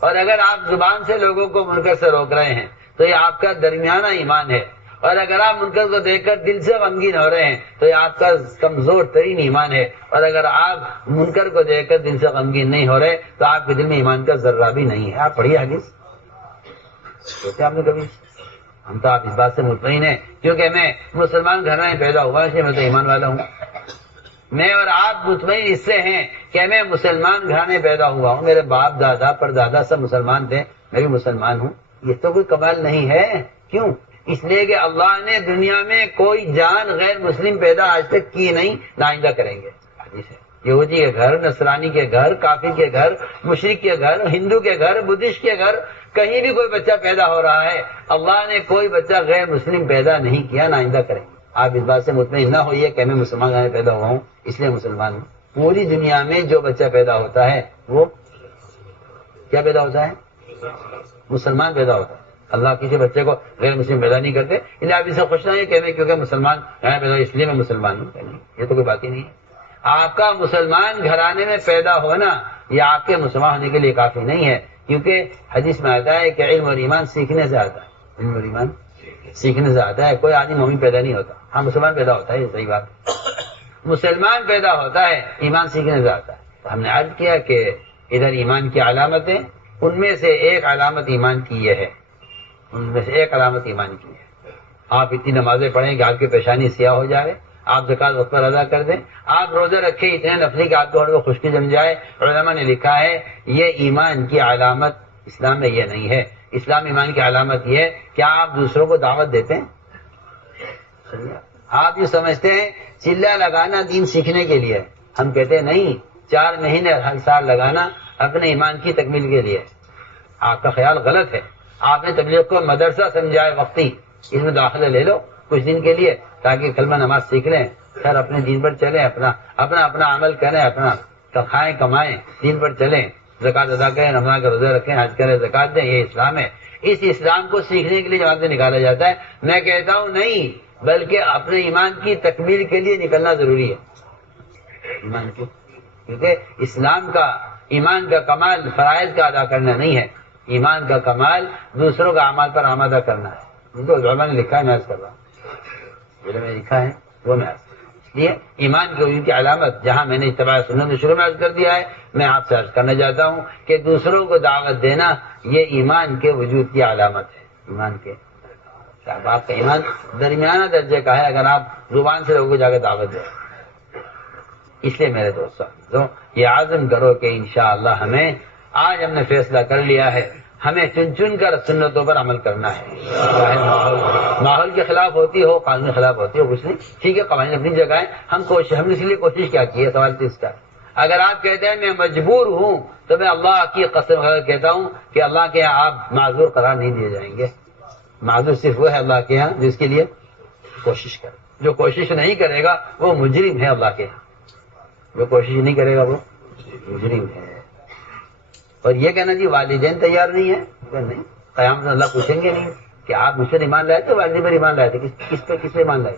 اور اگر آپ زبان سے لوگوں کو منکر سے روک رہے ہیں تو یہ آپ کا درمیانہ ایمان ہے، اور اگر آپ منکر کو دیکھ کر دل سے غمگین ہو رہے ہیں تو یہ آپ کا کمزور ترین ایمان ہے، اور اگر آپ منکر کو دیکھ کر دل سے غمگین نہیں ہو رہے تو آپ کے دل میں ایمان کا ذرہ بھی نہیں ہے۔ آپ پڑھیے حدیث، سوچا آپ نے کبھی؟ ہم تو آپ اس بات سے مطمئن ہیں کیونکہ میں مسلمان گھر میں پیدا ہوا، اس لیے میں تو ایمان والا ہوں۔ میں اور آپ مطمئن اس سے ہیں کہ میں مسلمان گھرانے پیدا ہوا ہوں، میرے باپ دادا پر دادا سب مسلمان تھے، میں بھی مسلمان ہوں۔ یہ تو کوئی کمال نہیں ہے۔ کیوں؟ اس لیے کہ اللہ نے دنیا میں کوئی جان غیر مسلم پیدا آج تک کی نہیں، نہ آئندہ کریں گے۔ یہودی کے گھر، نصرانی کے گھر، کافر کے گھر، مشرک کے گھر، ہندو کے گھر، بدھسٹ کے گھر، کہیں بھی کوئی بچہ پیدا ہو رہا ہے، اللہ نے کوئی بچہ غیر مسلم پیدا نہیں کیا، نہ آئندہ کریں گے۔ آپ اس بات سے مطمئن نہ ہوئیے کہ میں مسلمان گھر میں پیدا ہوا ہوں اس لیے مسلمان ہوں۔ پوری دنیا میں جو بچہ پیدا ہوتا ہے وہ کیا پیدا ہوتا ہے؟ مسلمان پیدا ہوتا ہے۔ اللہ کسی بچے کو غیر مسلم پیدا نہیں کرتے، اس لیے آپ اسے خوش نہ ہوئے کہ میں کیونکہ مسلمان گھرانے پیدا اس لیے میں مسلمان ہوں، یہ تو کوئی بات ہی نہیں ہے۔ آپ کا مسلمان گھرانے میں پیدا ہونا یہ آپ کے مسلمان ہونے کے لیے کافی نہیں ہے، کیونکہ حدیث میں آتا ہے کہ علم اور ایمان سیکھنے سے آتا ہے، علم اور ایمان سیکھنے سے آتا ہے۔ کوئی آدمی مومن پیدا نہیں ہوتا، ہاں مسلمان پیدا ہوتا ہے، یہ صحیح بات ہے۔ مسلمان پیدا ہوتا ہے، ایمان سیکھنے سے آتا ہے۔ تو ہم نے عرض کیا کہ ادھر ایمان کی علامتیں، ان میں سے ایک علامت ایمان کی یہ ہے، ان میں سے ایک علامت ایمان کی ہے۔ آپ اتنی نمازیں پڑھیں کہ آپ کی پیشانی سیاہ ہو جائے، آپ زکات وقت پر ادا کر دیں، آپ روزے رکھیں اتنے نفلی کہ آپ کو ہر وقت خشکی جم جائے۔ علماء نے لکھا ہے یہ ایمان کی علامت اسلام میں یہ نہیں ہے۔ اسلام ایمان کی علامت یہ ہے کہ آپ دوسروں کو دعوت دیتے ہیں۔ آپ یہ سمجھتے ہیں چلا لگانا دین سیکھنے کے لیے، ہم کہتے ہیں نہیں، 4 مہینے ہر سال لگانا اپنے ایمان کی تکمیل کے لیے۔ آپ کا خیال غلط ہے۔ آپ نے تبلیغ کو مدرسہ سمجھائے وقتی، اس میں داخلہ لے لو کچھ دن کے لیے تاکہ کلمہ نماز سیکھ لیں، پھر اپنے دین پر چلیں، اپنا عمل کریں، اپنا کھائیں کمائیں، دین پر چلیں، زکات ادا کریں، رمضان کے روزے رکھیں، حج کریں، زکات دیں، یہ اسلام ہے۔ اس اسلام کو سیکھنے کے لیے جماعت سے نکالا جاتا ہے۔ میں کہتا ہوں نہیں، بلکہ اپنے ایمان کی تکمیل کے لیے نکلنا ضروری ہے۔ ایمان کی، کیونکہ اسلام کا ایمان کا کمال فرائض کا ادا کرنا نہیں ہے، ایمان کا کمال دوسروں کا اعمال پر آمادہ کرنا ہے۔ ان کو علماء نے لکھا ہے، میں عرض کر رہا ہوں، علماء نے لکھا ہے وہ میں عرض کر رہا ہوں۔ اس لیے ایمان کی وجود کی علامت، جہاں میں نے اتباع سنت شروع میں عرض کر دیا ہے، میں آپ سے عرض کرنا چاہتا ہوں کہ دوسروں کو دعوت دینا یہ ایمان کے وجود کی علامت ہے۔ ایمان کے آپ کا ایمان درمیانہ درجے کا ہے اگر آپ زبان سے لوگوں کو جا کے دعوت دیں۔ اس لیے میرے دوستوں یہ عزم کرو کہ انشاءاللہ ہمیں، آج ہم نے فیصلہ کر لیا ہے، ہمیں چن چن کر سنتوں پر عمل کرنا ہے، چاہے ماحول کے خلاف ہوتی ہو، قانون کے خلاف ہوتی ہو، کچھ نہیں، ٹھیک ہے، قوانین اپنی جگہ ہے، ہم نے اس لیے کوشش کیا کی ہے، سوال تو اس کا۔ اگر آپ کہتے ہیں میں مجبور ہوں تو میں اللہ کی قسم کہتا ہوں کہ اللہ کے یہاں آپ معذور قرار نہیں دیے جائیں گے۔ معذور صرف وہ ہے اللہ کے یہاں جس کے لیے کوشش کرے، جو کوشش نہیں کرے گا وہ مجرم ہے اللہ کے یہاں، جو کوشش نہیں کرے گا وہ مجرم ہے۔ اور یہ کہنا جی والدین تیار نہیں ہے، نہیں، قیامت میں اللہ پوچھیں گے نہیں کہ آپ مجھ پر ایمان لائے تو والدین پر ایمان لائے تھے، کس پہ ایمان لائے؟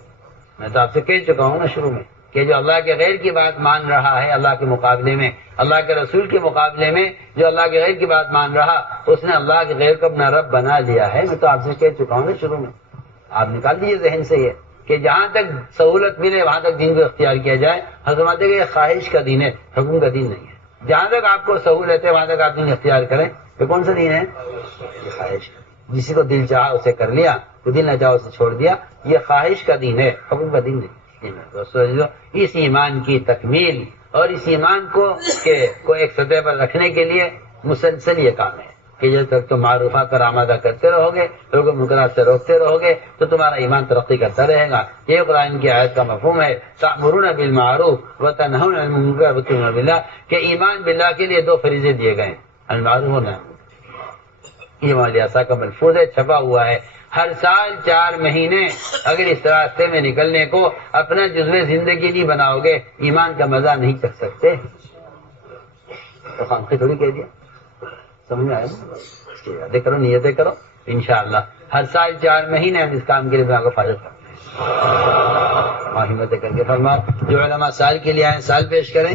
میں تو آپ سے کہہ چکا ہوں نا شروع میں کہ جو اللہ کے غیر کی بات مان رہا ہے اللہ کے مقابلے میں، اللہ کے رسول کے مقابلے میں جو اللہ کے غیر کی بات مان رہا، اس نے اللہ کے غیر کو اپنا رب بنا لیا ہے۔ میں تو آپ سے کہہ چکا ہوں نا شروع میں، آپ نکال دیجیے ذہن سے یہ کہ جہاں تک سہولت ملے وہاں تک دین کو اختیار کیا جائے۔ حضرت کہ یہ خواہش کا دین ہے، حکم کا دین نہیں ہے۔ جہاں تک آپ کو سہولت ہے وہاں تک آپ دین اختیار کریں۔ یہ کون سا دین ہے؟ یہ خواہش کا۔ جسی کو دل چاہا اسے کر لیا، تو دل نہ چاہا اسے چھوڑ دیا۔ یہ خواہش کا دین ہے، حکم کا دین نہیں۔ اس ایمان کی تکمیل اور اس ایمان کو ایک سطح پر رکھنے کے لیے مسلسل یہ کام ہے کہ جب تک تم معروفات پر آمادہ کرتے رہو گے، لوگوں کو منکرات سے روکتے رہو گے، تو تمہارا ایمان ترقی کرتا رہے گا۔ یہ قرآن کی آیت کا مفہوم ہے، تأمرون بالمعروف وتنہون عن المنکر وتؤمنون باللہ، کہ ایمان باللہ کے لیے 2 فریضے دیے گئے ہیں، المعروف و نہی۔ یہ مالیاسا کا ملفوظ ہے، چھپا ہوا ہے۔ ہر سال 4 مہینے اگر اس راستے میں نکلنے کو اپنا جزو زندگی نہیں بناؤ گے، ایمان کا مزہ نہیں چکھ سکتے۔ تو خامخواہ تھوڑی کہہ دیا، سمجھ میں آیا نا؟ یادیں کرو، نیتیں کرو، انشاءاللہ ہر سال 4 مہینے ہم اس کام کے لیے کو فارغ کرتے ہیں۔ ہمتیں کر کے فرما، جو علماء سال کے لیے آئے سال پیش کریں۔